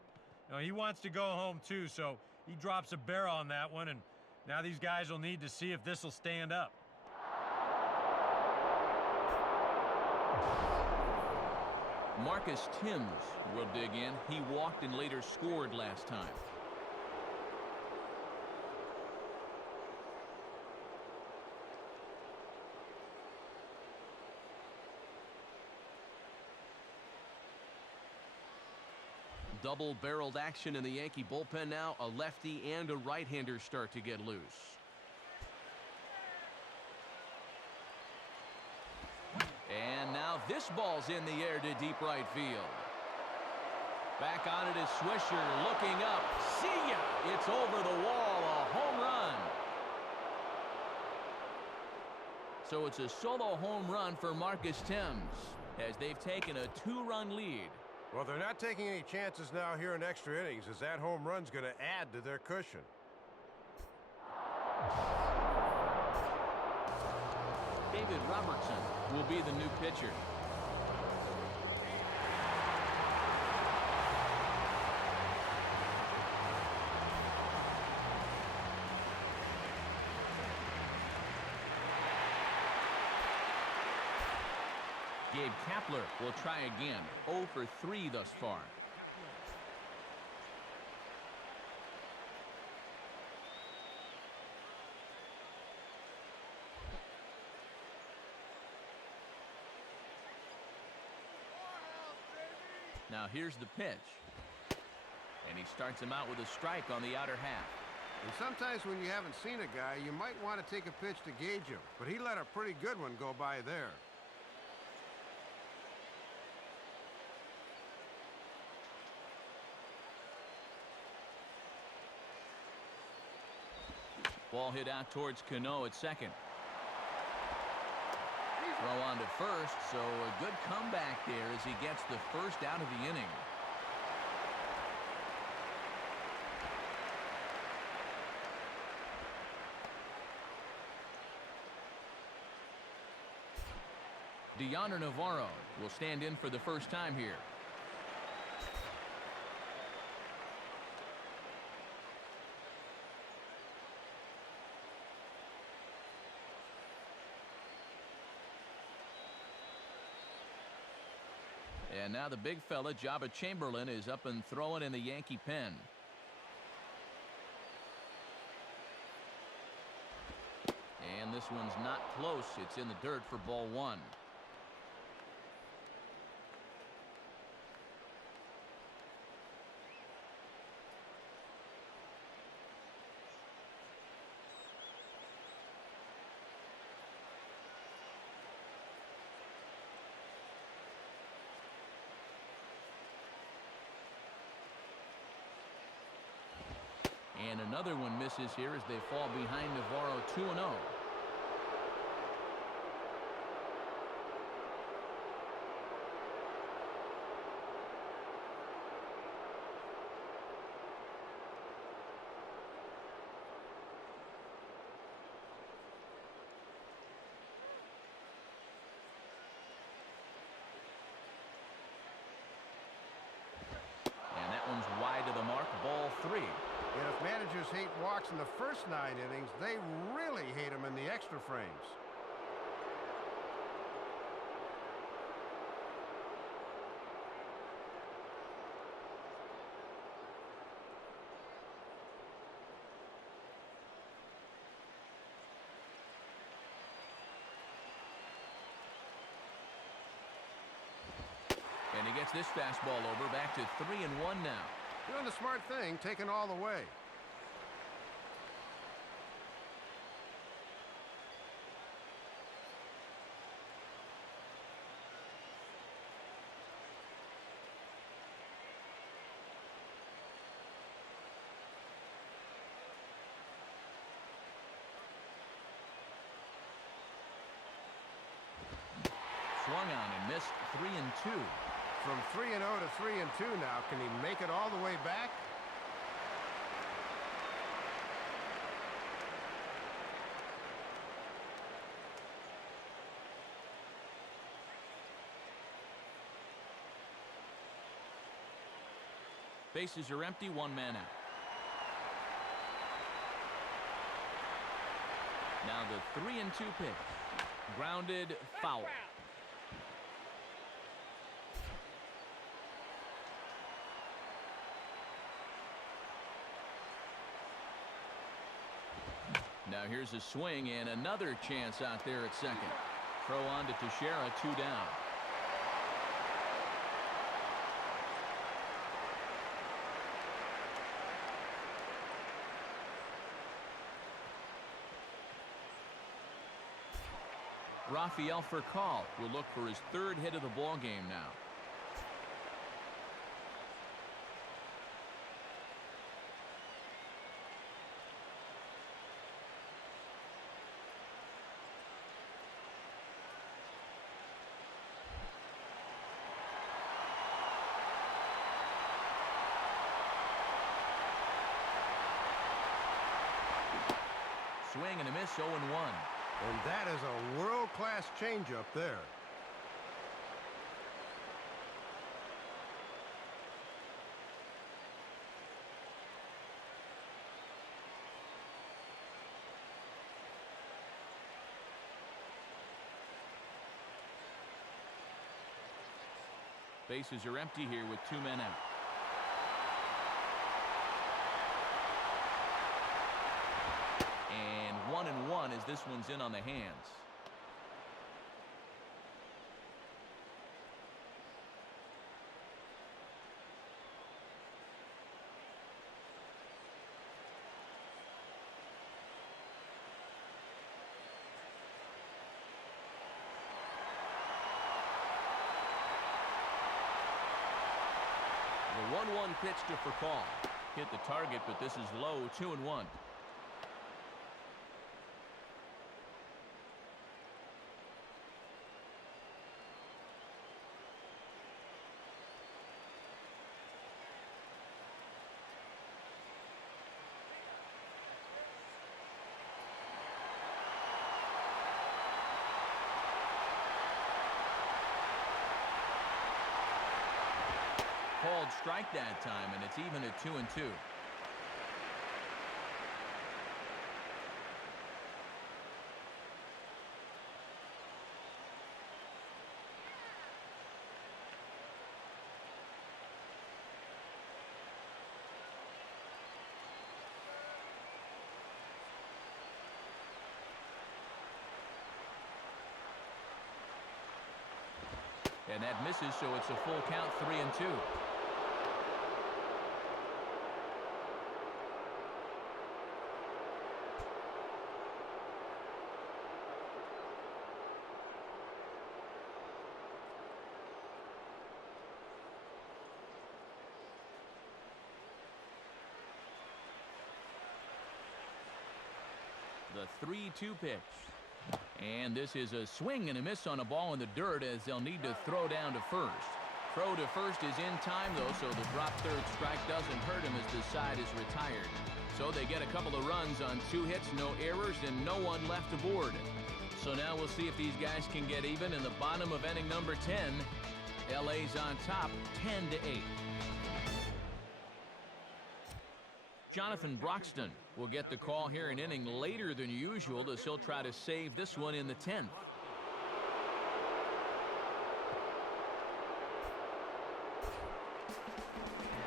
You know, he wants to go home too, so he drops a barrel on that one, and now these guys will need to see if this will stand up. Marcus Timms will dig in. He walked and later scored last time. Double-barreled action in the Yankee bullpen now. A lefty and a right-hander start to get loose. And now this ball's in the air to deep right field. Back on it is Swisher looking up. See ya! It's over the wall. A home run. So it's a solo home run for Marcus Timms as they've taken a two-run lead. Well, they're not taking any chances now here in extra innings, as that home run's going to add to their cushion. David Robertson will be the new pitcher. Gabe Kapler will try again. 0 for 3 thus far. Now here's the pitch. And he starts him out with a strike on the outer half. And sometimes when you haven't seen a guy, you might want to take a pitch to gauge him. But he let a pretty good one go by there. Ball hit out towards Cano at second. Throw on to first, so a good comeback there as he gets the first out of the inning. Deoner Navarro will stand in for the first time here. And now the big fella, Jabba Chamberlain, is up and throwing in the Yankee pen. And this one's not close. It's in the dirt for ball one. And another one misses here as they fall behind Navarro 2-0. 3. And if managers hate walks in the first 9 innings, they really hate them in the extra frames. And he gets this fastball over, back to 3-1 now. Doing the smart thing, taking all the way. Swung on and missed. 3-2. From 3-0 to 3-2 now. Can he make it all the way back? Bases are empty, 1 man out. Now the 3-2 pitch. Grounded, foul. Now here's a swing and another chance out there at second. Throw on to Teixeira, 2 down. Rafael Furcal will look for his 3rd hit of the ball game now. Swing and a miss, 0-1. And that is a world-class changeup there. Bases are empty here with 2 men out. And 1-1 as this one's in on the hands. The 1-1 pitch to Furcal. Hit the target, but this is low, 2-1. Called strike that time, and it's even at 2-2. And that misses, so it's a full count, 3-2. The 3-2 pitch. And this is a swing and a miss on a ball in the dirt as they'll need to throw down to first. Throw to first is in time, though, so the drop third strike doesn't hurt him as the side is retired. So they get a couple of runs on 2 hits, no errors, and no one left aboard. So now we'll see if these guys can get even in the bottom of inning number 10. LA's on top, 10-8. Jonathan Broxton will get the call here, an inning later than usual, as he'll try to save this one in the 10th.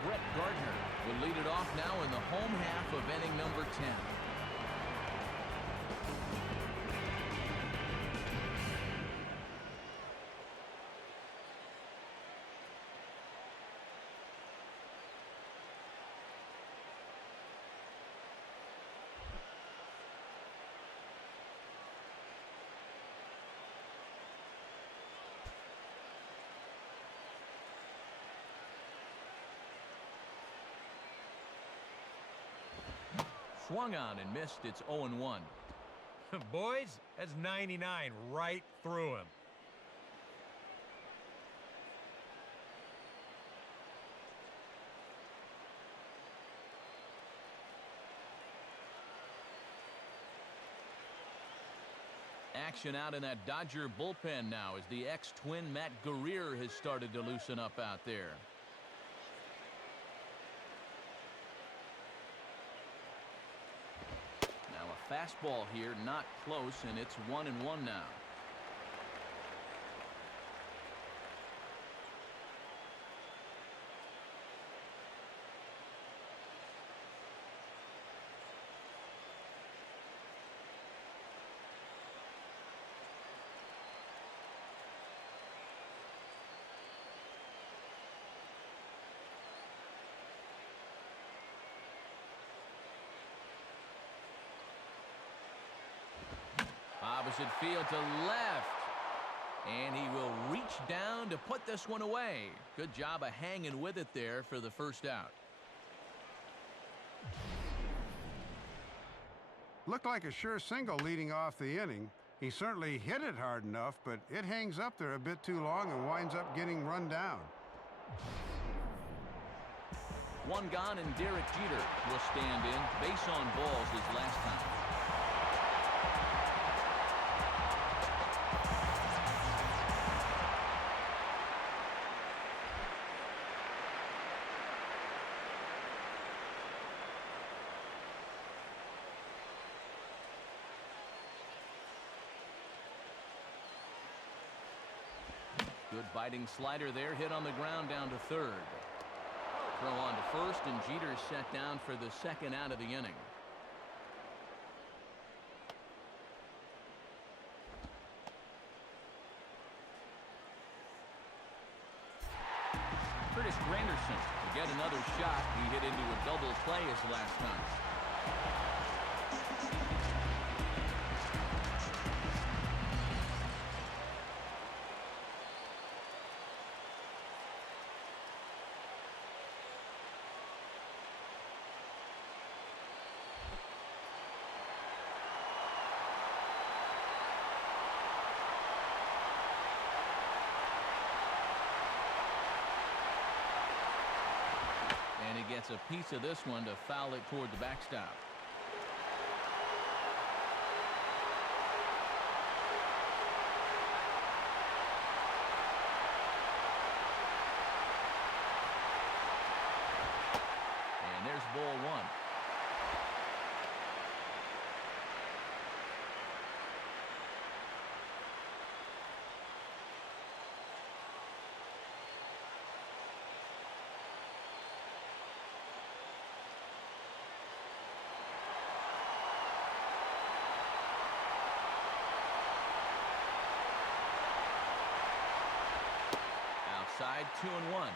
Brett Gardner will lead it off now in the home half of inning number 10. Swung on and missed. It's 0-1. Boys, that's 99 right through him. Action out in that Dodger bullpen now as the ex-Twin Matt Guerrier has started to loosen up out there. Fastball here, not close, and it's 1-1 now. Opposite field to left. And he will reach down to put this one away. Good job of hanging with it there for the first out. Looked like a sure single leading off the inning. He certainly hit it hard enough, but it hangs up there a bit too long and winds up getting run down. One gone, and Derek Jeter will stand in. Base on balls his last time. Good biting slider there, hit on the ground down to third. Throw on to first, and Jeter's set down for the second out of the inning. Curtis Granderson to get another shot. He hit into a double play his last time. And he gets a piece of this one to foul it toward the backstop. And there's ball one. Outside, 2-1.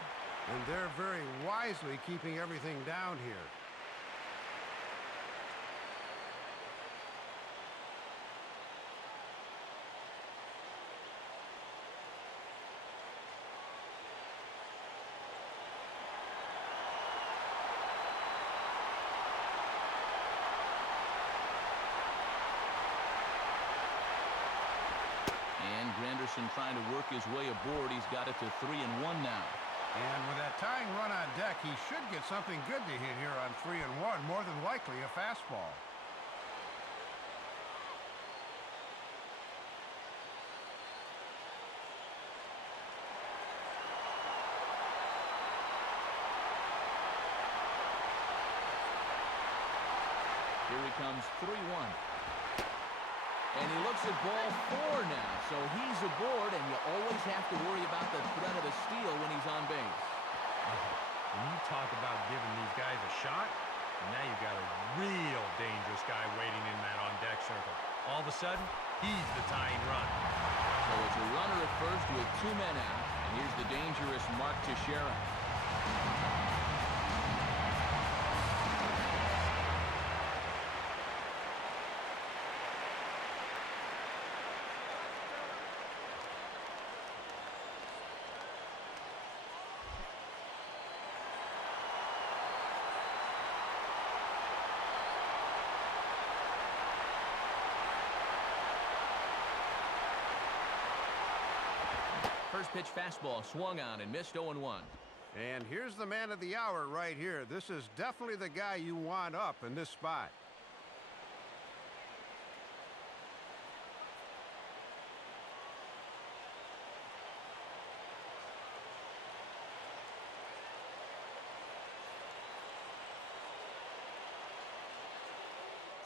And they're very wisely keeping everything down here. Granderson trying to work his way aboard. He's got it to 3-1 now. And with that tying run on deck, he should get something good to hit here on 3-1. More than likely a fastball. Here he comes, 3-1. And he looks at ball 4 now, so he's aboard, and you always have to worry about the threat of a steal when he's on base. When you talk about giving these guys a shot, now you've got a real dangerous guy waiting in that on-deck circle. All of a sudden, he's the tying run. So it's a runner at first with 2 men out, and here's the dangerous Mark Teixeira. First pitch fastball swung on and missed 0-1. And here's the man of the hour right here. This is definitely the guy you want up in this spot.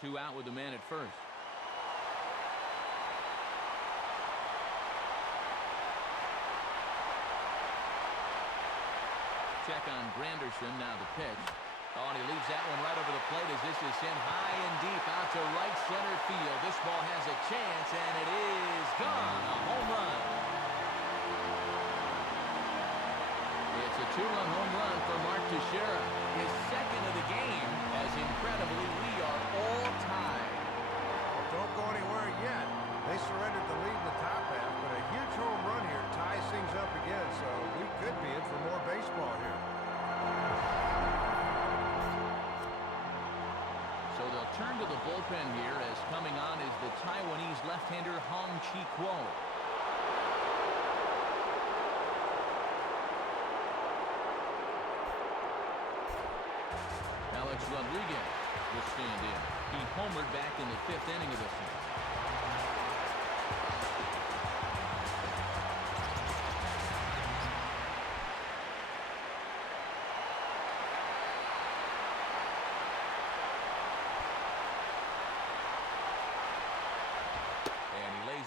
Two out with the man at first. Check on Granderson, now the pitch. Oh, and he leaves that one right over the plate as this is sent high and deep out to right center field. This ball has a chance, and it is gone. A home run. It's a 2-run home run for Mark Teixeira. His second of the game, as incredibly we are all tied. Well, don't go anywhere yet. They surrendered the lead in the top half, but a huge home run here ties things up again, so we could be in for more baseball here. So they'll turn to the bullpen here as coming on is the Taiwanese left-hander Hong Chi-Kuo. Alex Rodriguez will stand in. He homered back in the 5th inning of this one.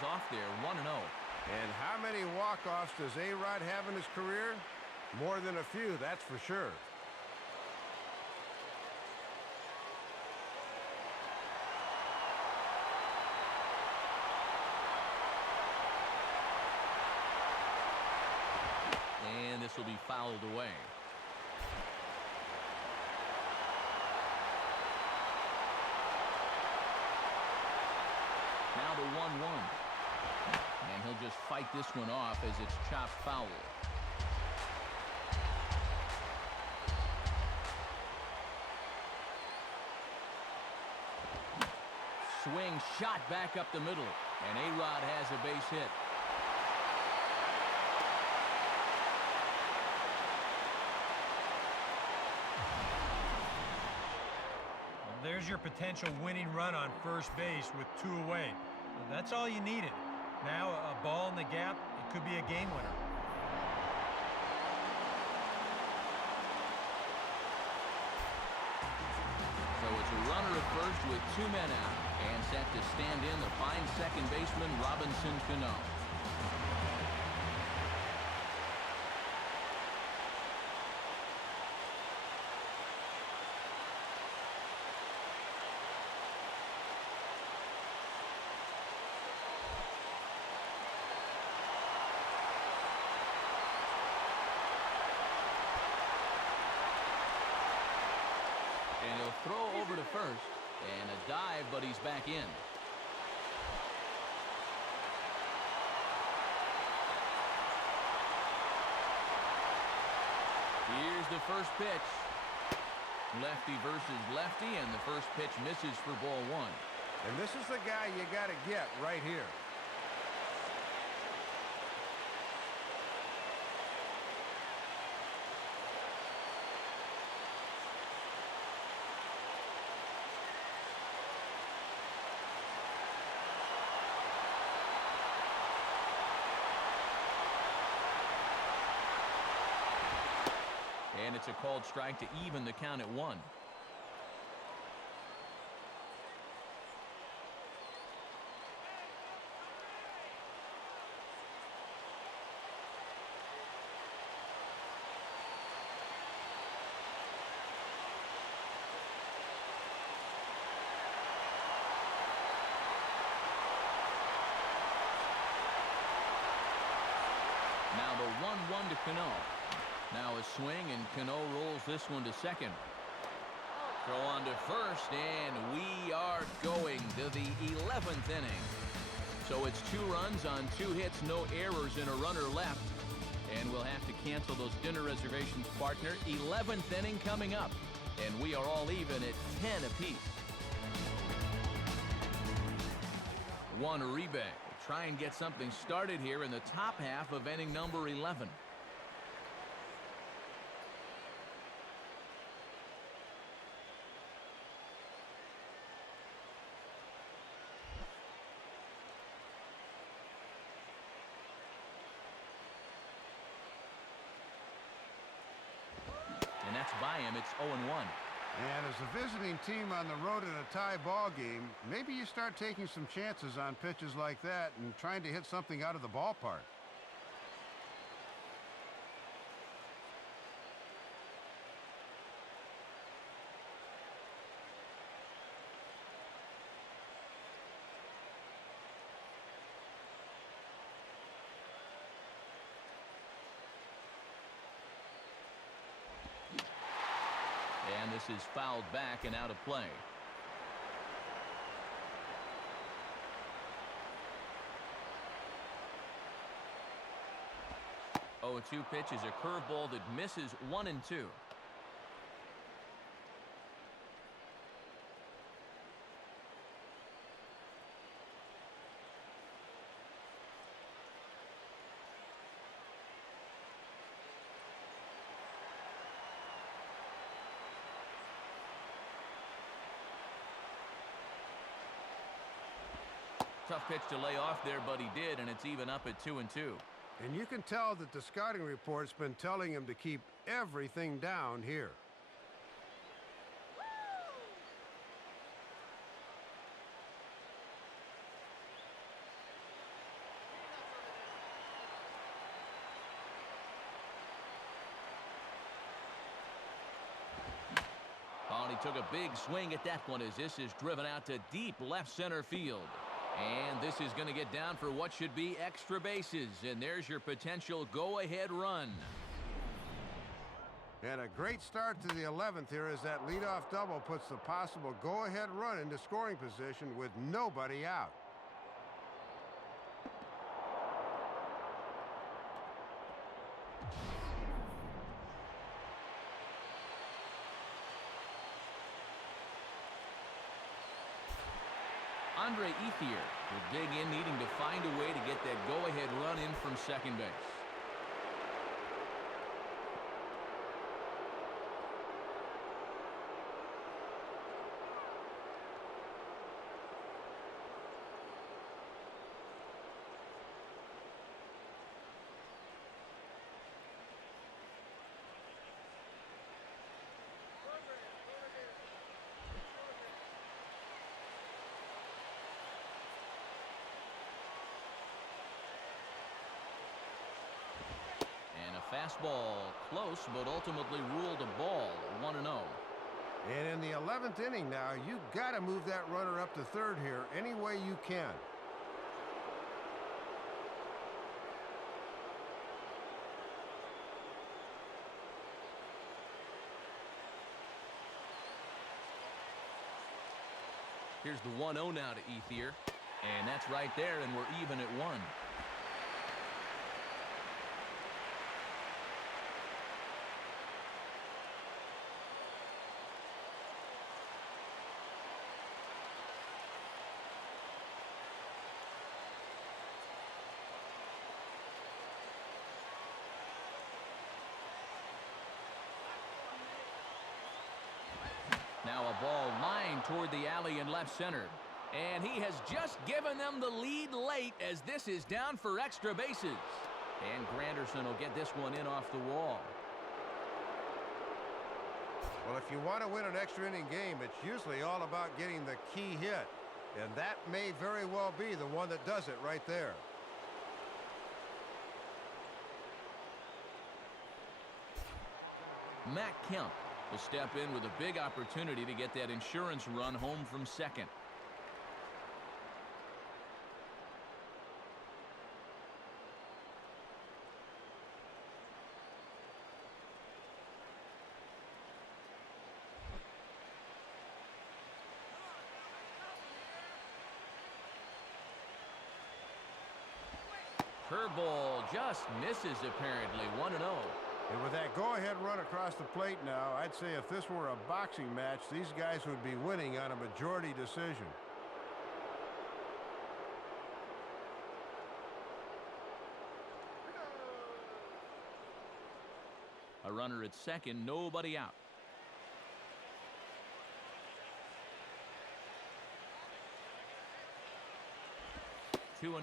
Off there, 1-0. And how many walk-offs does A-Rod have in his career? More than a few, that's for sure. And this will be fouled away. Now the 1-1. And he'll just fight this one off as it's chopped foul. Swing shot back up the middle. And A-Rod has a base hit. Well, there's your potential winning run on first base with 2 away. Well, that's all you needed. Now a ball in the gap, it could be a game winner. So it's a runner at first with 2 men out. And set to stand in the fine second baseman Robinson Cano. And he'll throw over to first. And a dive, but he's back in. Here's the first pitch. Lefty versus lefty, and the first pitch misses for ball 1. And this is the guy you got to get right here. And it's a called strike to even the count at 1. Now the 1-1 to Cano. Now a swing, and Cano rolls this one to second. Throw on to first, and we are going to the 11th inning. So it's 2 runs on 2 hits, no errors, and a runner left. And we'll have to cancel those dinner reservations, partner. 11th inning coming up, and we are all even at 10 apiece. Juan Uribe will try and get something started here in the top half of inning number 11. And that's by him. It's 0-1. And as a visiting team on the road in a tie ball game, maybe you start taking some chances on pitches like that and trying to hit something out of the ballpark. And this is fouled back and out of play. Oh, 2 pitch is a curveball that misses 1-2. Tough pitch to lay off there, but he did, and it's even up at 2-2. And you can tell that the scouting report's been telling him to keep everything down here. Oh, and he took a big swing at that one as this is driven out to deep left center field. And this is going to get down for what should be extra bases. And there's your potential go-ahead run. And a great start to the 11th here as that leadoff double puts the possible go-ahead run into scoring position with nobody out. Andre Ethier will dig in, needing to find a way to get that go-ahead run in from second base. Fastball close, but ultimately ruled a ball, 1-0. And in the 11th inning now, you got to move that runner up to third here any way you can. Here's the 1-0 now to Ethier, and that's right there, and we're even at 1. Now a ball lined toward the alley in left center. And he has just given them the lead late as this is down for extra bases. And Granderson will get this one in off the wall. Well, if you want to win an extra inning game, it's usually all about getting the key hit. And that may very well be the one that does it right there. Matt Kemp will step in with a big opportunity to get that insurance run home from second. Curveball just misses, apparently. 1-0. And with that go-ahead run across the plate now, I'd say if this were a boxing match, these guys would be winning on a majority decision. A runner at second, nobody out. 2-0.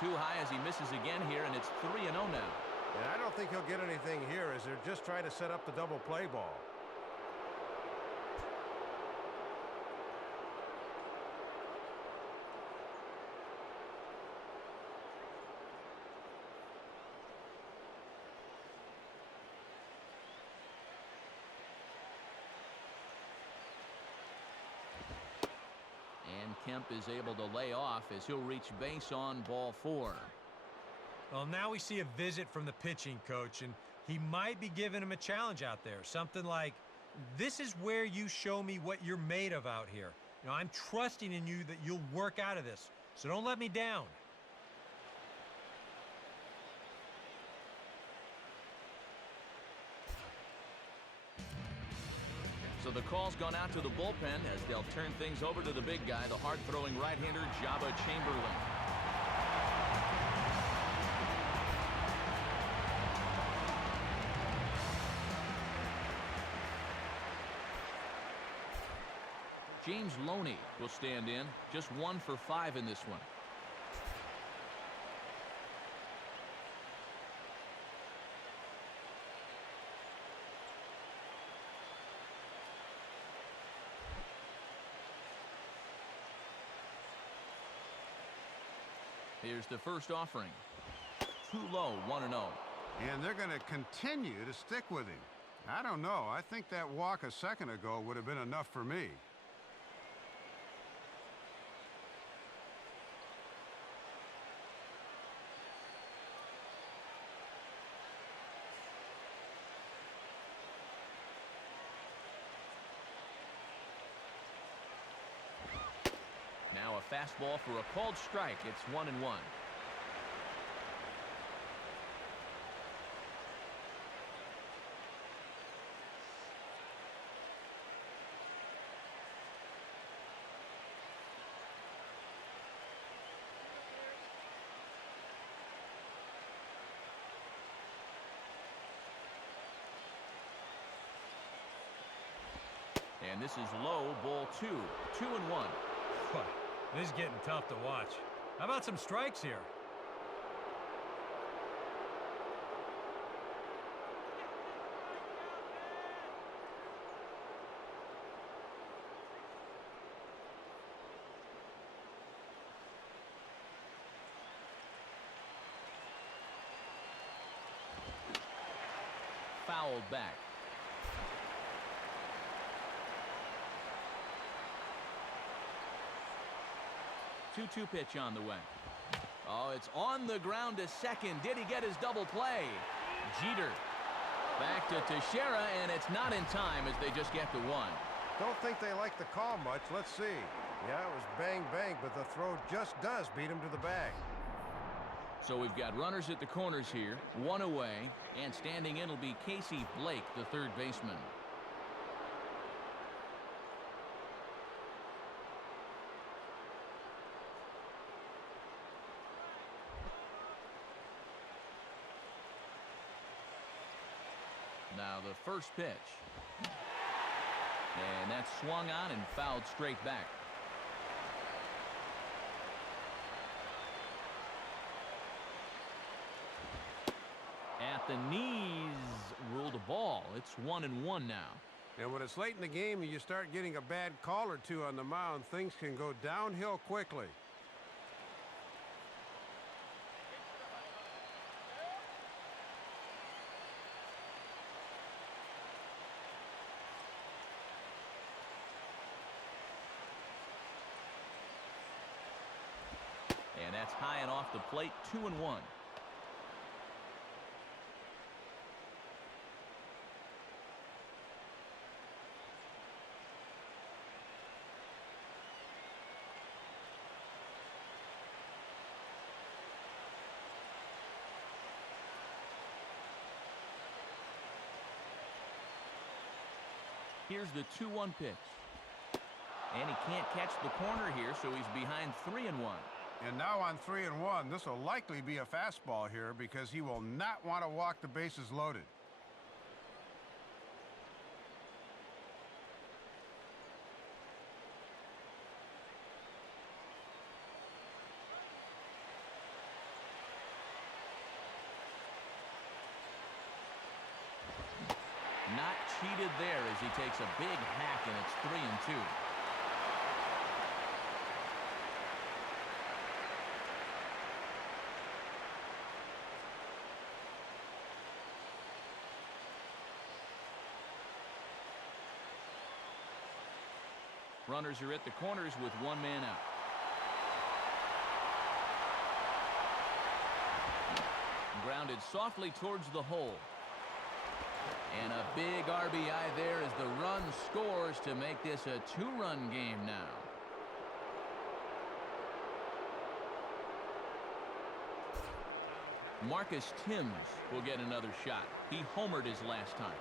Too high as he misses again here, and it's 3-0 now. And I don't think he'll get anything here as they're just trying to set up the double play ball. And Kemp is able to lay off as he'll reach base on ball 4. Well, now we see a visit from the pitching coach, and he might be giving him a challenge out there. Something like, this is where you show me what you're made of out here. You know, I'm trusting in you that you'll work out of this, so don't let me down. So the call's gone out to the bullpen as they'll turn things over to the big guy, the hard-throwing right-hander Jabba Chamberlain. James Loney will stand in, just 1 for 5 in this one. Here's the first offering. Too low, 1-0. And they're going to continue to stick with him. I don't know. I think that walk a second ago would have been enough for me. Now a fastball for a called strike. It's 1-1. And this is low, ball 2. 2-1. This is getting tough to watch. How about some strikes here? Fouled back. Two pitch on the way. Oh, it's on the ground to second. Did he get his double play? Jeter. Back to Teixeira, and it's not in time as they just get to 1. Don't think they like the call much. Let's see. Yeah, it was bang, bang, but the throw just does beat him to the bag. So we've got runners at the corners here, 1 away, and standing in will be Casey Blake, the third baseman. Now the first pitch. And that's swung on and fouled straight back. At the knees, ruled a ball. It's 1-1 now. And when it's late in the game and you start getting a bad call or two on the mound, things can go downhill quickly. That's high and off the plate, 2-1. Here's the 2-1 pitch. And he can't catch the corner here, so he's behind 3-1. And now on 3-1, this will likely be a fastball here because he will not want to walk the bases loaded. Not cheated there as he takes a big hack, and it's 3-2. Runners are at the corners with one man out. Grounded softly towards the hole. And a big RBI there as the run scores to make this a two-run game now. Marcus Timms will get another shot. He homered his last time.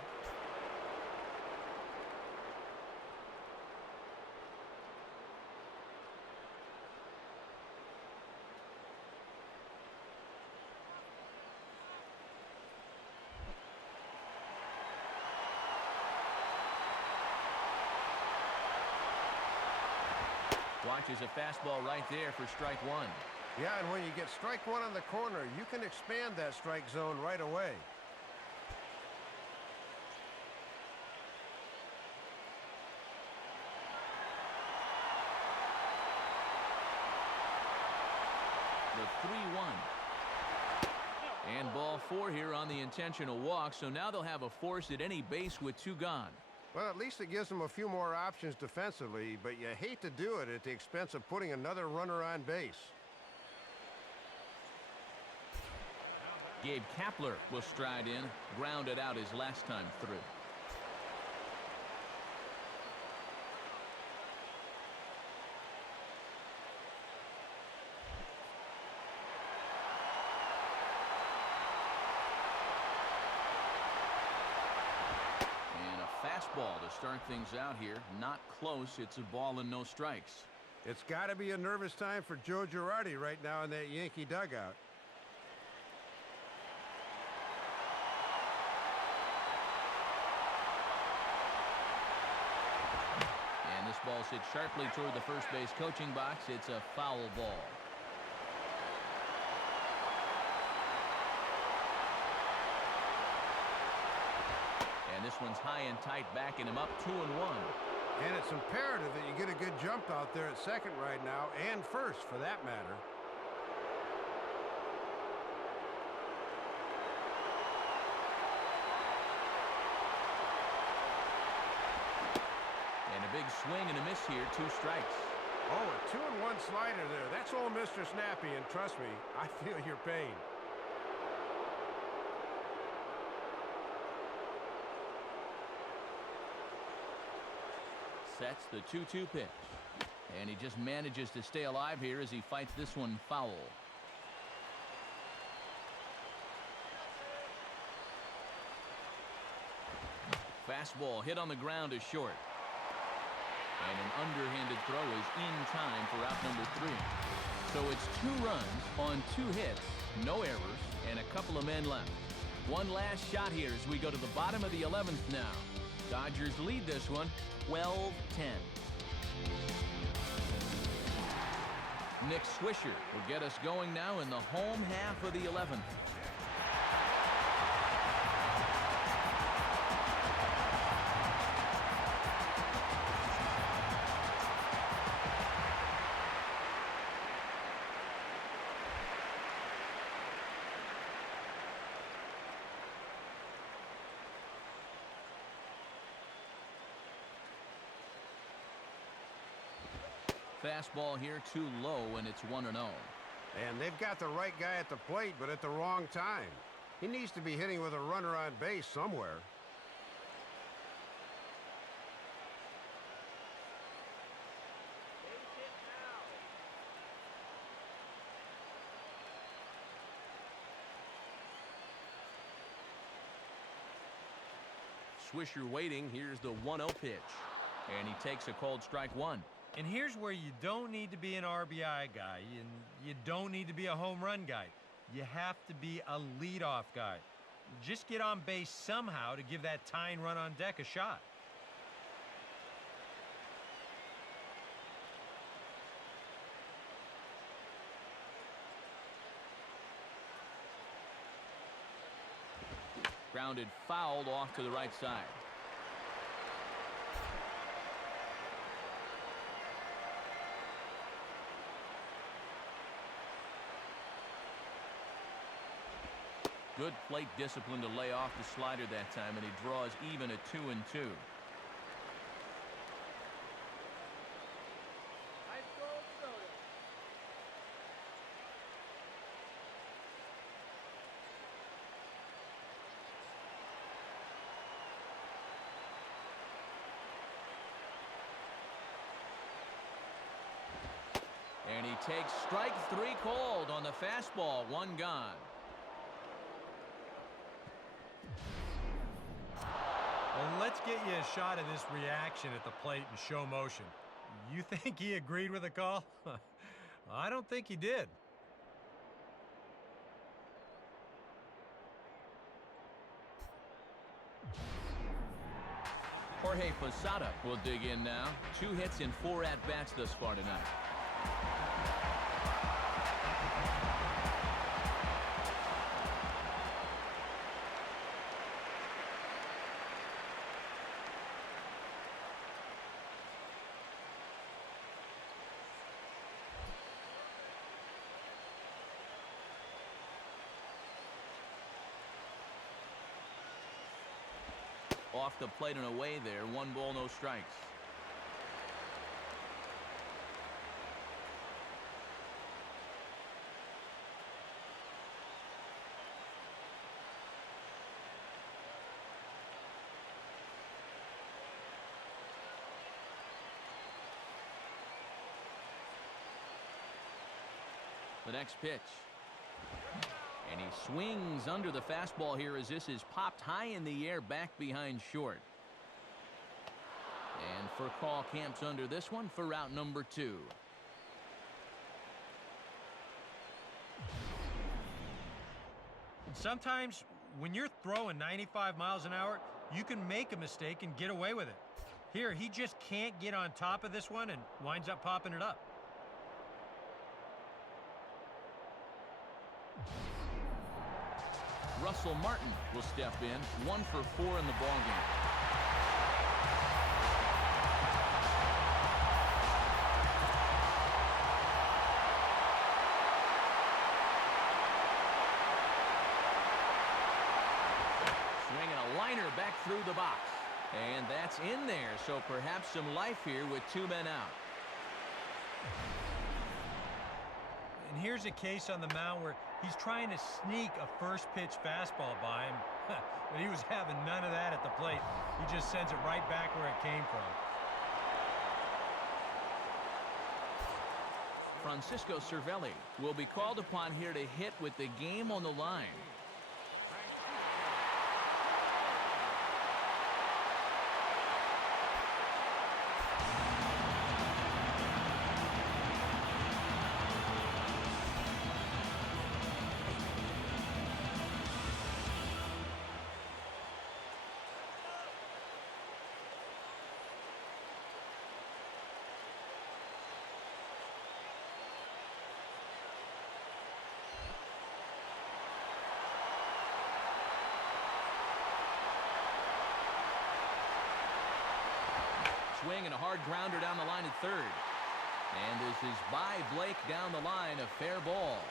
Watches a fastball right there for strike one. Yeah, and when you get strike one on the corner, you can expand that strike zone right away. The 3-1. And ball four here on the intentional walk, so now they'll have a force at any base with two gone. Well, at least it gives them a few more options defensively, but you hate to do it at the expense of putting another runner on base. Gabe Kapler will stride in, grounded out his last time through. Fastball to start things out here. Not close. It's a ball and no strikes. It's got to be a nervous time for Joe Girardi right now in that Yankee dugout. And this ball's hit sharply toward the first base coaching box. It's a foul ball. And this one's high and tight, backing him up 2-1. And it's imperative that you get a good jump out there at second right now, and first for that matter. And a big swing and a miss here, 2 strikes. Oh, a 2-1 slider there. That's old Mr. Snappy, and trust me, I feel your pain. Sets the 2-2 pitch. And he just manages to stay alive here as he fights this one foul. Fastball hit on the ground is short. And an underhanded throw is in time for out number 3. So it's 2 runs on 2 hits, no errors, and a couple of men left. One last shot here as we go to the bottom of the 11th now. Dodgers lead this one 12-10. Nick Swisher will get us going now in the home half of the 11th. Fastball here too low, and it's 1-0. And they've got the right guy at the plate, but at the wrong time. He needs to be hitting with a runner on base somewhere. Swisher waiting. Here's the 1-0 pitch. And he takes a called strike one. And here's where you don't need to be an RBI guy, and you don't need to be a home run guy. You have to be a leadoff guy. Just get on base somehow to give that tying run on deck a shot. Grounded fouled off to the right side. Good plate discipline to lay off the slider that time, and he draws even at 2-2. And he takes strike three called on the fastball. One gone. Well, let's get you a shot of this reaction at the plate in show motion. You think he agreed with the call? I don't think he did. Jorge Posada will dig in now. 2 hits in 4 at-bats thus far tonight. Off the plate and away there. 1 ball, no strikes. The next pitch. And he swings under the fastball here as this is popped high in the air back behind short. And for call camps under this one for route number 2. Sometimes when you're throwing 95 miles an hour, you can make a mistake and get away with it. Here, he just can't get on top of this one and winds up popping it up. Russell Martin will step in. 1 for 4 in the ballgame. Swinging a liner back through the box. And that's in there, so perhaps some life here with 2 men out. And here's a case on the mound where he's trying to sneak a first-pitch fastball by him, but he was having none of that at the plate. He just sends it right back where it came from. Francisco Cervelli will be called upon here to hit with the game on the line. Swing and a hard grounder down the line at third. And this is by Blake down the line, a fair ball.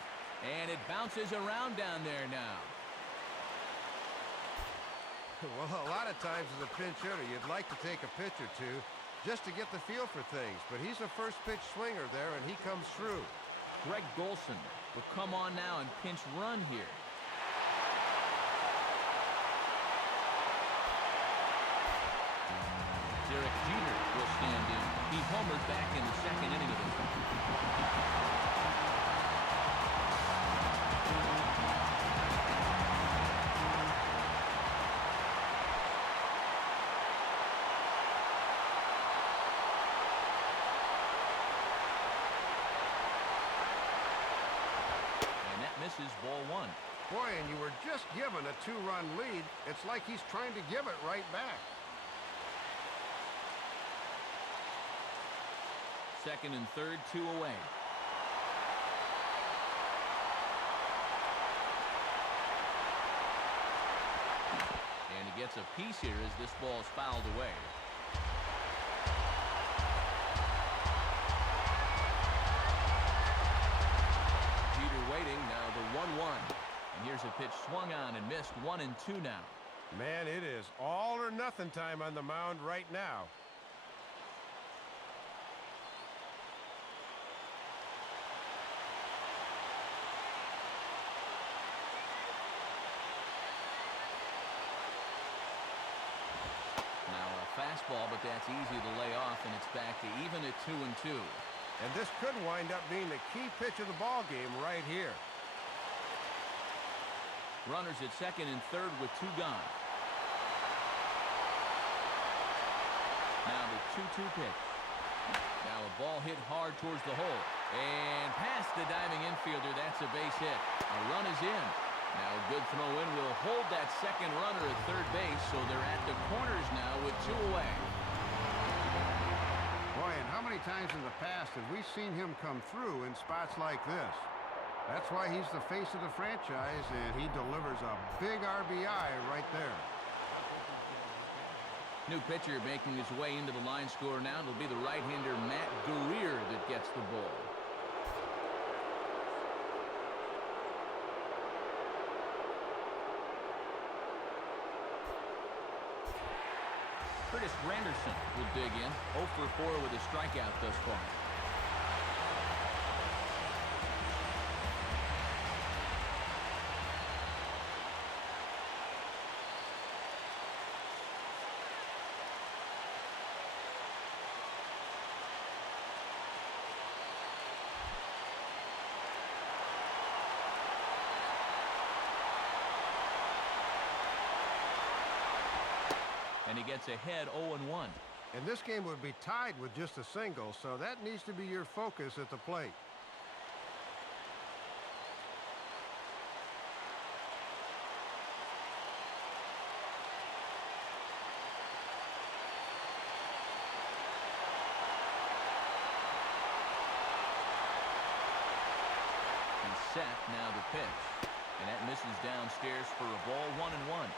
And it bounces around down there now. Well, a lot of times as a pinch hitter, you'd like to take a pitch or two just to get the feel for things. But he's a first pitch swinger there, and he comes through. Greg Golson But come on now and pinch run here. Derek Jeter will stand in. He homered back in the second inning of this one. And that misses ball one. Boy, and you were just given a 2-run lead. It's like he's trying to give it right back. Second and third, 2 away. And he gets a piece here as this ball is fouled away. Jeter waiting, now the 1-1. And here's a pitch swung on and missed. 1-2 now. Man, it is all or nothing time on the mound right now. Fastball, but that's easy to lay off, and it's back to even at 2-2. And this could wind up being the key pitch of the ball game right here. Runners at second and third with 2 gone. Now the 2-2 pitch. Now a ball hit hard towards the hole. And past the diving infielder, that's a base hit. A run is in. Now a good throw in will hold that second runner at third base, so they're at the corners now with 2 away. Boy, and how many times in the past have we seen him come through in spots like this? That's why he's the face of the franchise, and he delivers a big RBI right there. New pitcher making his way into the line score now. It'll be the right-hander Matt Guerrier that gets the ball. Curtis Granderson will dig in. 0 for 4 with a strikeout thus far. And he gets ahead 0-1. And this game would be tied with just a single, so that needs to be your focus at the plate. He's set, now the pitch. And that misses downstairs for a ball, 1-1.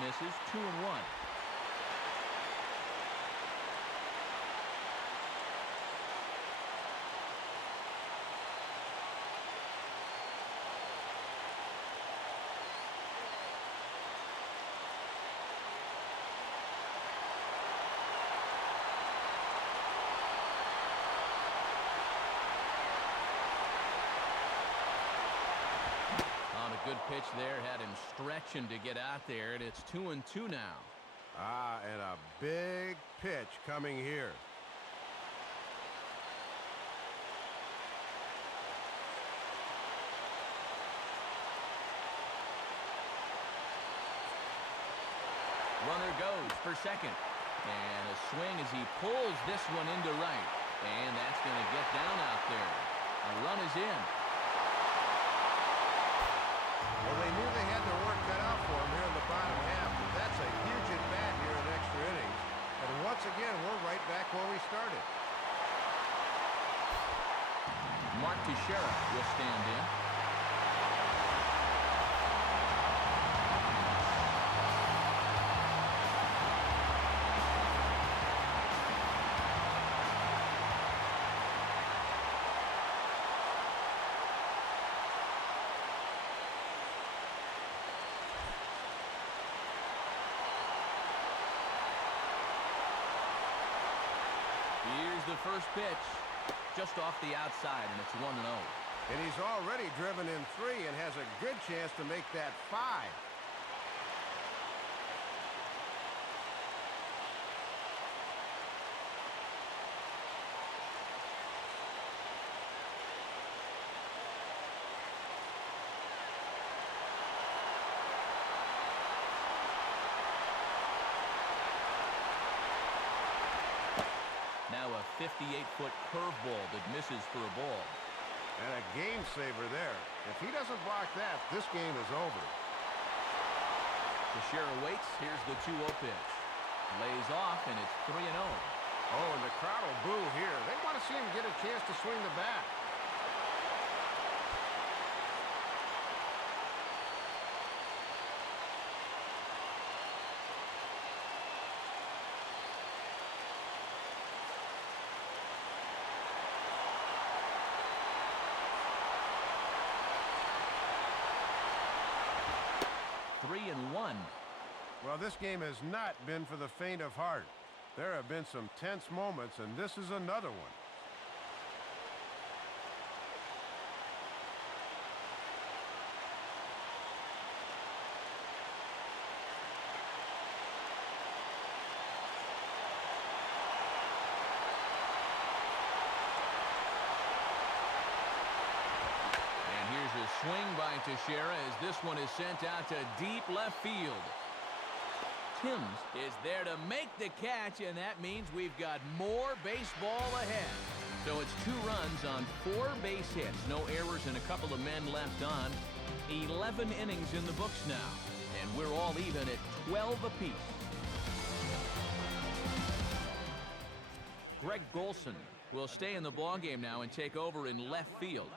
Misses 2-1. Good pitch there, had him stretching to get out there, and it's 2-2 now. And a big pitch coming here. Runner goes for second. And a swing as he pulls this one into right. And that's going to get down out there. A run is in. Well, they knew they had their work cut out for them here in the bottom half, but that's a huge at-bat here in extra innings. And once again, we're right back where we started. Mark Teixeira will stand in. the first pitch. Just off the outside, and it's 1-0. And he's already driven in 3 and has a good chance to make that 5. Now a 58-foot curveball that misses for a ball. And a game saver there. If he doesn't block that, this game is over. Teixeira waits. Here's the 2-0 pitch. Lays off, and it's 3-0. Oh, and the crowd will boo here. They want to see him get a chance to swing the bat. Well, this game has not been for the faint of heart. There have been some tense moments, and this is another one. Swing by Teixeira as this one is sent out to deep left field. Timms is there to make the catch, and that means we've got more baseball ahead. So it's 2 runs on 4 base hits. No errors and a couple of men left on. 11 innings in the books now, and we're all even at 12 apiece. Greg Golson will stay in the ballgame now and take over in left field.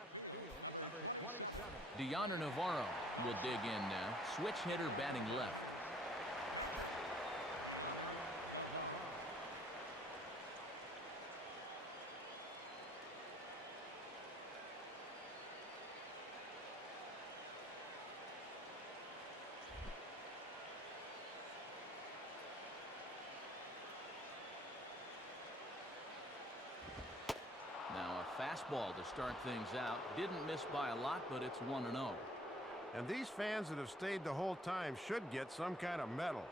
Deoner Navarro will dig in now. Switch hitter batting left. Fastball to start things out. Didn't miss by a lot, but it's 1-0. And these fans that have stayed the whole time should get some kind of medal.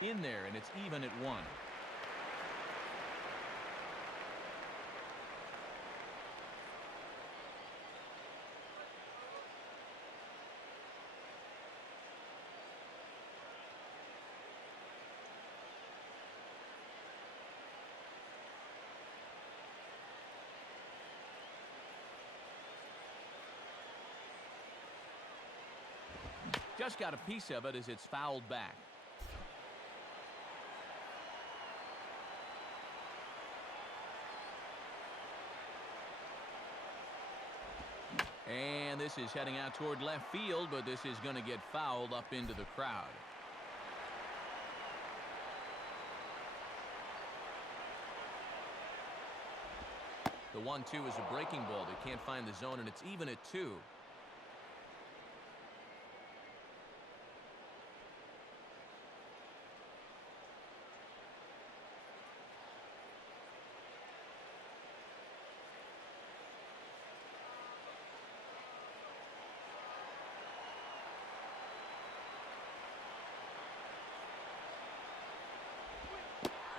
In there, and it's even at 1. Just got a piece of it as it's fouled back. And this is heading out toward left field, but this is going to get fouled up into the crowd. The 1-2 is a breaking ball. They can't find the zone, and it's even at 2.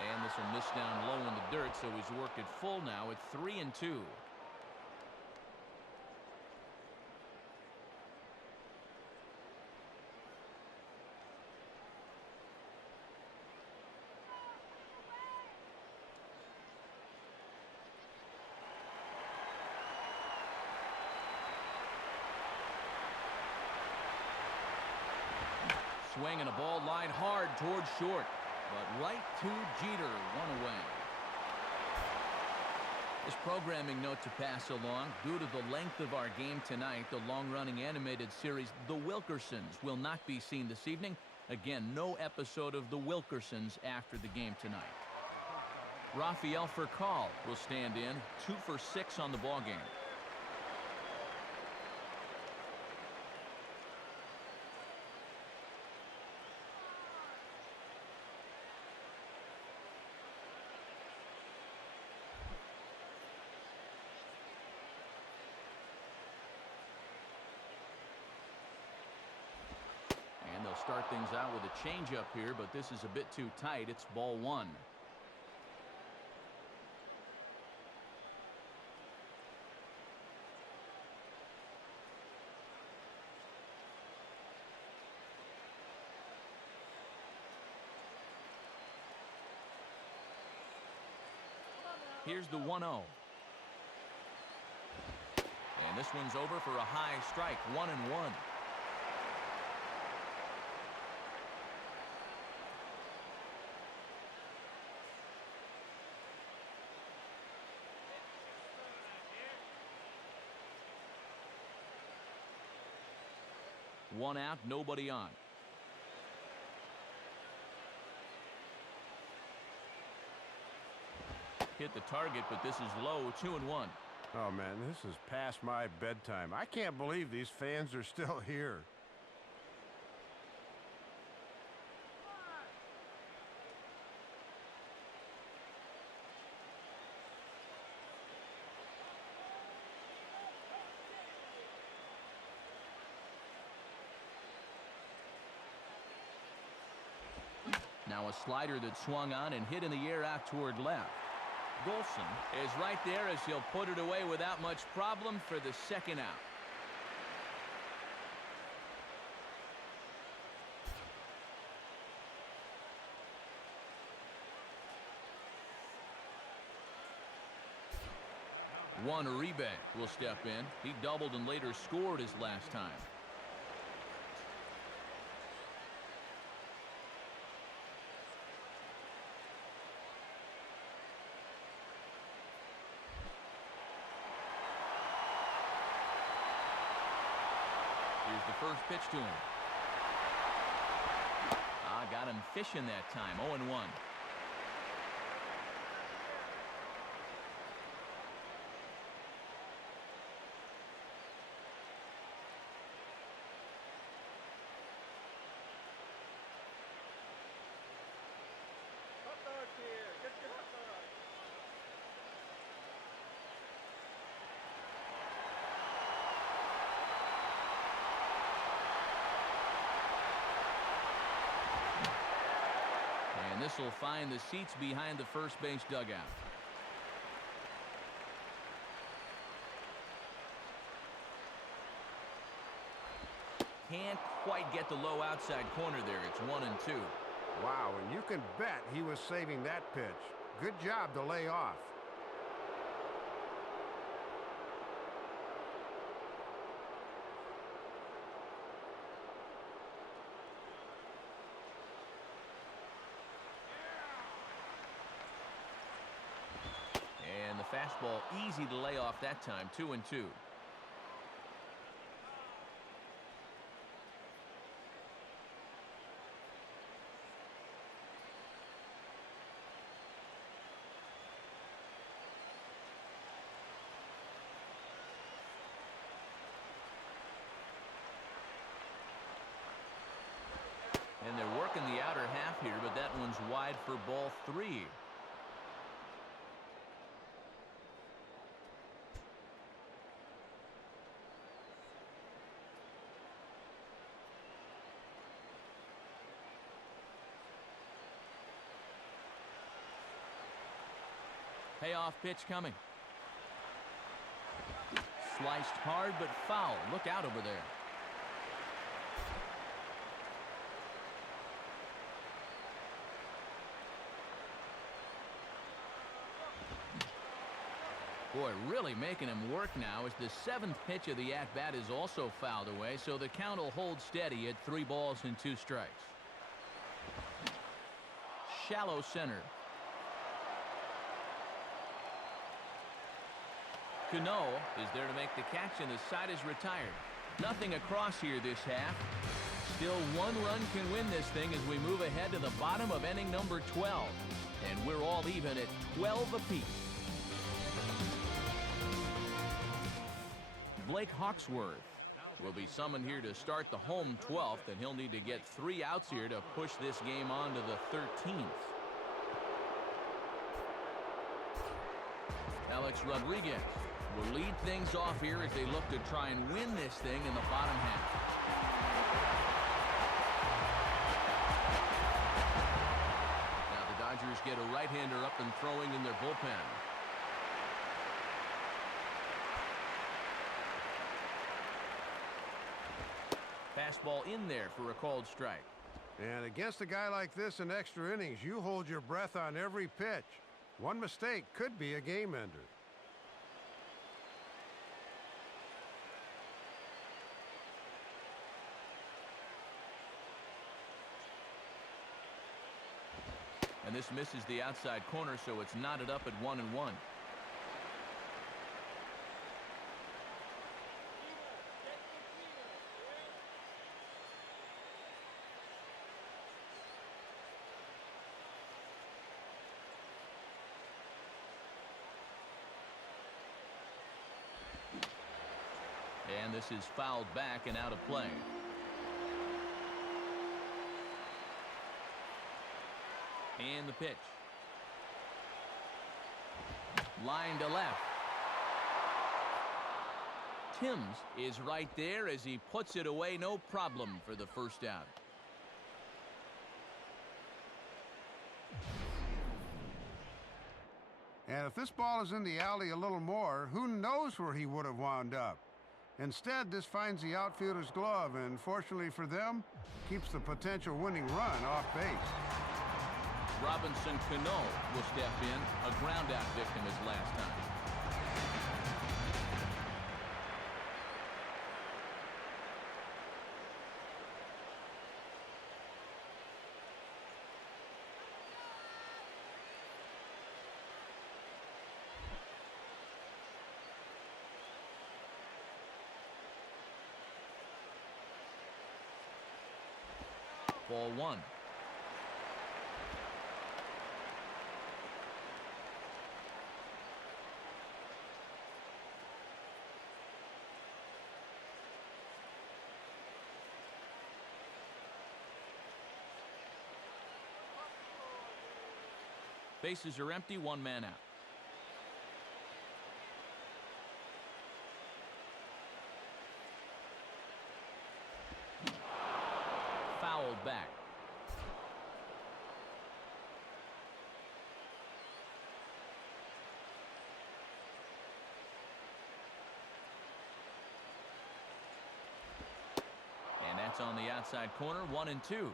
And this will miss down low in the dirt, so he's worked it full now at 3-2. Swing and a ball lined hard towards short. But right to Jeter, 1 away. This programming note to pass along. Due to the length of our game tonight, the long-running animated series The Wilkersons will not be seen this evening. Again, no episode of the Wilkersons after the game tonight. Rafael Furcal will stand in, 2 for 6 on the ball game. And they'll start things out with a changeup here, but this is a bit too tight. It's ball 1. Here's the 1-0. And this one's over for a high strike, 1-1. One out, nobody on. Hit the target, but this is low, 2-1. Oh, man, this is past my bedtime. I can't believe these fans are still here. Now a slider that swung on and hit in the air out toward left. Golson is right there as he'll put it away without much problem for the second out. Juan Uribe will step in. He doubled and later scored his last time. Here's the first pitch to him. Got him fishing that time, 0-1. And this will find the seats behind the first base dugout. Can't quite get the low outside corner there. It's 1-2. Wow, and you can bet he was saving that pitch. Good job to lay off. And the fastball easy to lay off that time, 2-2. And they're working the outer half here, but that one's wide for ball 3. Payoff pitch coming. Sliced hard but foul. Look out over there. Boy, really making him work now as the 7th pitch of the at-bat is also fouled away, so the count will hold steady at 3 balls and 2 strikes. Shallow center. Cano is there to make the catch, and the side is retired. Nothing across here this half. Still one run can win this thing as we move ahead to the bottom of inning number 12. And we're all even at 12 apiece. Blake Hawksworth will be summoned here to start the home 12th, and he'll need to get 3 outs here to push this game on to the 13th. Alex Rodriguez will lead things off here as they look to try and win this thing in the bottom half. Now the Dodgers get a right-hander up and throwing in their bullpen. Fastball in there for a called strike. And against a guy like this in extra innings, you hold your breath on every pitch. One mistake could be a game ender. And this misses the outside corner, so it's knotted up at 1-1. And this is fouled back and out of play. And the pitch. Line to left. Timms is right there as he puts it away, no problem for the first out. And if this ball is in the alley a little more, who knows where he would have wound up. Instead, this finds the outfielder's glove, and fortunately for them, keeps the potential winning run off base. Robinson Cano will step in, a ground-out victim as last time. Ball 1. Bases are empty, 1 man out. Fouled back. And that's on the outside corner, 1-2.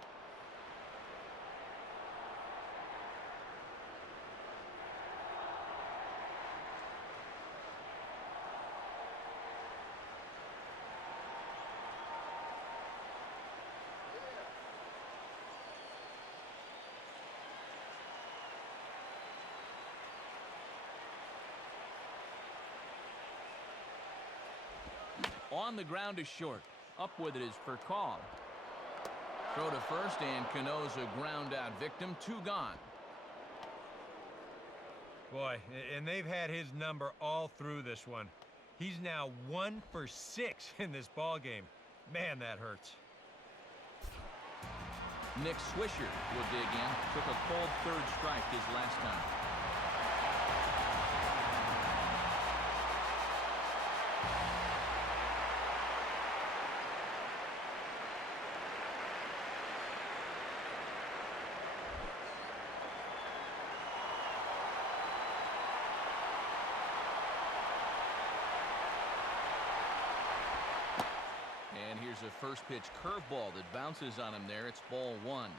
On the ground is short. Up with it is for call. Throw to first, and Cano's a ground-out victim. 2 gone. Boy, and they've had his number all through this one. He's now 1 for 6 in this ball game. Man, that hurts. Nick Swisher will dig in. Took a cold 3rd strike his last time. A first pitch curveball that bounces on him there. It's ball 1.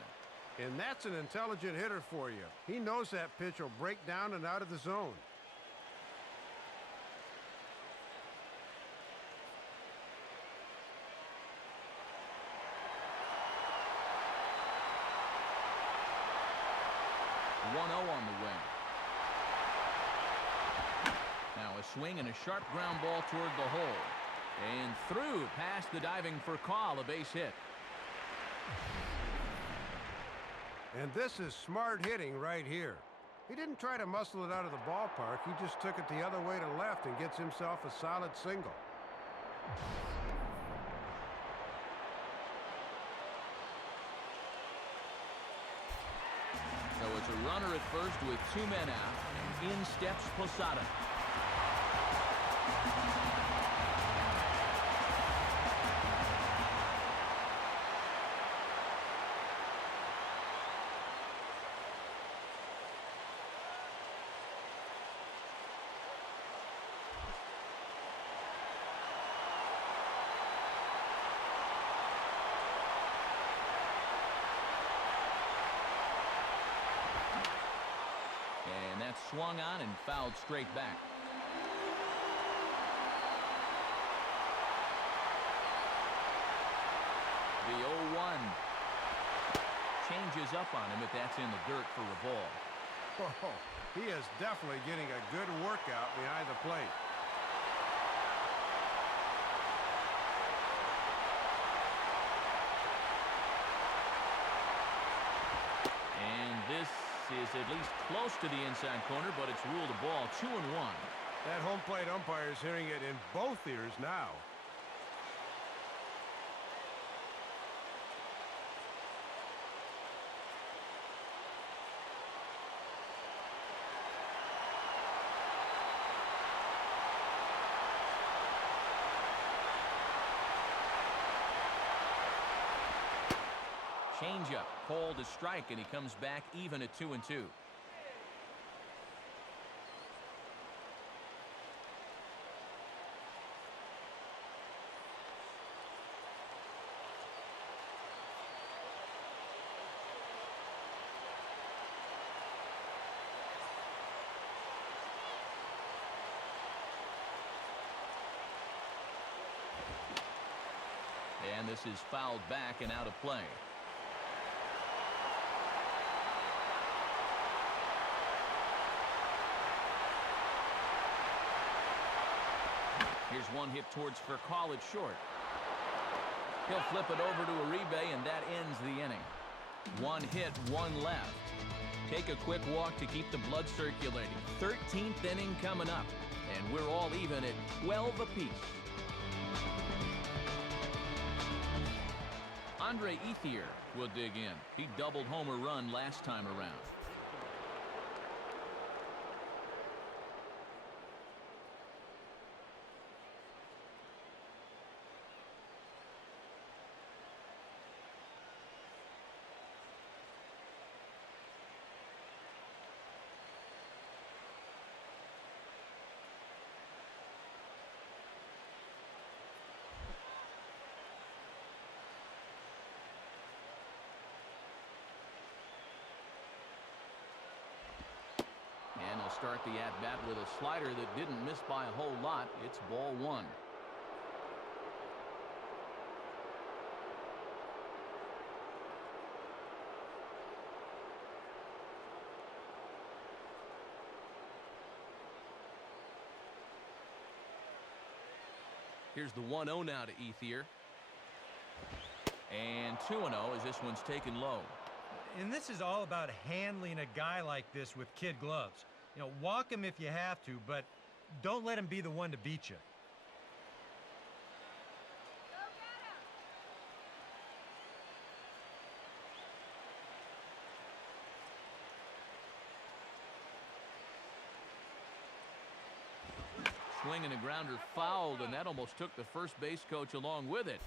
And that's an intelligent hitter for you. He knows that pitch will break down and out of the zone. On the way. Now a swing and a sharp ground ball toward the hole. And through past the diving for call, a base hit. And this is smart hitting right here. He didn't try to muscle it out of the ballpark. He just took it the other way to left and gets himself a solid single. So it's a runner at first with 2 men out, and in steps Posada. And that's swung on and fouled straight back. The 0-1 changes up on him, but that's in the dirt for a ball. Oh, he is definitely getting a good workout behind the plate. And this is at least close to the inside corner, but it's ruled a ball. 2-1. That home plate umpire is hearing it in both ears now. Changeup called a strike, and he comes back even at 2-2. And this is fouled back and out of play. Here's one hit towards Furcal at short. He'll flip it over to Uribe, and that ends the inning. 1 hit, 1 left. Take a quick walk to keep the blood circulating. 13th inning coming up, and we're all even at 12 apiece. Andre Ethier will dig in. He doubled homer run last time around. And he'll start the at-bat with a slider that didn't miss by a whole lot. It's ball 1. Here's the 1-0 now to Ethier. And 2-0 as this one's taken low. And this is all about handling a guy like this with kid gloves. You know, walk him if you have to, but don't let him be the one to beat you. Swing and a grounder fouled, and that almost took the first base coach along with it.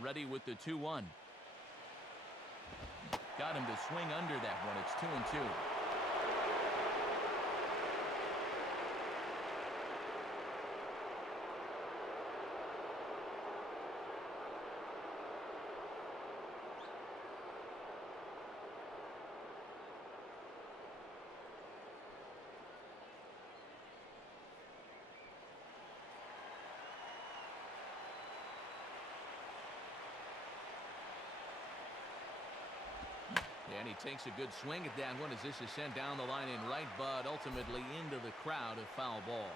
Ready with the 2-1. Got him to swing under that one. It's 2-2. And he takes a good swing at that one as this is sent down the line in right, but ultimately into the crowd, a foul ball.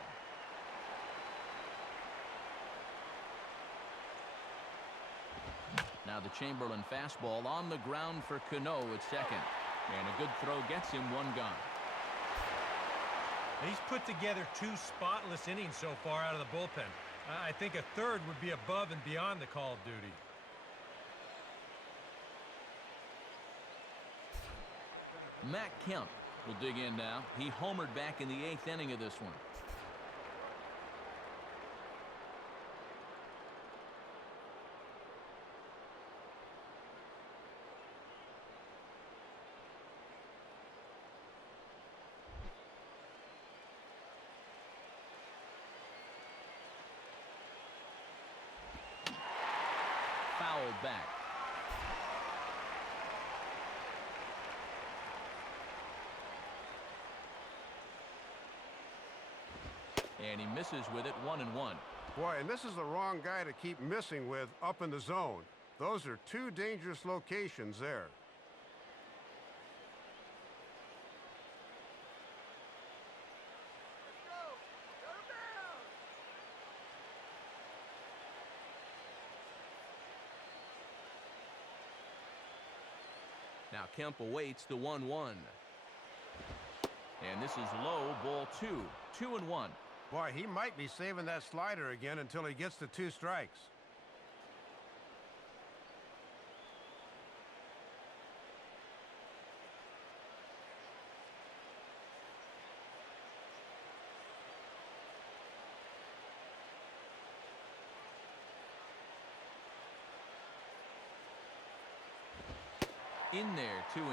Now the Chamberlain fastball on the ground for Cano at second. And a good throw gets him one gone. He's put together 2 spotless innings so far out of the bullpen. I think a third would be above and beyond the call of duty. Matt Kemp will dig in now. He homered back in the 8th inning of this one. Fouled back. And he misses with it, 1-1. Boy, and this is the wrong guy to keep missing with up in the zone. Those are 2 dangerous locations there. Now Kemp awaits the 1-1. And this is low, ball 2. 2-1. Boy, he might be saving that slider again until he gets to 2 strikes. In there, 2-2.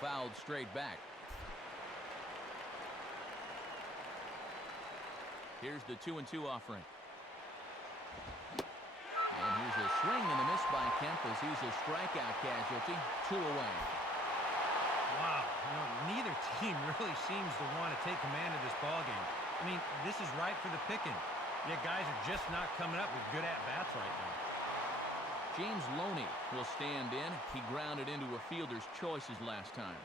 Fouled straight back. Here's the 2-2 offering. And here's a swing and a miss by Kemp as he's a strikeout casualty. 2 away. Wow, neither team really seems to want to take command of this ballgame. I mean, this is ripe for the picking. Yet guys are just not coming up with good at-bats right now. James Loney will stand in. He grounded into a fielder's choices last time.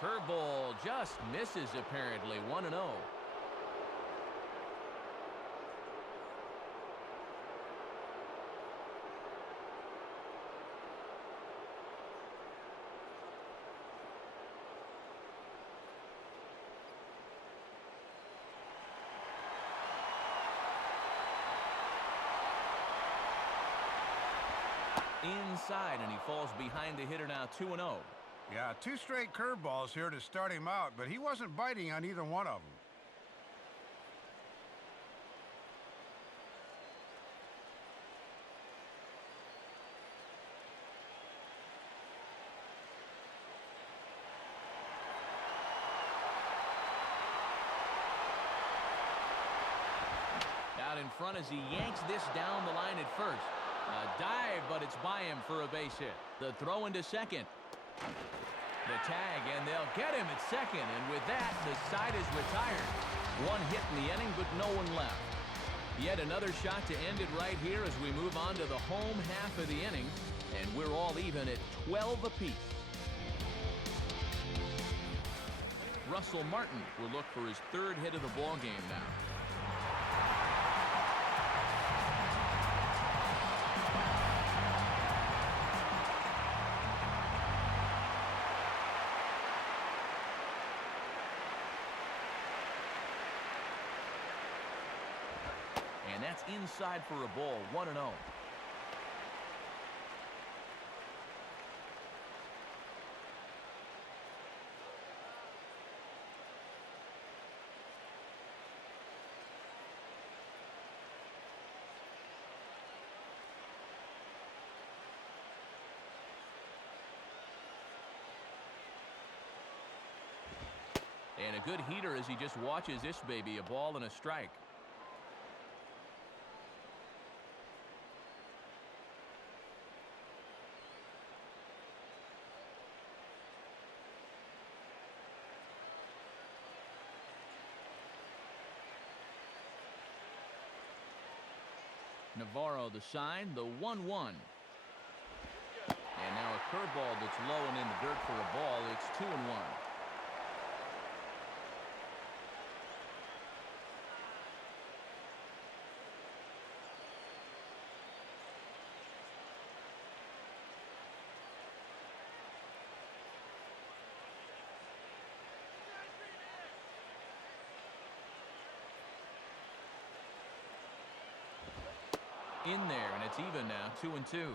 Curveball just misses apparently. 1-0. Inside, and he falls behind the hitter now. 2-0. Yeah, 2 straight curveballs here to start him out, but he wasn't biting on either one of them. Out in front as he yanks this down the line at first. A dive, but it's by him for a base hit. The throw into second. The tag, and they'll get him at second. And with that, the side is retired. 1 hit in the inning, but no one left. Yet another shot to end it right here as we move on to the home half of the inning. And we're all even at 12 apiece. Russell Martin will look for his 3rd hit of the ball game now. And that's inside for a ball. 1-0. And a good heater as he just watches this baby, a ball and a strike. Navarro the sign, the 1-1. And now a curveball that's low and in the dirt for a ball. It's 2-1. In there, and it's even now, 2-2.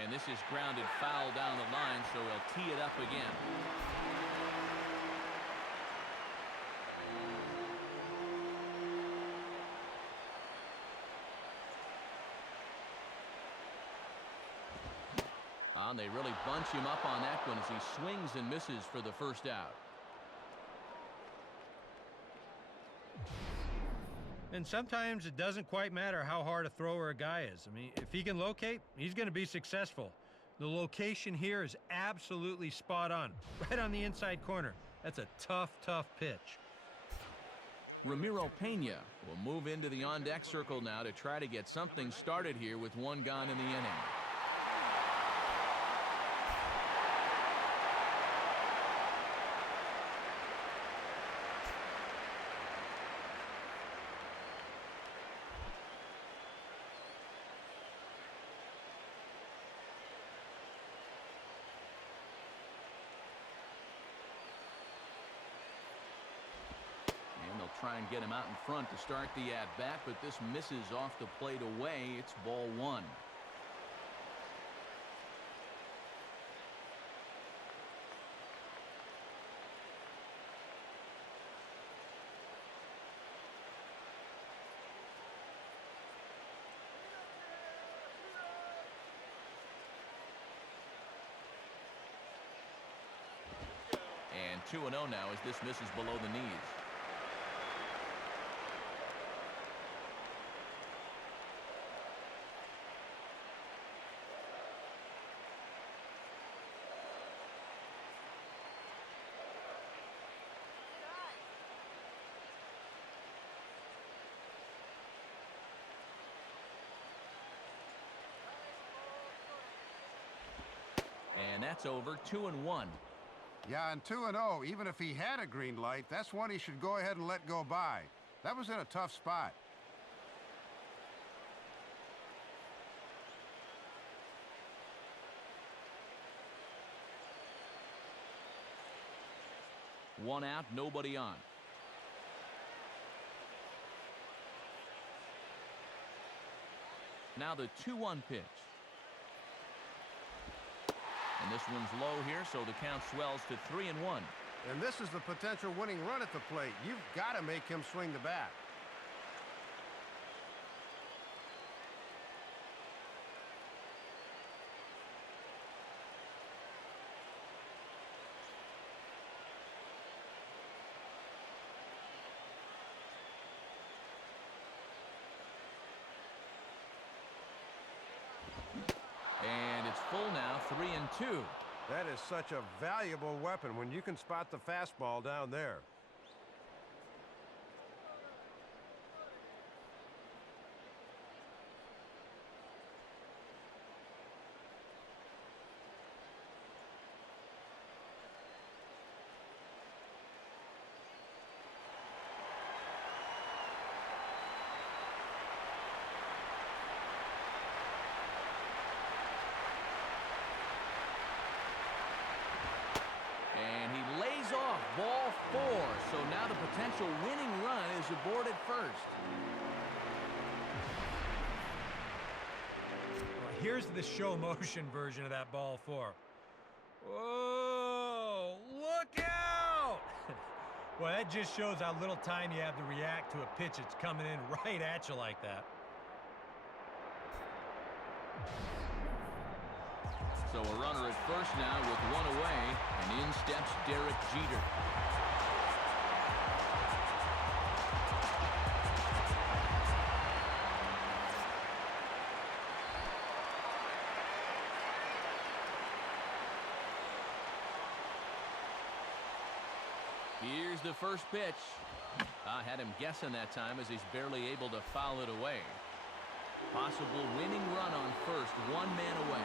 And this is grounded foul down the line, so he'll tee it up again. And they really bunch him up on that one as he swings and misses for the first out. And sometimes it doesn't quite matter how hard a thrower a guy is. I mean, if he can locate, he's going to be successful. The location here is absolutely spot on, right on the inside corner. That's a tough, tough pitch. Ramiro Pena will move into the on-deck circle now to try to get something started here with one gone in the inning. Try and get him out in front to start the at-bat, but this misses off the plate away. It's ball one. And 2-0 now as this misses below the knees. And that's over. 2-1. Yeah, and 2-0, even if he had a green light, that's one he should go ahead and let go by. That was in a tough spot. One out, nobody on. Now the 2-1 pitch. And this one's low here, so the count swells to 3-1. And this is the potential winning run at the plate. You've got to make him swing the bat. And it's full now, 3-2. That is such a valuable weapon when you can spot the fastball down there. Ball four, so now the potential winning run is aboard at first. here's the show motion version of that ball four. Whoa, look out! Well, that just shows how little time you have to react to a pitch that's coming in right at you like that. So a runner at first now with one away, and in steps Derek Jeter. Here's the first pitch. I had him guessing that time as he's barely able to foul it away. Possible winning run on first, one man away.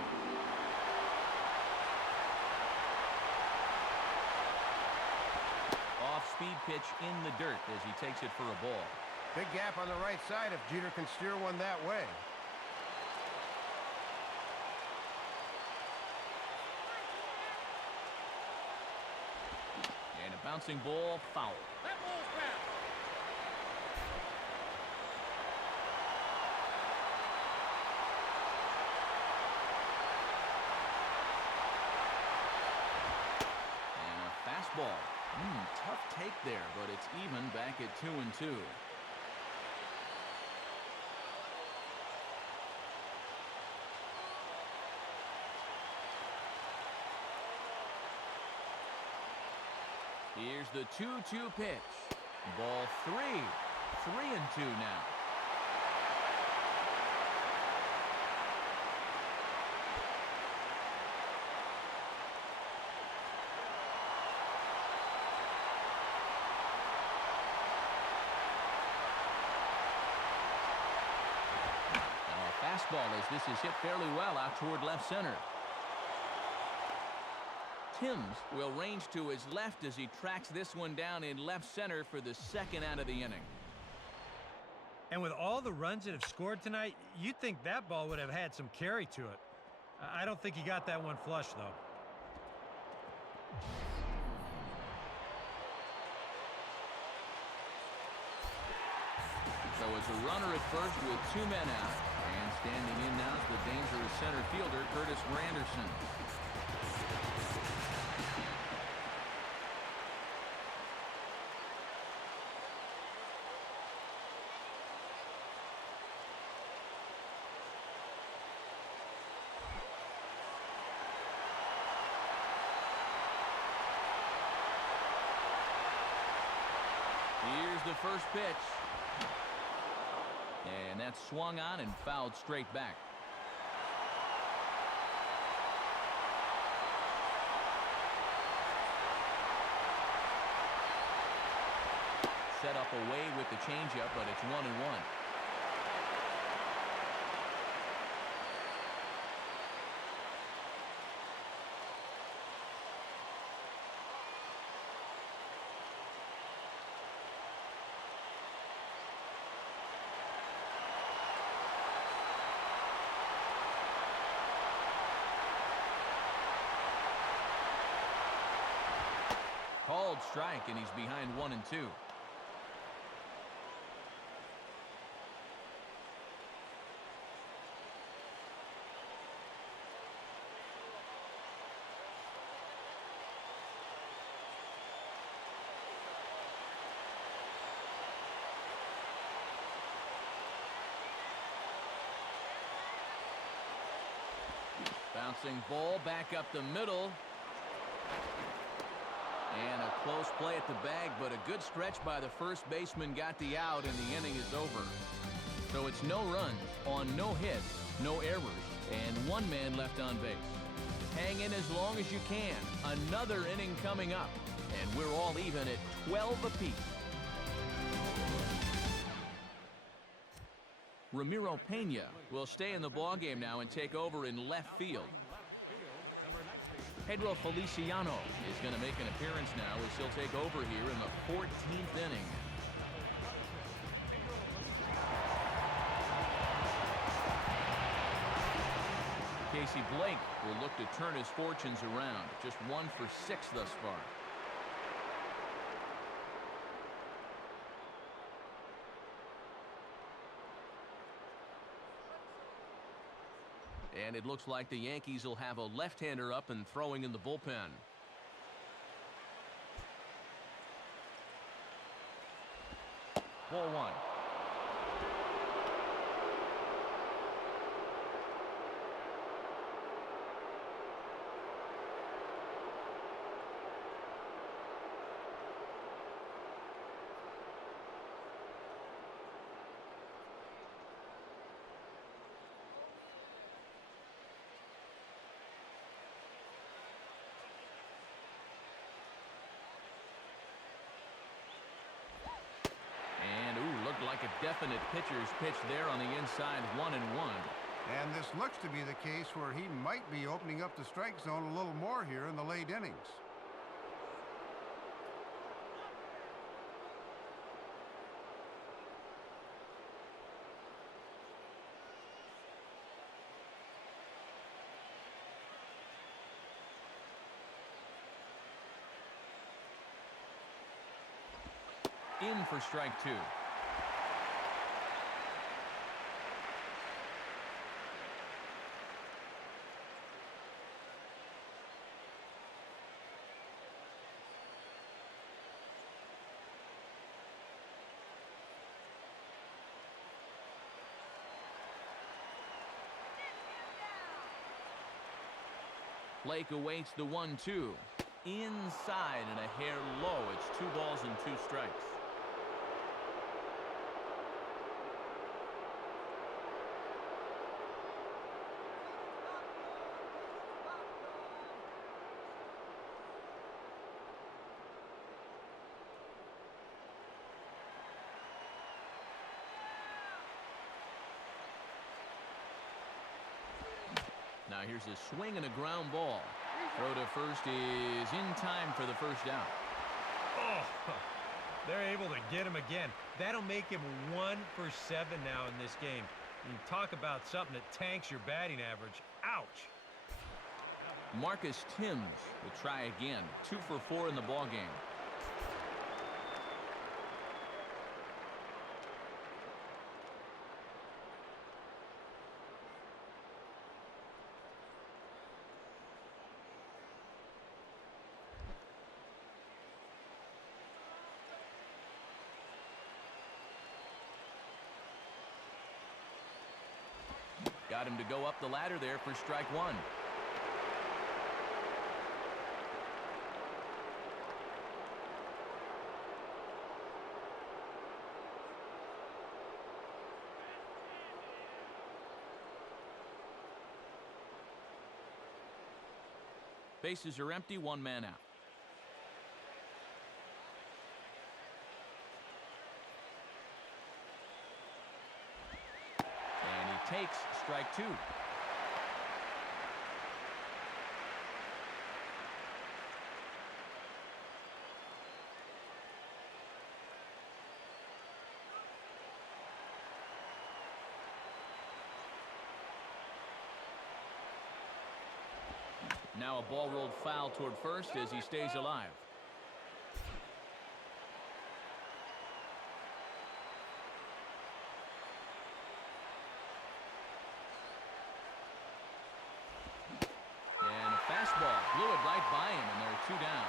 Off-speed pitch in the dirt as he takes it for a ball. Big gap on the right side if Jeter can steer one that way. And a bouncing ball, foul. That ball's foul. And a fastball. Tough take there, but it's even back at 2-2. Here's the 2-2 pitch. Ball 3. 3-2 now. Fastball as this is hit fairly well out toward left center. Timms will range to his left as he tracks this one down in left center for the second out of the inning. And with all the runs that have scored tonight, you'd think that ball would have had some carry to it. I don't think he got that one flush, though. So it's a runner at first with two men out. And standing in now is the dangerous center fielder, Curtis Granderson. Here's the first pitch. And that's swung on and fouled straight back. Set up away with the changeup, but it's 1-1. Called strike, and he's behind 1-2. Bouncing ball back up the middle. And a close play at the bag, but a good stretch by the first baseman got the out, and the inning is over. So it's no runs on no hits, no errors, and one man left on base. Hang in as long as you can. Another inning coming up, and we're all even at 12 apiece. Ramiro Pena will stay in the ballgame now and take over in left field. Pedro Feliciano is going to make an appearance now as he'll take over here in the 14th inning. Casey Blake will look to turn his fortunes around. Just 1 for 6 thus far. And And it looks like the Yankees will have a left-hander up and throwing in the bullpen. Ball one. Like a definite pitcher's pitch there on the inside, 1-1. And this looks to be the case where he might be opening up the strike zone a little more here in the late innings. In for strike two. Blake awaits the 1-2. Inside and a hair low. It's 2 balls and 2 strikes. Now here's a swing and a ground ball. Throw to first is in time for the first out. Oh, they're able to get him again. That'll make him 1 for 7 now in this game. You talk about something that tanks your batting average. Ouch. Marcus Timms will try again. 2 for 4 in the ball game. Got him to go up the ladder there for strike one. Bases are empty, 1 man out. Takes strike 2. Now a ball rolled foul toward first as he stays alive. Fastball blew it right by him, and there are 2 down.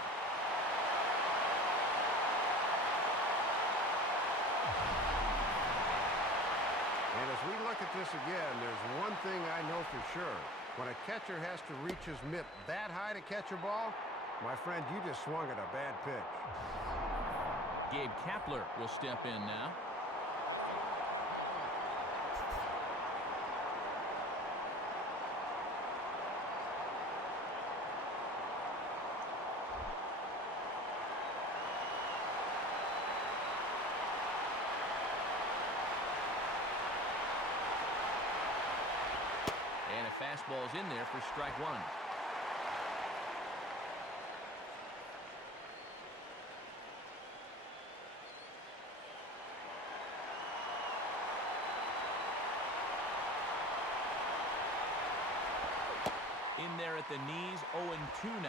And as we look at this again, there's one thing I know for sure. When a catcher has to reach his mitt that high to catch a ball, my friend, you just swung at a bad pitch. Gabe Kapler will step in now. Fastball's in there for strike 1. In there at the knees, 0-2 now.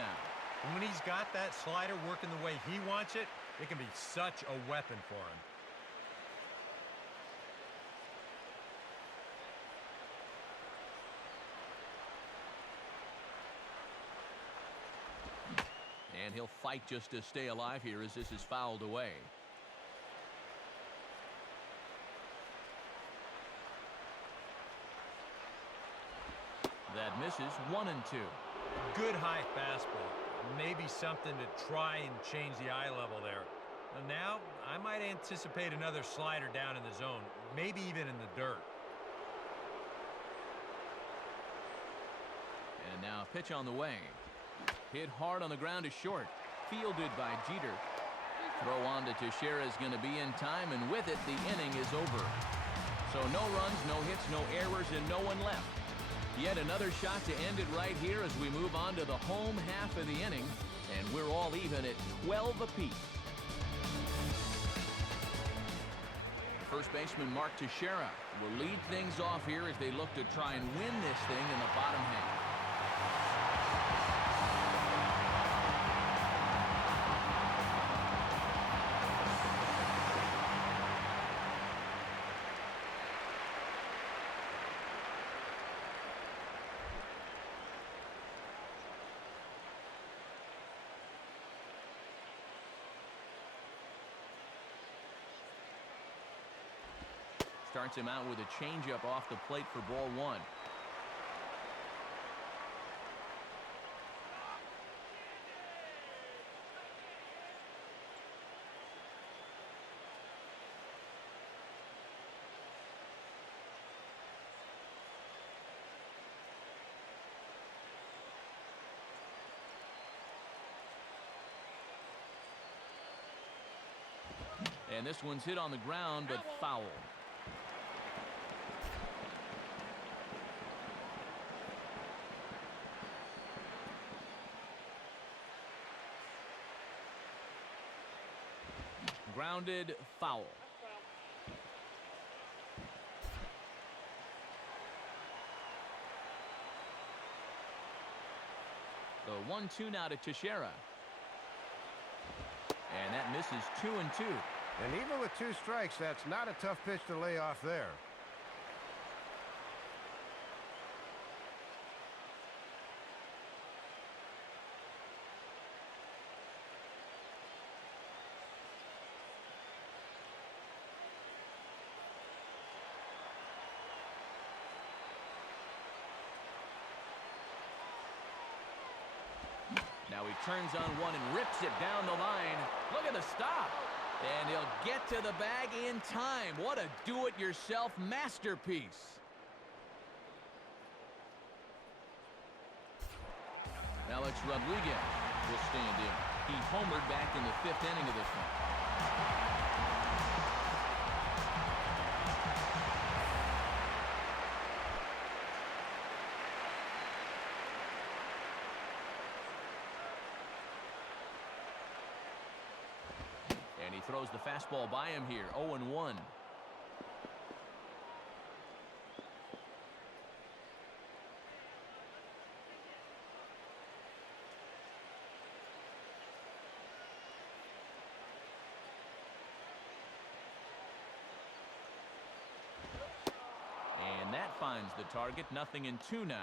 And when he's got that slider working the way he wants it, it can be such a weapon for him. And he'll fight just to stay alive here as this is fouled away. That misses. 1-2. Good high fastball. Maybe something to try and change the eye level there. And now I might anticipate another slider down in the zone, maybe even in the dirt. And now a pitch on the way. Hit hard on the ground to short. Fielded by Jeter. Throw on to Teixeira is going to be in time, and with it, the inning is over. So no runs, no hits, no errors, and no one left. Yet another shot to end it right here as we move on to the home half of the inning, and we're all even at 12 apiece. First baseman Mark Teixeira will lead things off here as they look to try and win this thing in the bottom half. Starts him out with a changeup off the plate for ball one. And this one's hit on the ground, but foul. Grounded, foul. The 1-2 now to Teixeira. And that misses 2-2. And even with 2 strikes, that's not a tough pitch to lay off there. Now he turns on one and rips it down the line. Look at the stop. And he'll get to the bag in time. What a do-it-yourself masterpiece. Alex Rodriguez will stand in. He homered back in the 5th inning of this one. And he throws the fastball by him here. 0-1. And that finds the target. 0-2 now.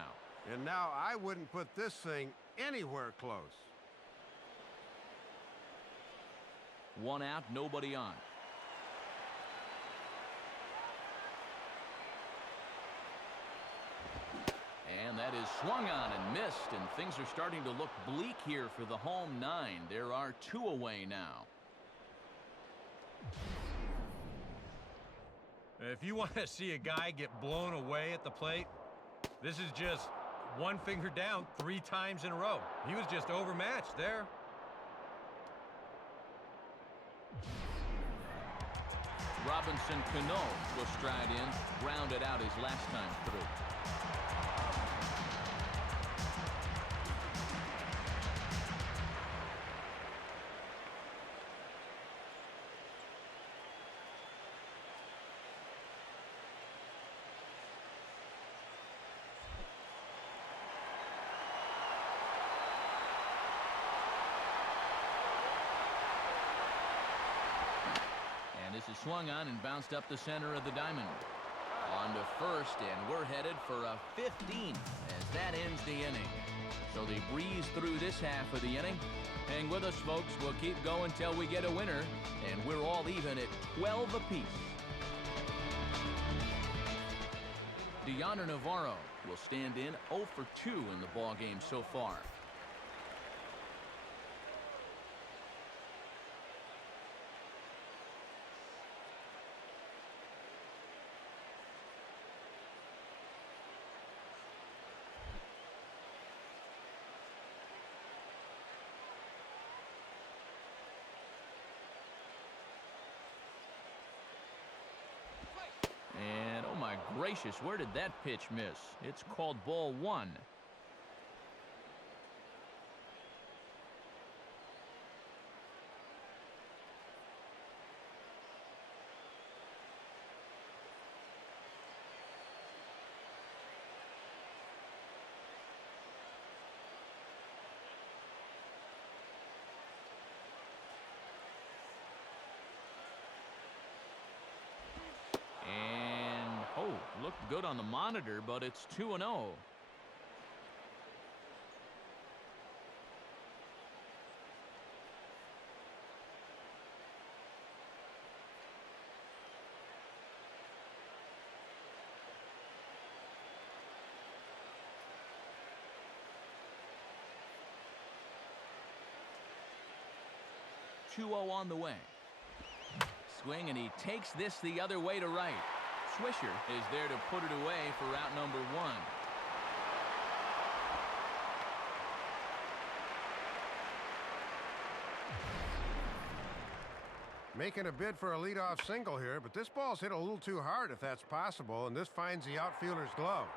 And now I wouldn't put this thing anywhere close. 1 out, nobody on. And that is swung on and missed, and things are starting to look bleak here for the home 9. There are 2 away now. If you want to see a guy get blown away at the plate, this is just one finger down 3 times in a row. He was just overmatched there. Robinson Cano will stride in, grounded out his last time through. This is swung on and bounced up the center of the diamond. On to first, and we're headed for a 15th as that ends the inning. So they breeze through this half of the inning. Hang with us, folks. We'll keep going till we get a winner, and we're all even at 12 apiece. Deoner Navarro will stand in 0 for 2 in the ball game so far. And oh my gracious, where did that pitch miss? It's called ball 1. Looked good on the monitor, but it's 2-0. On the way. Swing, and he takes this the other way to right. Swisher is there to put it away for out number 1. Making a bid for a leadoff single here, but this ball's hit a little too hard if that's possible, and this finds the outfielder's glove.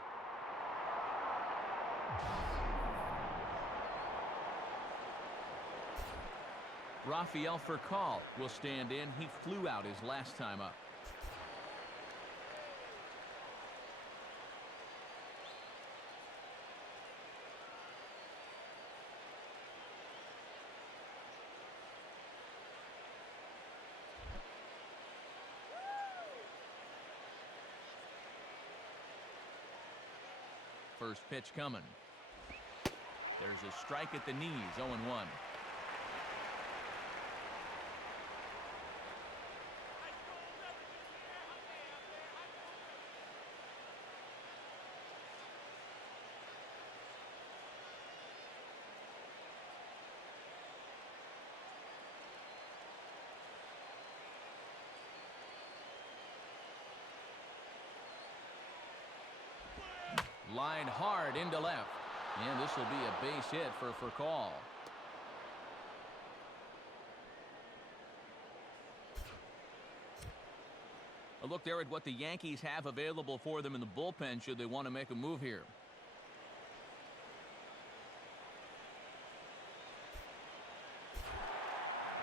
Rafael Furcal will stand in. He flew out his last time up. First pitch coming. There's a strike at the knees, 0-1. Line hard into left. And this will be a base hit for Furcal. A look there at what the Yankees have available for them in the bullpen should they want to make a move here.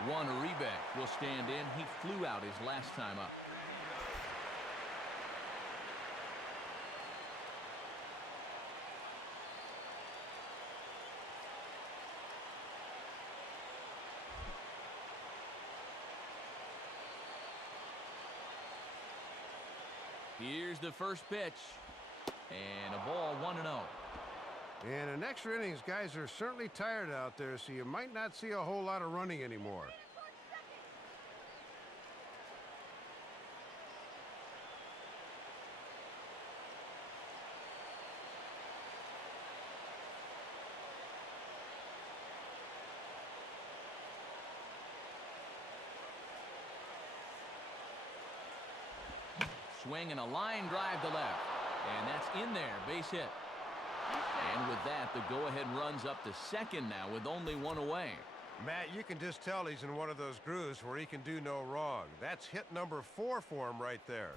Juan Uribe will stand in. He flew out his last time up. Here's the first pitch, and a ball 1-0. And in extra innings, guys are certainly tired out there, so you might not see a whole lot of running anymore. Swing and a line drive to left. And that's in there, base hit. And with that, the go-ahead runs up to second now with only 1 away. Matt, you can just tell he's in one of those grooves where he can do no wrong. That's hit number 4 for him right there.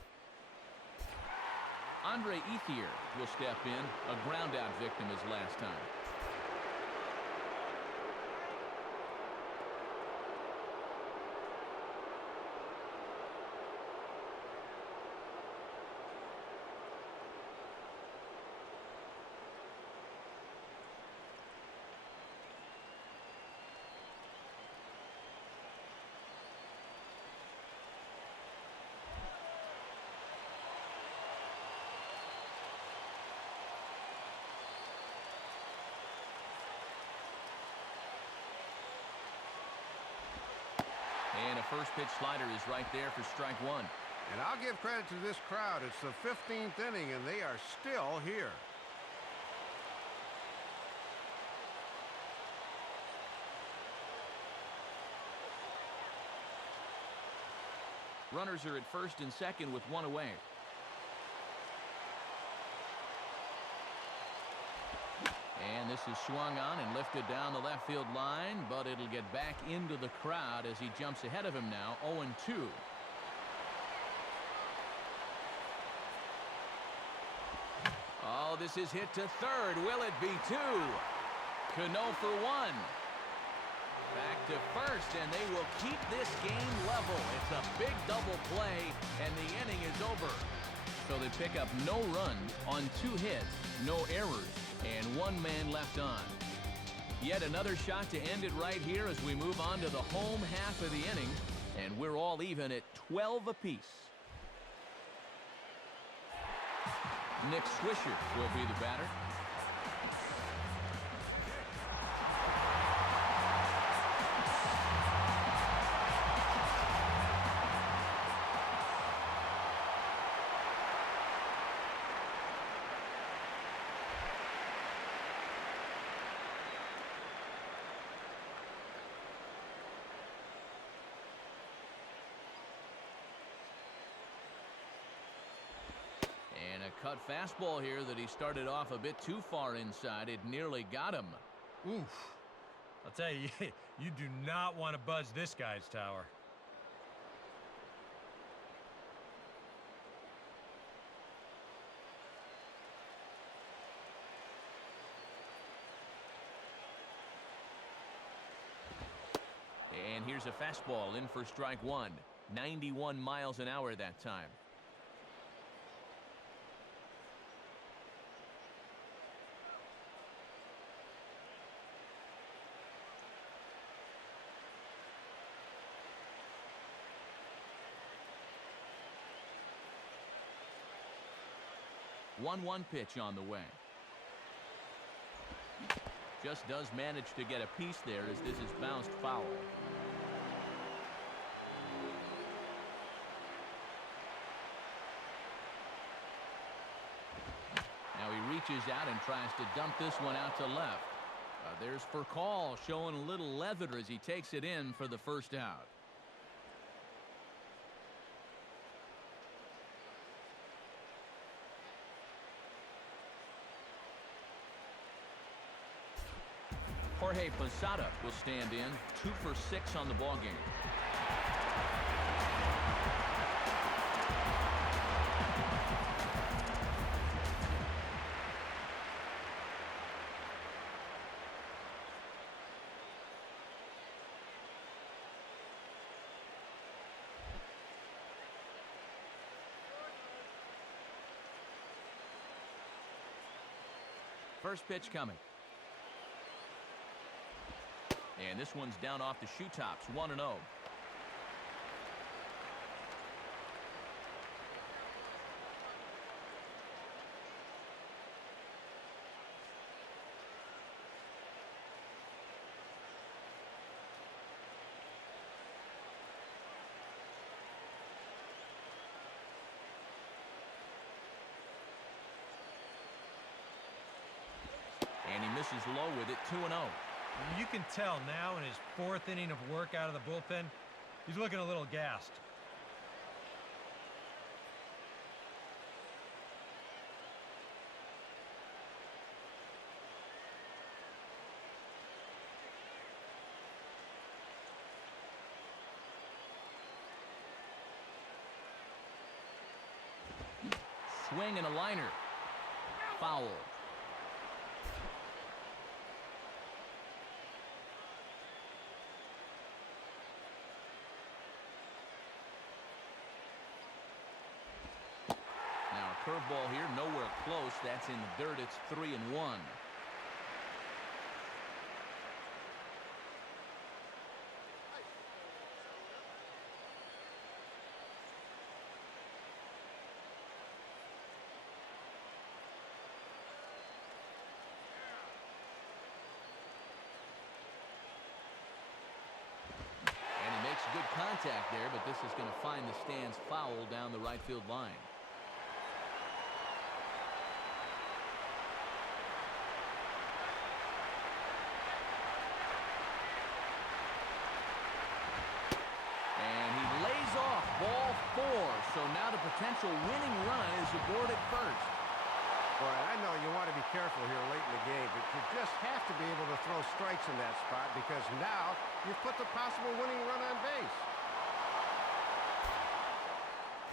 Andre Ethier will step in, a ground-out victim his last time. And a first pitch slider is right there for strike one. And I'll give credit to this crowd. It's the 15th inning, and they are still here. Runners are at first and second with one away. And this is swung on and lifted down the left field line, but it'll get back into the crowd as he jumps ahead of him now, 0-2. Oh, this is hit to third. Will it be two? Cano for one. Back to first, and they will keep this game level. It's a big double play, and the inning is over. So they pick up no runs on 2 hits, no errors, and 1 man left on. Yet another shot to end it right here as we move on to the home half of the inning, and we're all even at 12 apiece. Nick Swisher will be the batter. And a cut fastball here that he started off a bit too far inside. It nearly got him. Oof. I'll tell you, you do not want to buzz this guy's tower. And here's a fastball in for strike one. 91 miles an hour that time. One pitch on the way. Just does manage to get a piece there as this is bounced foul. Now he reaches out and tries to dump this one out to left. There's Furcal showing a little leather as he takes it in for the first out. Jorge Posada will stand in, 2 for 6 on the ball game. First pitch coming. And this one's down off the shoe tops, 1-0. And he misses low with it, 2-0. You can tell now in his 4th inning of work out of the bullpen, he's looking a little gassed. Swing and a liner. Foul. Curveball here, nowhere close. That's in the dirt. It's 3-1. And he makes good contact there, but this is going to find the stands foul down the right field line. And he lays off ball 4. So now the potential winning run is aboard at first. All right, I know you want to be careful here late in the game, but you just have to be able to throw strikes in that spot because now you've put the possible winning run on base.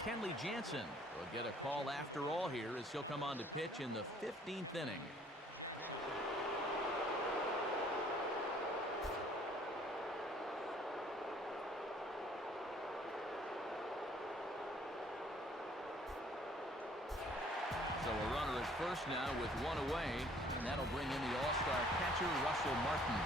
Kenley Jansen will get a call after all here as he'll come on to pitch in the 15th inning. So a runner at first now with one away, and that'll bring in the all-star catcher Russell Martin.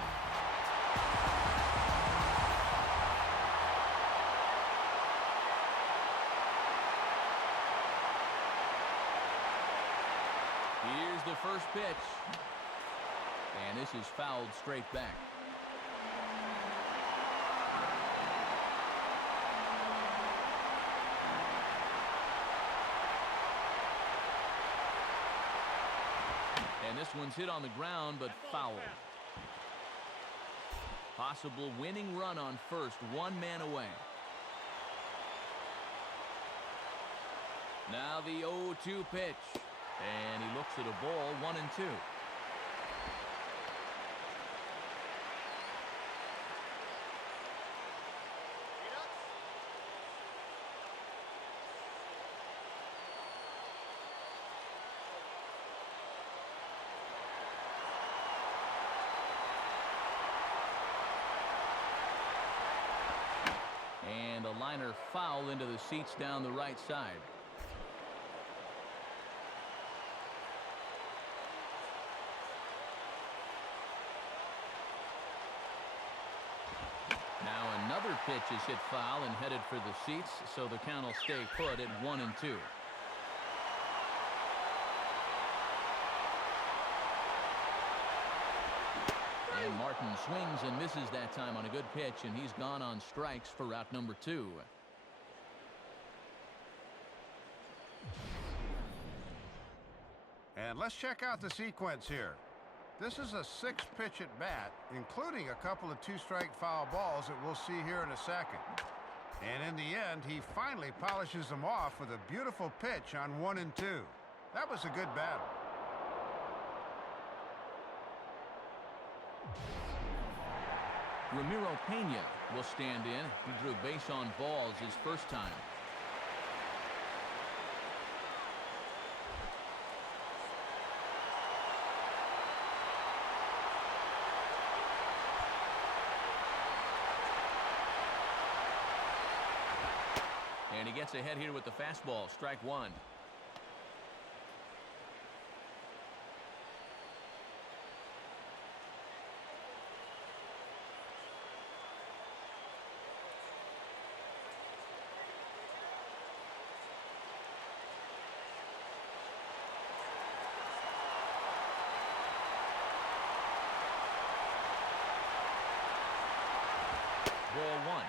Here's the first pitch. And this is fouled straight back. And this one's hit on the ground, but fouled. Possible winning run on first, one man away. Now the 0-2 pitch. And he looks at a ball, 1-2. And a liner foul into the seats down the right side. Now another pitch is hit foul and headed for the seats, so the count will stay put at 1-2. And Martin swings and misses that time on a good pitch, and he's gone on strikes for out number 2. And let's check out the sequence here. This is a 6-pitch at bat, including a couple of 2-strike foul balls that we'll see here in a second. And in the end, he finally polishes them off with a beautiful pitch on 1-2. That was a good battle. Ramiro Pena will stand in. He drew base on balls his first time. And he gets ahead here with the fastball, strike 1. Ball 1.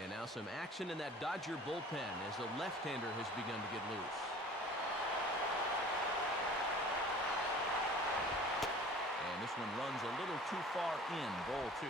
And now some action in that Dodger bullpen as a left-hander has begun to get loose. And this one runs a little too far in, ball 2.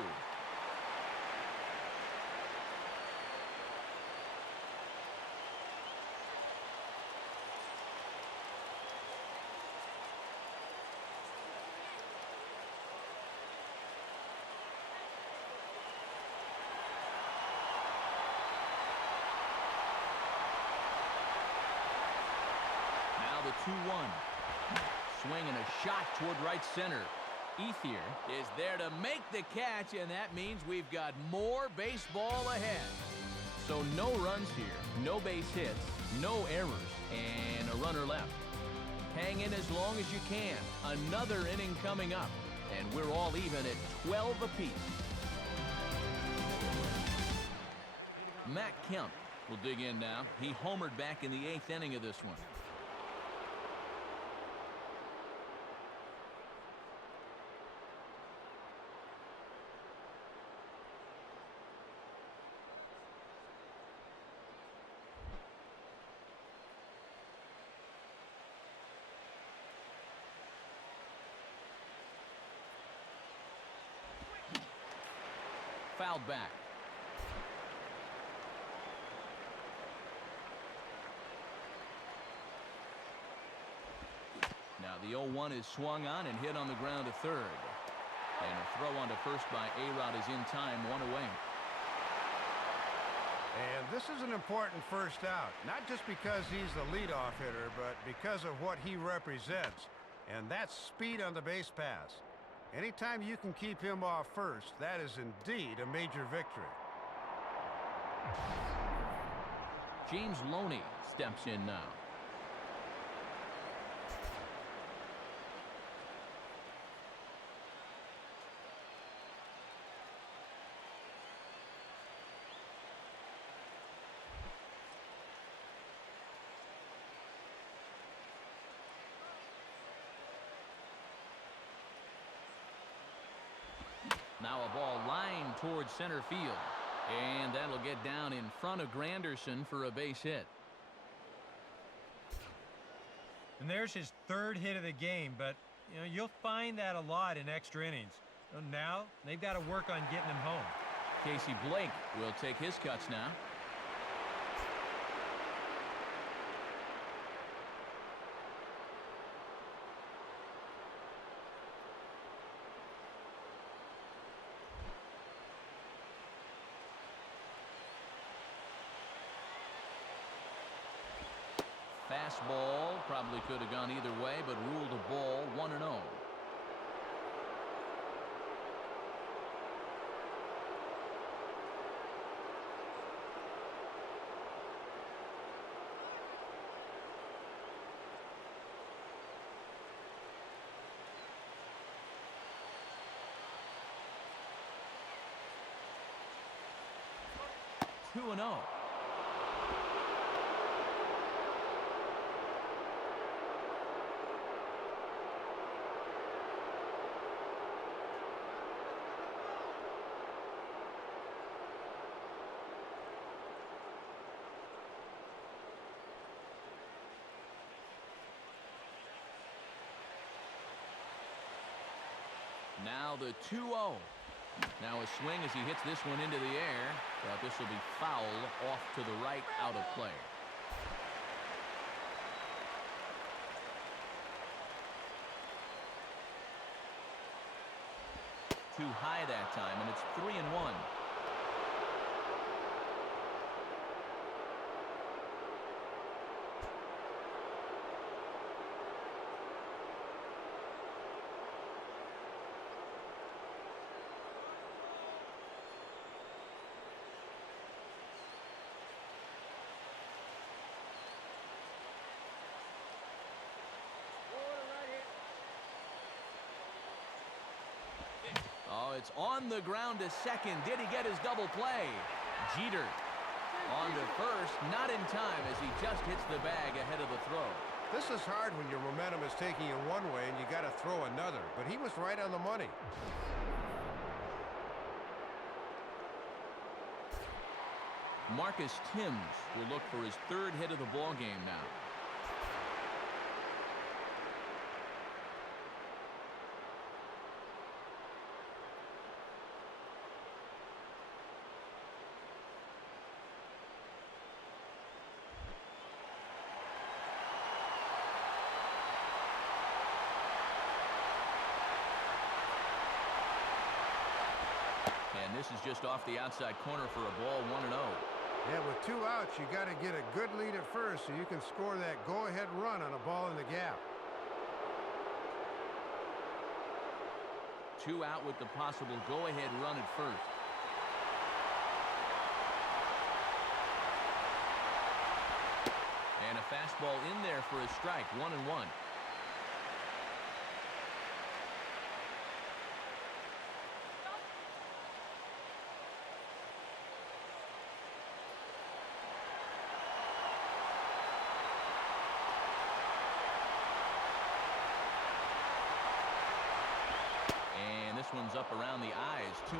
The 2-1. Swing and a shot toward right center. Ethier is there to make the catch, and that means we've got more baseball ahead. So no runs here, no base hits, no errors, and a runner left. Hang in as long as you can. Another inning coming up, and we're all even at 12 apiece. Matt Kemp will dig in now. He homered back in the 8th inning of this one. Fouled back. Now the 0-1 is swung on and hit on the ground to third. And a throw on to first by A-Rod is in time, 1 away. And this is an important first out, not just because he's the leadoff hitter, but because of what he represents, and that's speed on the base pass. Anytime you can keep him off first, that is indeed a major victory. James Loney steps in now. Now a ball lined towards center field. And that'll get down in front of Granderson for a base hit. And there's his 3rd hit of the game, but you'll find that a lot in extra innings. Now they've got to work on getting him home. Casey Blake will take his cuts now. Fastball probably could have gone either way, but ruled a ball, 1-0. Two and 0. Now the 2-0. Now a swing as he hits this one into the air. But this will be foul off to the right, out of play. Too high that time, and it's 3-1. Oh, it's on the ground to second. Did he get his double play? Jeter on to first, not in time as he just hits the bag ahead of the throw. This is hard when your momentum is taking you one way and you got to throw another, but he was right on the money. Marcus Timms will look for his 3rd hit of the ball game now. And this is just off the outside corner for a ball, 1-0. Yeah, with 2 outs, you got to get a good lead at first so you can score that go-ahead run on a ball in the gap. 2 out with the possible go-ahead run at first. And a fastball in there for a strike, 1-1. this one's up around the eyes, 2-1.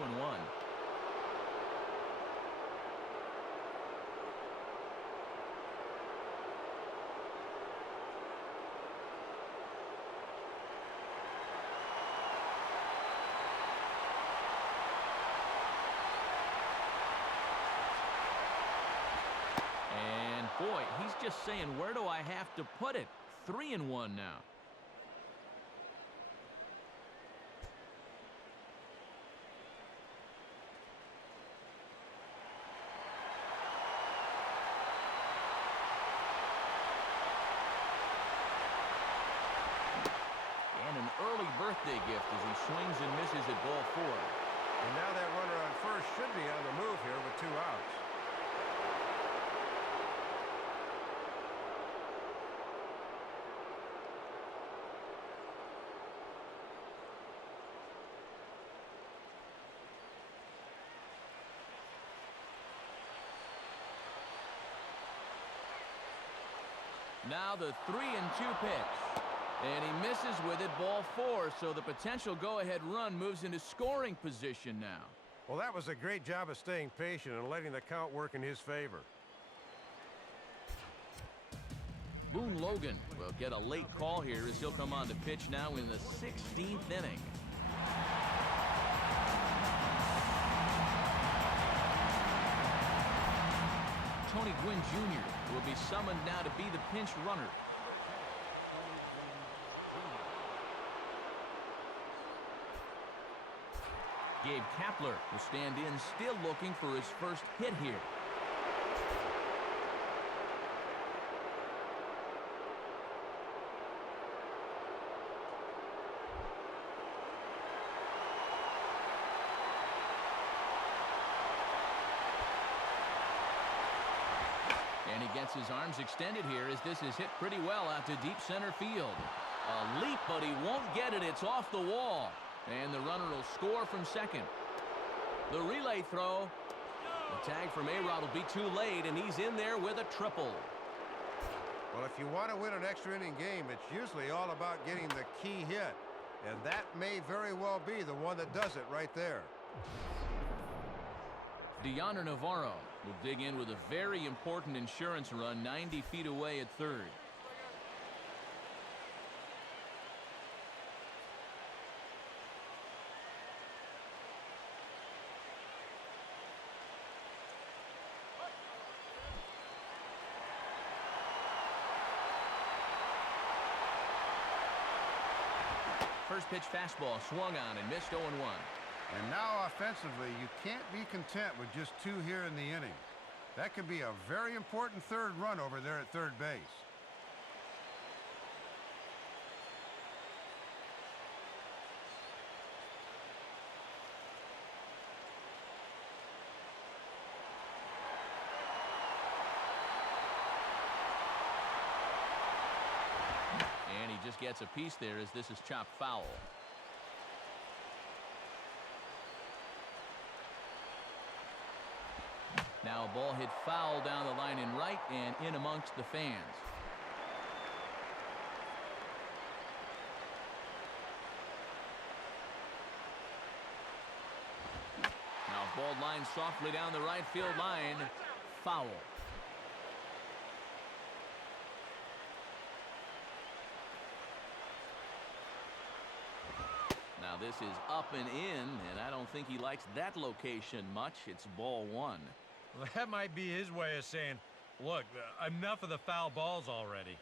Boy, he's just saying, where do I have to put it? 3-1 now. And an early birthday gift as he swings and misses at ball 4. And now that runner on first should be on the move here with 2 outs. Now the 3-2 pitch. And he misses with it, ball 4, so the potential go-ahead run moves into scoring position now. Well, that was a great job of staying patient and letting the count work in his favor. Boone Logan will get a late call here as he'll come on to pitch now in the 16th inning. Tony Gwynn Jr. will be summoned now to be the pinch runner. Gabe Kapler will stand in, still looking for his first hit here. And he gets his arms extended here as this is hit pretty well out to deep center field. A leap, but he won't get it. It's off the wall. And the runner will score from second. The relay throw. The tag from A-Rod will be too late, and he's in there with a triple. Well, if you want to win an extra inning game, it's usually all about getting the key hit. And that may very well be the one that does it right there. Deoner Navarro will dig in with a very important insurance run 90 feet away at third. First pitch fastball swung on and missed 0-1. And now offensively, you can't be content with just 2 here in the inning. That could be a very important third run over there at third base. And he just gets a piece there as this is chopped foul. Now a ball hit foul down the line in right and in amongst the fans. Now ball line softly down the right field line. Foul. Now this is up and in, and I don't think he likes that location much. It's ball 1. Well, that might be his way of saying, look, enough of the foul balls already.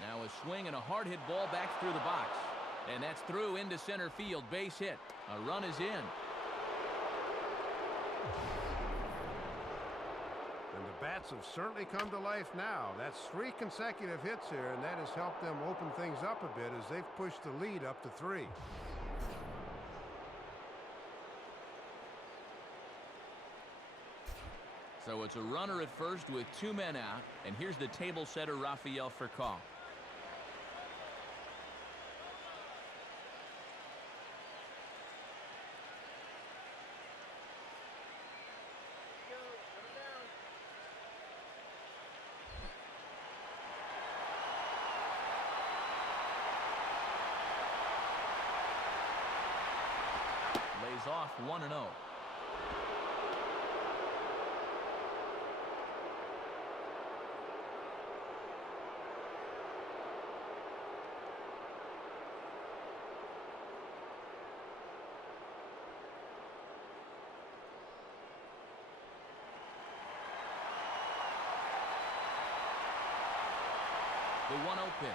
Now a swing and a hard hit ball back through the box. And that's through into center field. Base hit. A run is in. And the bats have certainly come to life now. That's 3 consecutive hits here, and that has helped them open things up a bit as they've pushed the lead up to 3. So it's a runner at first with 2 men out, and here's the table setter Rafael Furcal. lays off 1-0. The 1-0 pitch.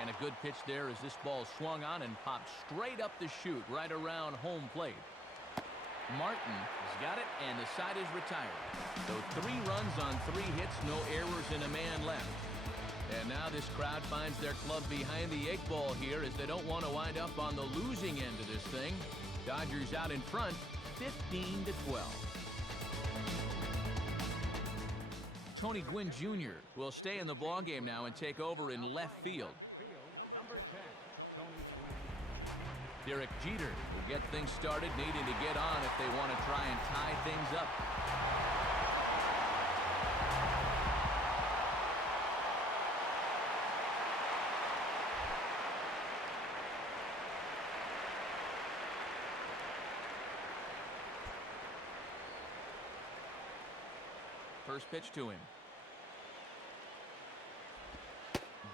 And a good pitch there as this ball swung on and popped straight up the chute right around home plate. Martin has got it, and the side is retired. So 3 runs on 3 hits, no errors, and a man left. And now this crowd finds their club behind the 8 ball here as they don't want to wind up on the losing end of this thing. Dodgers out in front, 15-12. Tony Gwynn Jr. will stay in the ballgame now and take over in left field. Derek Jeter will get things started, needing to get on if they want to try and tie things up. First pitch to him.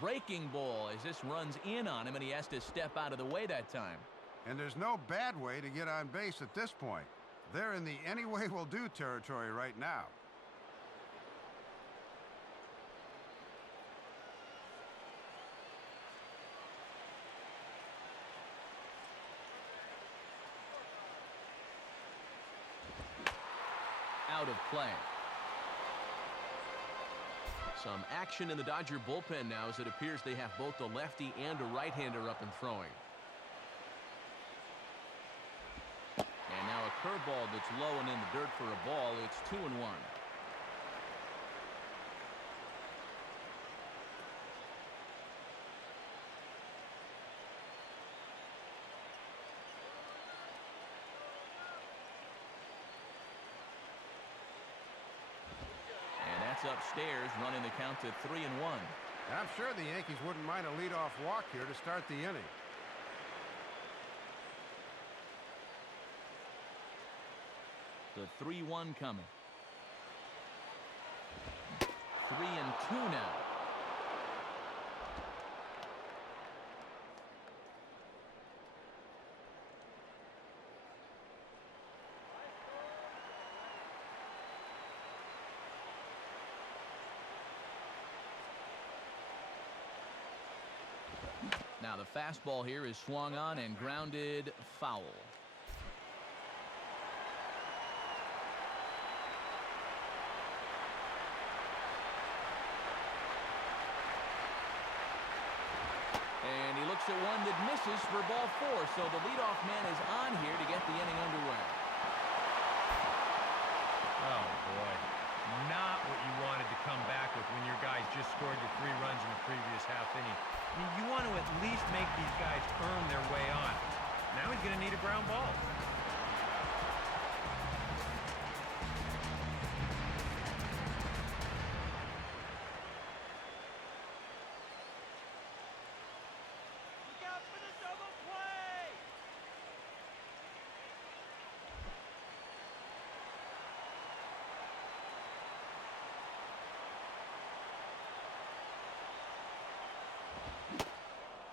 Breaking ball as this runs in on him, and he has to step out of the way that time. And there's no bad way to get on base at this point. They're in the any way will do territory right now. Out of play. Some action in the Dodger bullpen now as it appears they have both a lefty and a right-hander up and throwing. And now a curveball that's low and in the dirt for a ball. It's 2-1. Upstairs, running the count to 3-1. I'm sure the Yankees wouldn't mind a leadoff walk here to start the inning. The 3-1 coming. 3-2 now. Now the fastball here is swung on and grounded foul. And he looks at one that misses for ball 4. So the leadoff man is on here to get the inning underway. Oh, boy. Not what you wanted to come back with when your guys just scored your 3 runs in the previous half inning. I mean, you want to at least make these guys earn their way on. Now he's going to need a ground ball. Look out for the double play!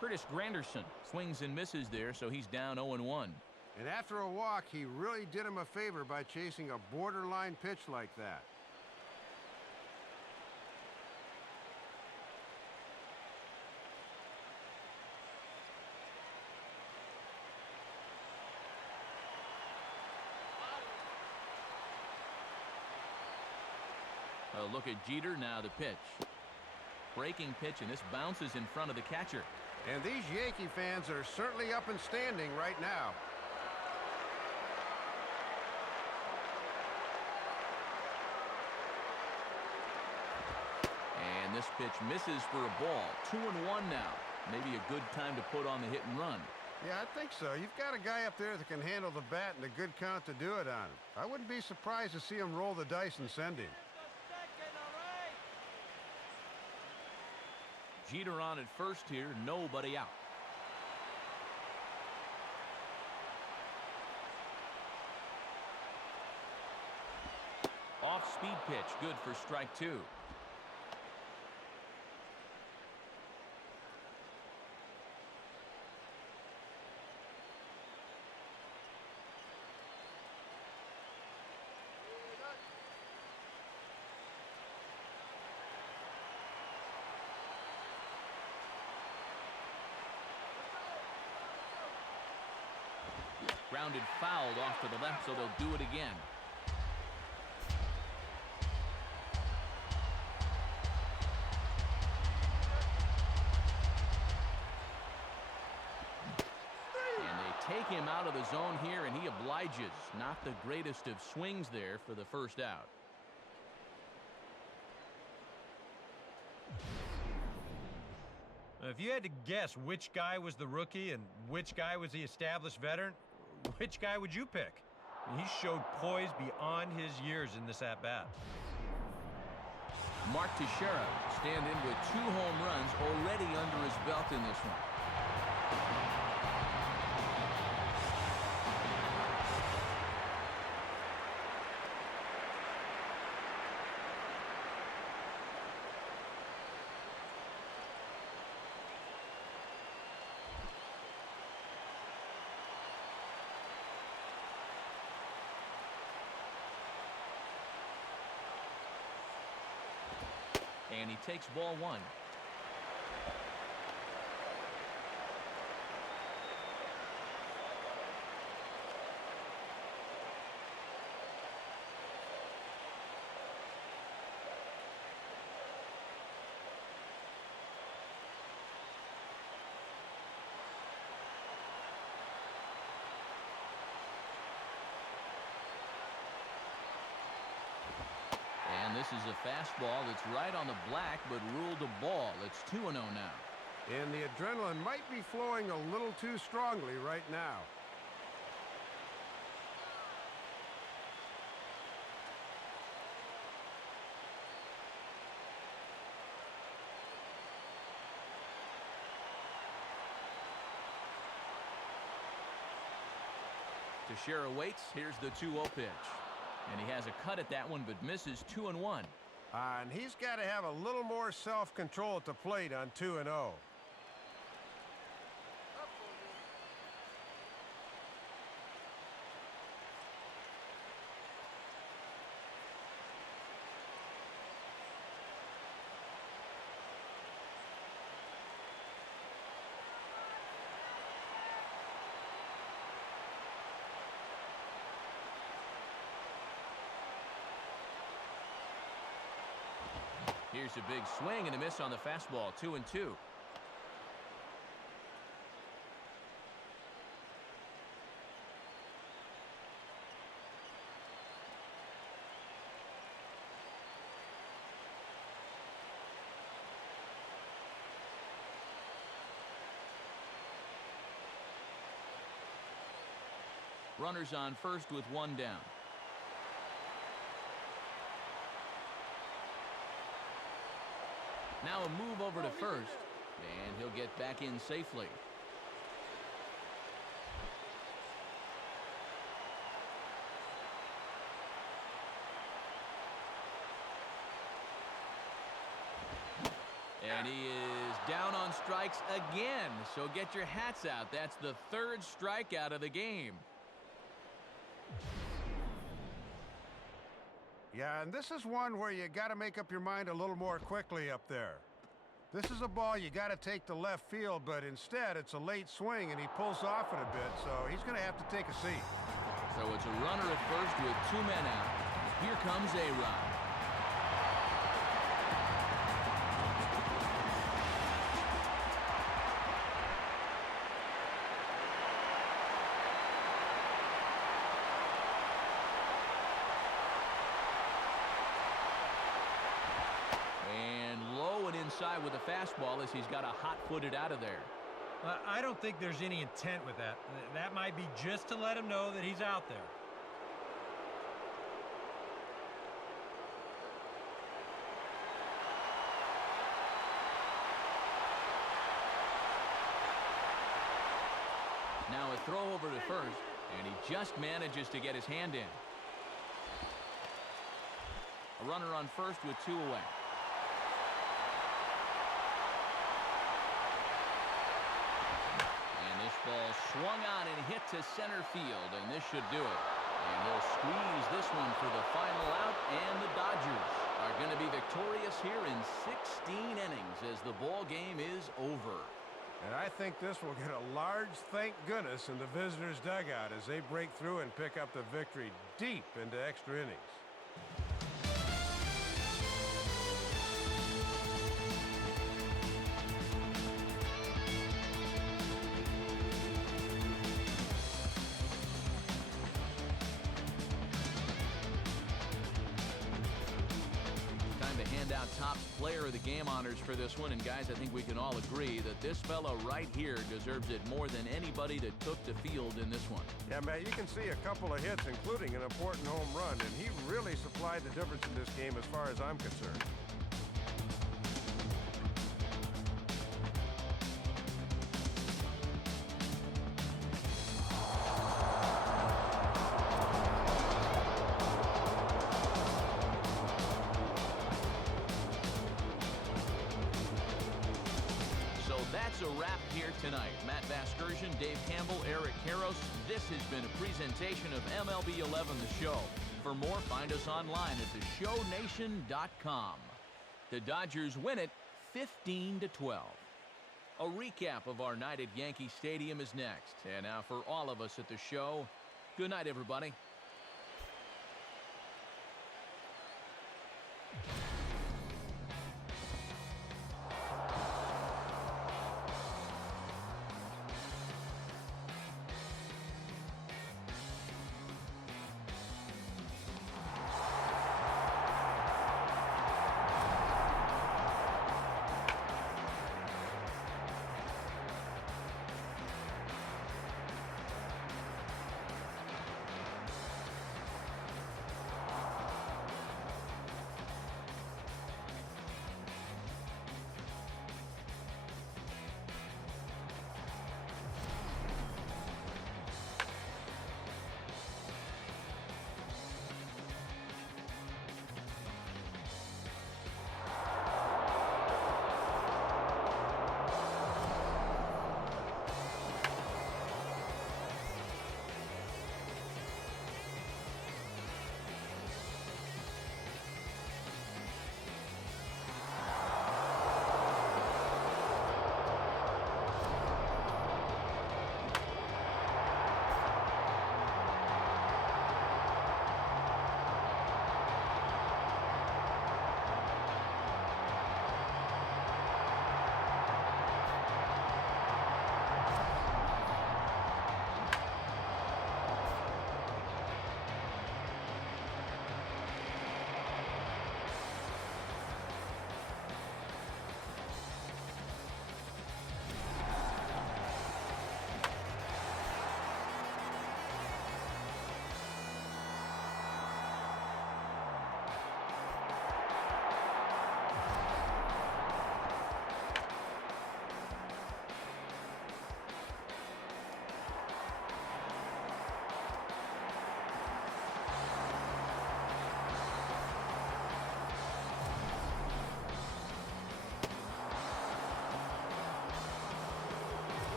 Curtis Granderson swings and misses there, so he's down 0-1. And after a walk, he really did him a favor by chasing a borderline pitch like that. A look at Jeter, now the pitch. Breaking pitch, and this bounces in front of the catcher. And these Yankee fans are certainly up and standing right now. And this pitch misses for a ball. 2-1 now. Maybe a good time to put on the hit and run. Yeah, I think so. You've got a guy up there that can handle the bat and a good count to do it on him. I wouldn't be surprised to see him roll the dice and send him. Jeter on at first here, nobody out. Off-speed pitch, good for strike two. Grounded fouled off to the left, so they'll do it again. And they take him out of the zone here, and he obliges. Not the greatest of swings there for the first out. If you had to guess which guy was the rookie and which guy was the established veteran, which guy would you pick? He showed poise beyond his years in this at-bat. Mark Teixeira stand in with 2 home runs already under his belt in this one. And he takes ball 1. And this is a fastball that's right on the black, but ruled a ball. It's 2-0 now. And the adrenaline might be flowing a little too strongly right now. Teixeira waits. Here's the 2-0 pitch. And he has a cut at that one, but misses. 2-1. And he's got to have a little more self-control at the plate on 2-0. Here's a big swing and a miss on the fastball. 2-2. Runners on first with 1 down. Now a move over to first, and he'll get back in safely. And he is down on strikes again, so get your hats out. That's the 3rd strikeout of the game. Yeah, and this is one where you got to make up your mind a little more quickly up there. This is a ball you got to take to left field, but instead it's a late swing, and he pulls off it a bit, so he's going to have to take a seat. So it's a runner at first with 2 men out. Here comes A-Rod. Inside with a fastball as he's got a hot-footed out of there. I don't think there's any intent with that. That might be just to let him know that he's out there. Now a throw over to first, and he just manages to get his hand in. A runner on first with 2 away. And this ball swung on and hit to center field, and this should do it. And he'll squeeze this one for the final out, and the Dodgers are going to be victorious here in 16 innings as the ball game is over. And I think this will get a large thank goodness in the visitors' dugout as they break through and pick up the victory deep into extra innings. Out Topps Player of the Game honors for this one, and guys, I think we can all agree that this fella right here deserves it more than anybody that took the field in this one. Yeah, Matt, you can see a couple of hits, including an important home run, and he really supplied the difference in this game as far as I'm concerned. That's a wrap here tonight. Matt Vasgersian, Dave Campbell, Eric Karros. This has been a presentation of MLB 11 The Show. For more, find us online at theshownation.com. The Dodgers win it 15-12. A recap of our night at Yankee Stadium is next. And now for all of us at the show, good night, everybody.